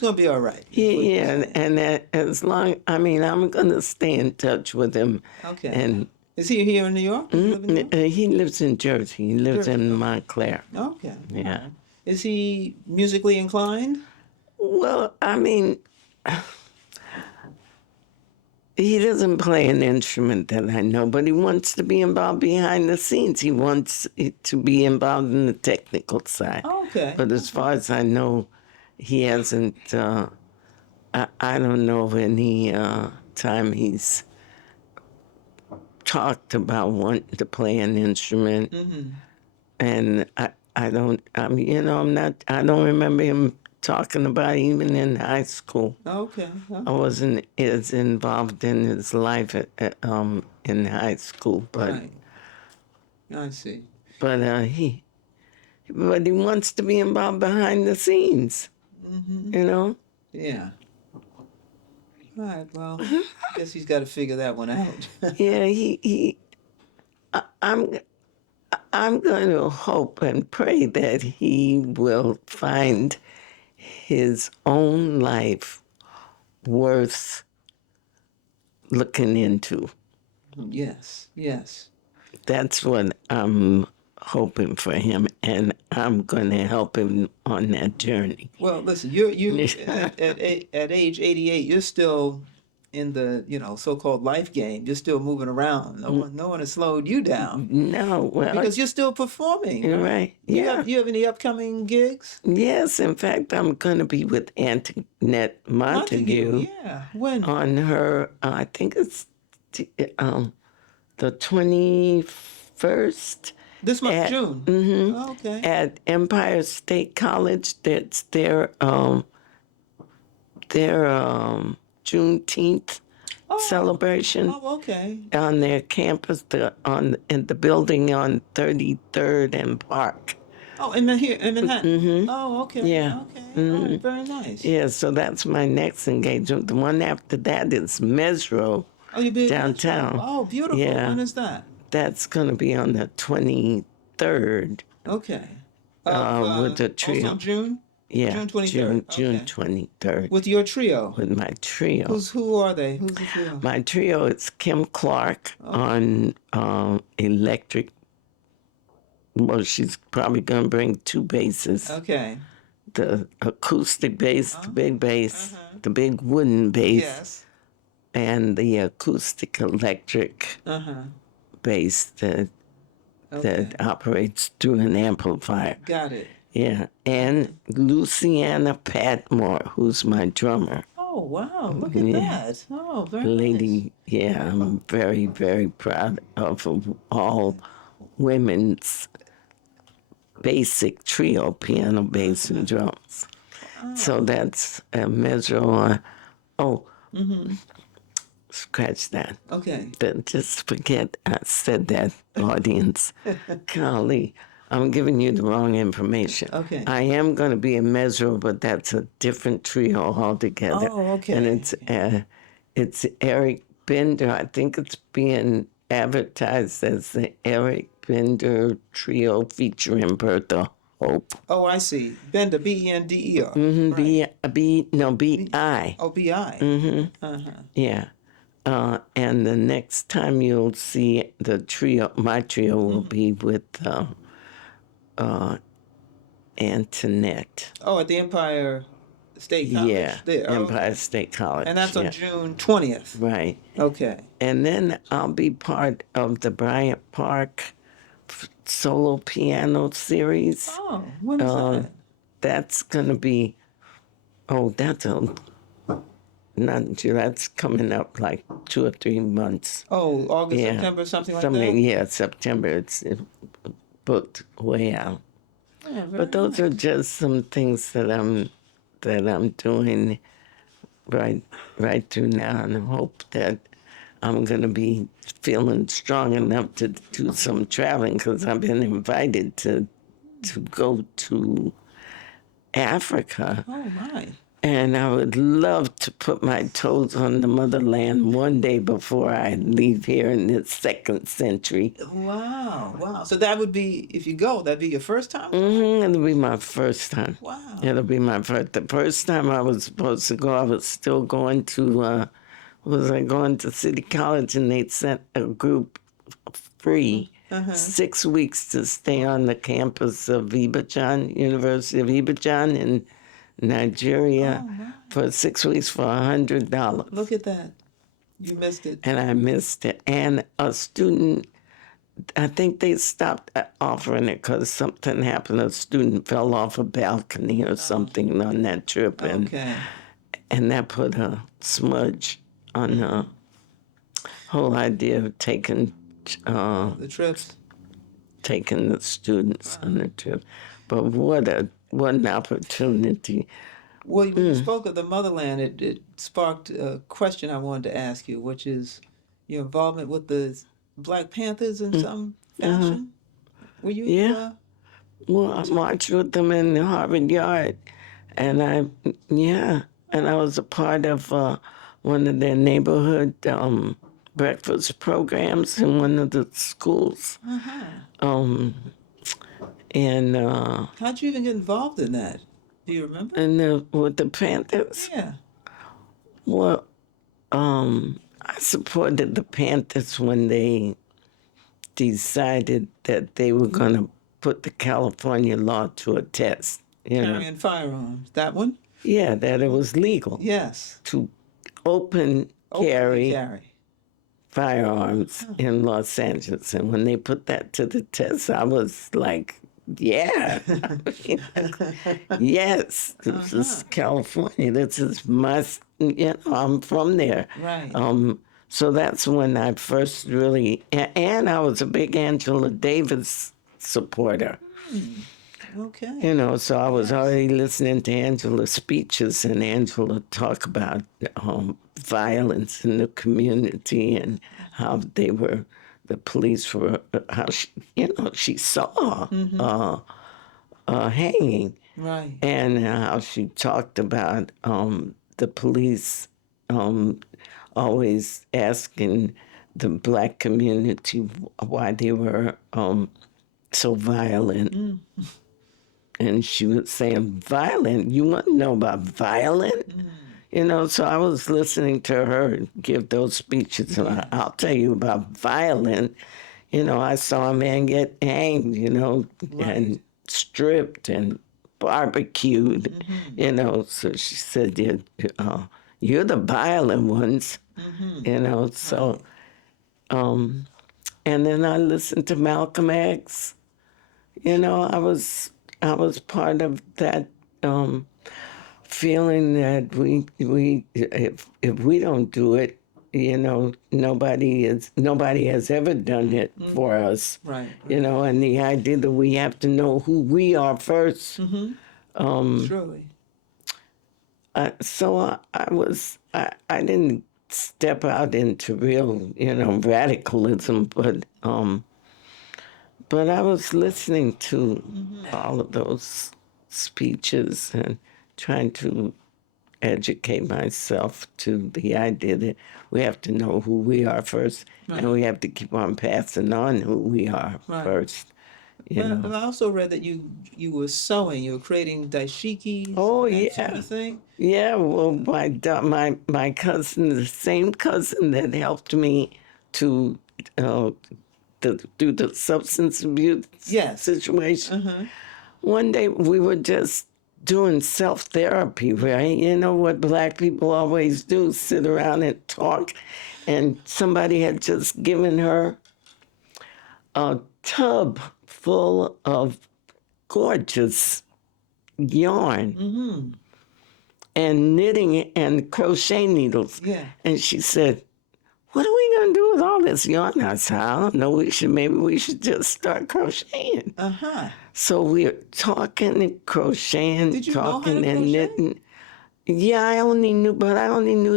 going to be all right. Yeah, and as long, I'm going to stay in touch with him. Okay. And is he here in New York? he lives in Jersey. He lives in Montclair. Okay. Yeah. Right. Is he musically inclined? Well, he doesn't play an instrument that I know, but he wants to be involved behind the scenes. He wants to be involved in the technical side. Okay. But as far as I know, he hasn't, I don't know of any time he's talked about wanting to play an instrument. Mm-hmm. And I don't remember him talking about even in high school. Okay. I wasn't as involved in his life in high school, but Right. I see. but he wants to be involved behind the scenes. You know. Yeah. All right. Well, I guess he's got to figure that one out. Yeah, I'm going to hope and pray that he will find his own life worth looking into. Yes. Yes. That's what I'm hoping for him, and I'm going to help him on that journey. Well, listen, you at age 88, you're still in the so-called life game. You're still moving around. No one has slowed you down No, well, because you're still performing. you're right. You Yeah. have any upcoming gigs? Yes, in fact, I'm going to be with Antoinette Montague Yeah. When? on her, I think it's the 21st. This month, June. Oh, okay. At Empire State College. That's their Juneteenth celebration Oh, okay. on their campus, in the building on 33rd and Park. Oh, in Manhattan. Oh, okay. Yeah. Okay. All right. Very nice. Yeah, so that's my next engagement. The one after that is Mesro Oh, you be downtown. Oh, beautiful. Yeah. When is that? That's going to be on the 23rd. Okay. With the trio. Also June. Yeah, June 23rd. June Okay. 23rd. With your trio. With my trio. Who are they? Who's the trio? My trio is Kim Clark on electric. Well, she's probably going to bring two basses. Okay. The acoustic bass, the big bass, the big wooden bass, Yes. and the acoustic electric bass that operates through an amplifier. Got it. Yeah, and Luciana Patmore, who's my drummer. Oh wow! Look at that. Oh, very Lady, nice. yeah, I'm very, very proud of all women's basic trio, piano, bass, and drums. So that's a measure on, scratch that. Okay. Just forget I said that, audience. Golly, I'm giving you the wrong information. Okay. I am going to be a Mesro, but that's a different trio altogether. Oh, okay. And it's Eric Bender. I think it's being advertised as the Eric Bender Trio featuring Bertha Hope. Oh, I see. Bender, Bender. B-I. Oh, B-I. Yeah. And the next time you'll see the trio, my trio will be with Antoinette. Oh, at the Empire State College. Yeah, There. Empire State College. And that's on yeah. June 20th. Right. Okay. And then I'll be part of the Bryant Park solo piano series. Oh, when is that? That's going to be, that's coming up like 2 or 3 months. Oh, August, Yeah. September, something like that? Yeah, September. It's booked way out. Yeah, very But those are just some things that I'm doing right through now, and I hope that I'm gonna be feeling strong enough to do some traveling because I've been invited to go to Africa. Oh, my. And I would love to put my toes on the motherland one day before I leave here in the 2nd century. Wow. So that would be, if you go, that'd be your first time? It'll be my first time. Wow. It'll be my first. The first time I was supposed to go, I was still going to, going to City College, and they sent a group free 6 weeks to stay on the campus of Ibadan, University of Ibadan in Nigeria for 6 weeks for $100. Look at that. You missed it. And I missed it. And a student, I think they stopped offering it because something happened. A student fell off a balcony or something on that trip. Okay. And that put a smudge on the whole idea of taking The trips. the students on the trip. But what an opportunity. Well, when you spoke of the motherland, it sparked a question I wanted to ask you, which is your involvement with the Black Panthers in some fashion. Were you? Yeah. Well, I marched with them in the Harvard Yard, and and I was a part of one of their neighborhood breakfast programs in one of the schools. Um, and How'd you even get involved in that? Do you remember? with the Panthers, Yeah. well, I supported the Panthers when they decided that they were going to put the California law to a test. You know, Carrying firearms. That one? yeah, that it was legal Yes. to open Openly carry carry. firearms in Los Angeles. And when they put that to the test, I was like, yeah, yes, this is California. This is my, I'm from there. Right. So that's when I first really, and I was a big Angela Davis supporter. Okay. You know, so I was already listening to Angela's speeches, and Angela talk about violence in the community and how the police were, how she, she saw hanging, Right. and how she talked about the police always asking the Black community why they were so violent. And she was saying, violent? You want to know about violent? You know, so I was listening to her give those speeches, and I'll tell you about violent. You know, I saw a man get hanged, and stripped and barbecued, so she said, you're the violent ones, so, and then I listened to Malcolm X. I was part of that feeling that if we don't do it, nobody has ever done it for us. Right. And the idea that we have to know who we are first. Surely. So I didn't step out into real, radicalism, but I was listening to all of those speeches and trying to educate myself to the idea that we have to know who we are first, and we have to keep on passing on who we are first. But I also read that you were sewing, you were creating dashiki. Oh, that yeah. sort of thing. Yeah, well, my cousin, the same cousin that helped me to do the substance abuse situation. One day we were just doing self-therapy, right? You know what Black people always do, sit around and talk. And somebody had just given her a tub full of gorgeous yarn and knitting and crochet needles. Yeah. And she said, what are we going to do with all this yarn? I said, I don't know. Maybe we should just start crocheting. So we're talking and crocheting, Did you know how talking to and crochet? knitting. Yeah, I only knew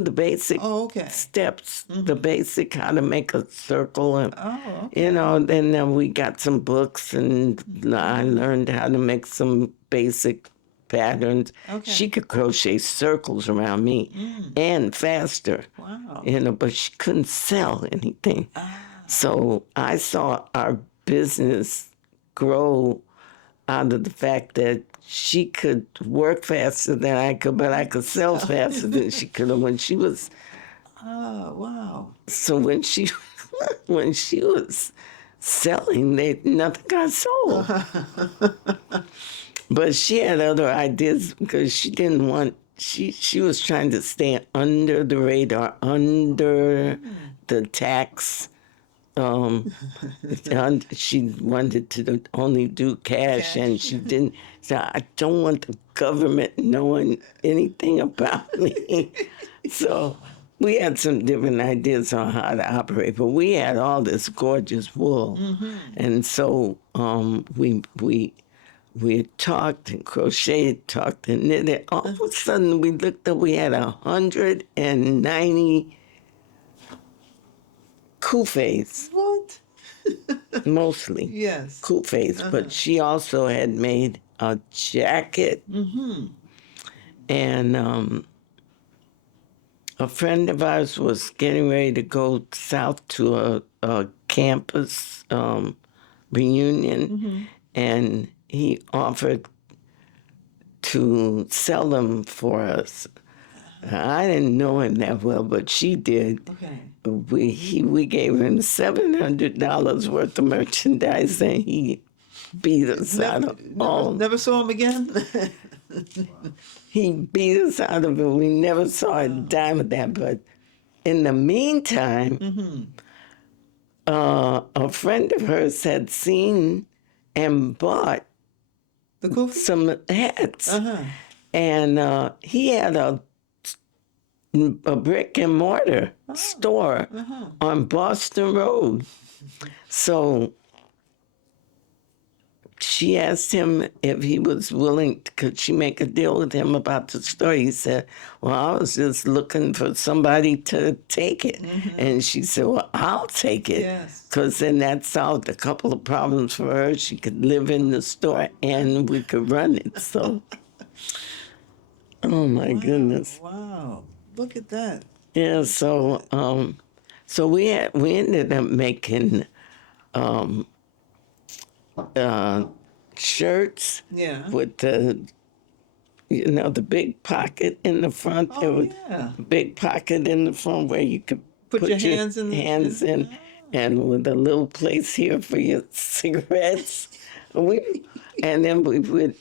the basic Okay. steps, the basic how to make a circle, and Okay. Then we got some books, and I learned how to make some basic patterns. Okay. She could crochet circles around me and faster. Wow. But she couldn't sell anything. So I saw our business grow out of the fact that she could work faster than I could, but I could sell faster than she could. When she was, Oh, wow. so when she was selling, nothing got sold. But she had other ideas because she didn't want. She was trying to stay under the radar, under the tax. And she wanted to only do cash, and she didn't. So I don't want the government knowing anything about me. So we had some different ideas on how to operate, but we had all this gorgeous wool, and so we we talked and crocheted, talked and knitted. All of a sudden, we looked up, we had 190 kufes, What? mostly. Yes. Kufes, but she also had made a jacket. And a friend of ours was getting ready to go south to a campus reunion, and he offered to sell them for us. I didn't know him that well, but she did. Okay. We gave him $700 worth of merchandise, and he beat us out of all. Never saw him again? He beat us out of it. We never saw a dime of that. But in the meantime, a friend of hers had seen and bought The kufi? some hats. And he had a brick and mortar store on Boston Road. So she asked him if he was willing, could she make a deal with him about the store? He said, well, I was just looking for somebody to take it. And she said, well, I'll take it. Yes. Because then that solved a couple of problems for her. She could live in the store and we could run it. So, oh my goodness. Wow. Look at that. Yeah, so we ended up making shirts Yeah. with the big pocket in the front. There was yeah. a big pocket in the front where you could Put your hands in the- hands in, and with a little place here for your cigarettes. And then we would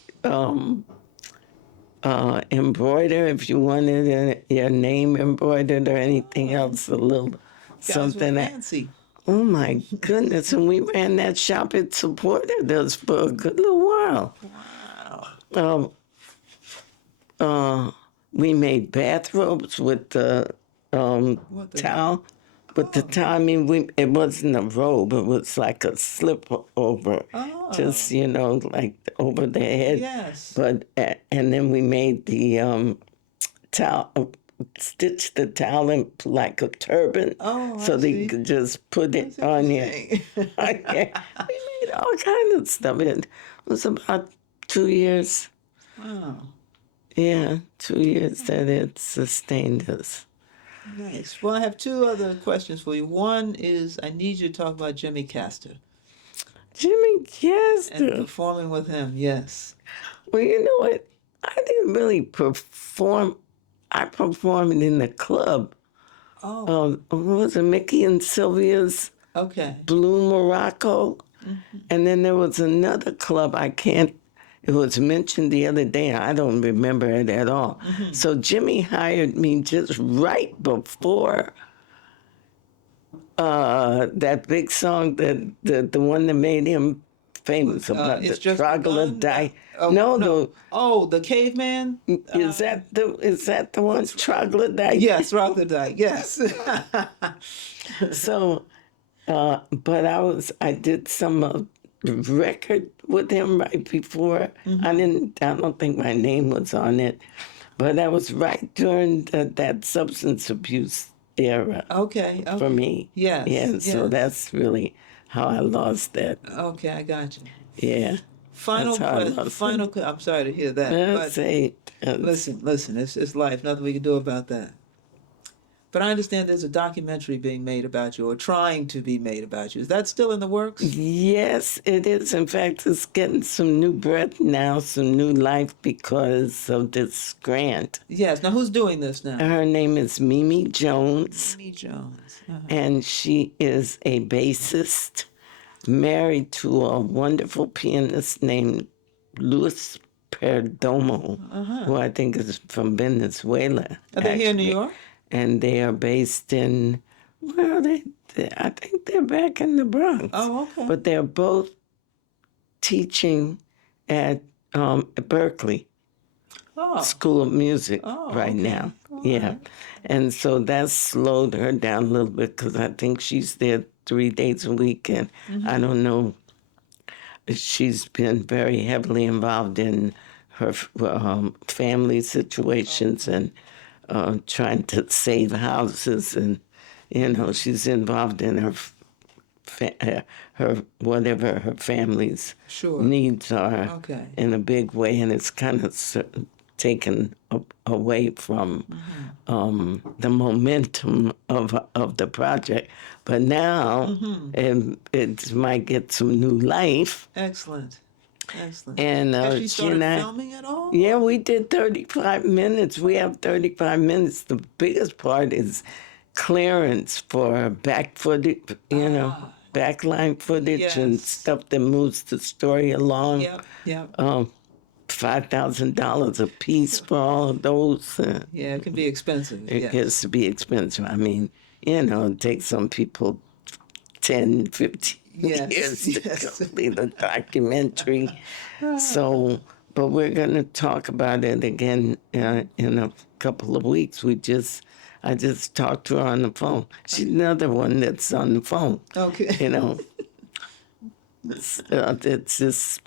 embroider if you wanted your name embroidered or anything else, a little something. Guys were fancy. Oh my goodness! And we ran that shop. It supported us for a good little while. Wow. We made bathrobes with the towel. But the towel, I mean, it wasn't a robe. It was like a slip over, just like over the head. Yes. But and then we made the towel. Stitch the towel in like a turban, so they could just put it on you. Yeah. We made all kinds of stuff. It was about 2 years. Wow. Yeah, 2 years that it sustained us. Nice. Well, I have two other questions for you. One is I need you to talk about Jimmy Castor Jimmy and Castor. performing with him. Yes. Well, you know what? I didn't really perform. I performed in the club. Oh. What was it? Mickey and Sylvia's Okay. Blue Morocco. And then there was another club, it was mentioned the other day, I don't remember it at all. So Jimmy hired me just right before that big song, the one that made him famous about It's the Just troglodyte. Oh, No, Oh, the caveman? is that the one, troglodyte? Yes, Troglodyte. Yes. So, but I did some record with him right before. I don't think my name was on it, but that was right during that substance abuse era Okay. for me. Yes. Yeah, so yes. that's really how I lost that. Okay, I got you. Yeah. Final That's how I question. lost it. I'm sorry to hear that. That's But it. listen. It's life. Nothing we can do about that. But I understand there's a documentary being made about you, or trying to be made about you. Is that still in the works? Yes, it is. In fact, it's getting some new breath now, some new life because of this grant. Yes. Now, who's doing this now? Her name is Mimi Jones, Amy Jones. and she is a bassist married to a wonderful pianist named Luis Perdomo, who I think is from Venezuela. Are they here in New actually. York? And they are based in, I think they're back in the Bronx. Oh, okay. But they're both teaching at Berkeley Oh. School of Music Oh, right okay. now. Yeah. And so that's slowed her down a little bit because I think she's there 3 days a week. And I don't know she's been very heavily involved in her family situations and trying to save houses, and she's involved in her whatever her family's Sure. needs are Okay. in a big way, and it's kind of taken away from the momentum of the project. But now it might get some new life. Excellent. Excellent. And Has she she started and I, filming at all? yeah, we did 35 minutes. We have 35 minutes. The biggest part is clearance for back footage, backline footage and Yes. stuff that moves the story along. Yep. Yep. $5,000 a piece for all of those. Yeah, it can be expensive. It Yes. gets to be expensive. I mean, it takes some people 10, 15 Yes, years to yes. complete a documentary. So, but we're going to talk about it again in a couple of weeks. I just talked to her on the phone. She's another one that's on the phone. Okay. It's just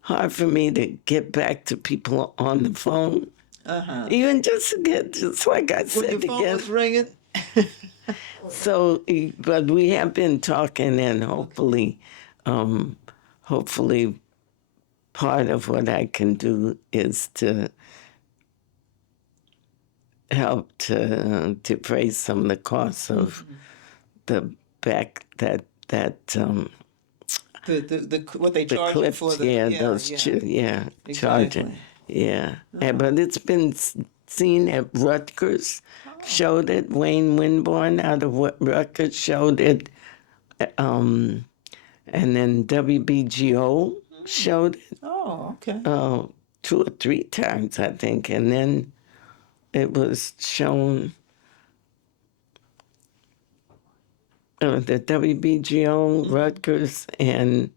hard for me to get back to people on the phone. Even just like I When said your phone again. was ringing. So, but we have been talking, and hopefully part of what I can do is to help to defray some of the costs of the back that The what they the charge you clips, for the charging, Exactly. yeah. But it's been seen at Rutgers, showed it. Wayne Winborn out of Rutgers showed it, and then WBGO showed it Oh, okay. 2 or 3 times, I think, and then it was shown. The WBGO, Rutgers, and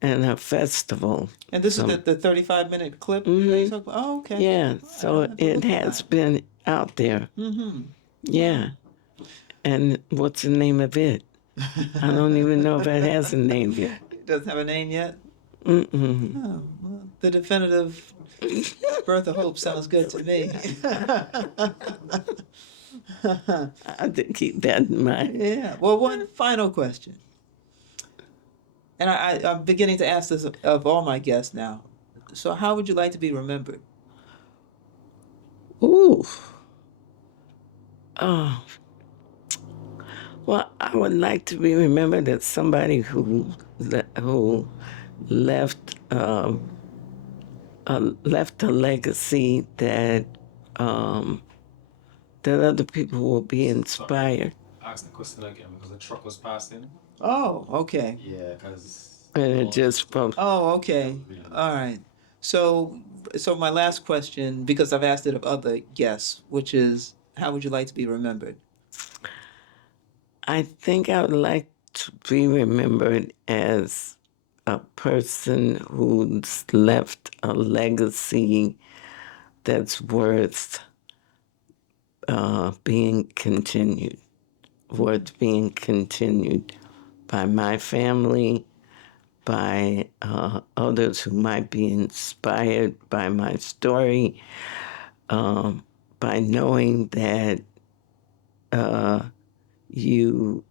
a festival. And this is the 35-minute clip that you talk about? Oh, okay. Yeah, so have to it look at has that. been out there. Yeah. And what's the name of it? I don't even know if it has a name yet. It doesn't have a name yet? Mm-mm. Oh, well, the definitive Bertha Hope sounds good to me. I have to keep that in mind. Yeah. Well, one final question. And I'm beginning to ask this of all my guests now. So, how would you like to be remembered? Ooh. Oh. Well, I would like to be remembered as somebody who left left a legacy that that other people will be inspired. Ask the question again because the truck was passing. Oh, okay. Yeah, because. And it just from Oh, okay. Yeah. All right. So my last question, because I've asked it of other guests, which is, how would you like to be remembered? I think I would like to be remembered as a person who's left a legacy that's worth being continued, by my family, by others who might be inspired by my story, by knowing that you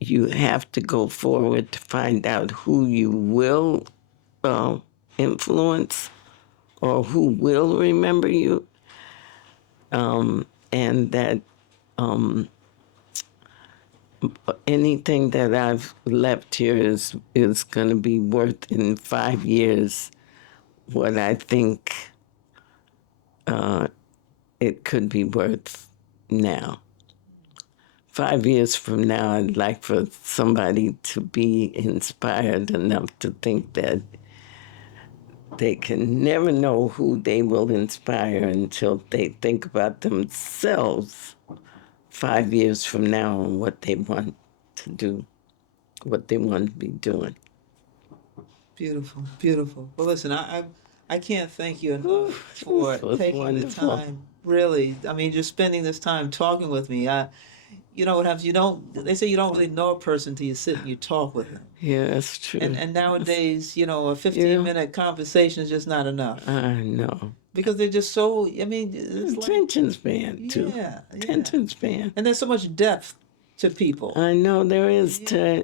you have to go forward to find out who you will influence or who will remember you, and that anything that I've left here is going to be worth in 5 years what I think it could be worth now. 5 years from now, I'd like for somebody to be inspired enough to think that they can never know who they will inspire until they think about themselves 5 years from now and what they want to do, what they want to be doing. Beautiful, beautiful. Well, listen, I can't thank you enough for It was taking wonderful. the time. Really, I mean, just spending this time talking with me. you know what happens? You don't. They say you don't really know a person till you sit and you talk with them. Yeah, that's true. And nowadays, a You 15-minute conversation is just not enough I know. because they're just so. I mean, it's like Attention span, too. yeah, yeah. Attention span. And there's so much depth to people. I know there is,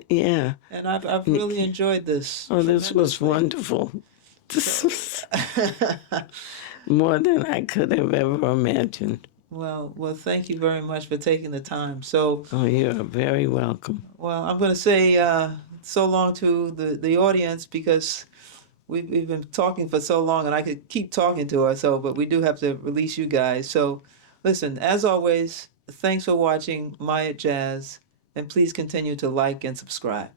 yeah. And I've really enjoyed this. Oh, this was tremendously. wonderful. This was more than I could have ever imagined. Well, thank you very much for taking the time. So, Oh, you're very welcome. well, I'm going to say so long to the audience because we've been talking for so long, and I could keep talking to her. So, but we do have to release you guys. So, listen, as always, thanks for watching MyattJazz, and please continue to like and subscribe.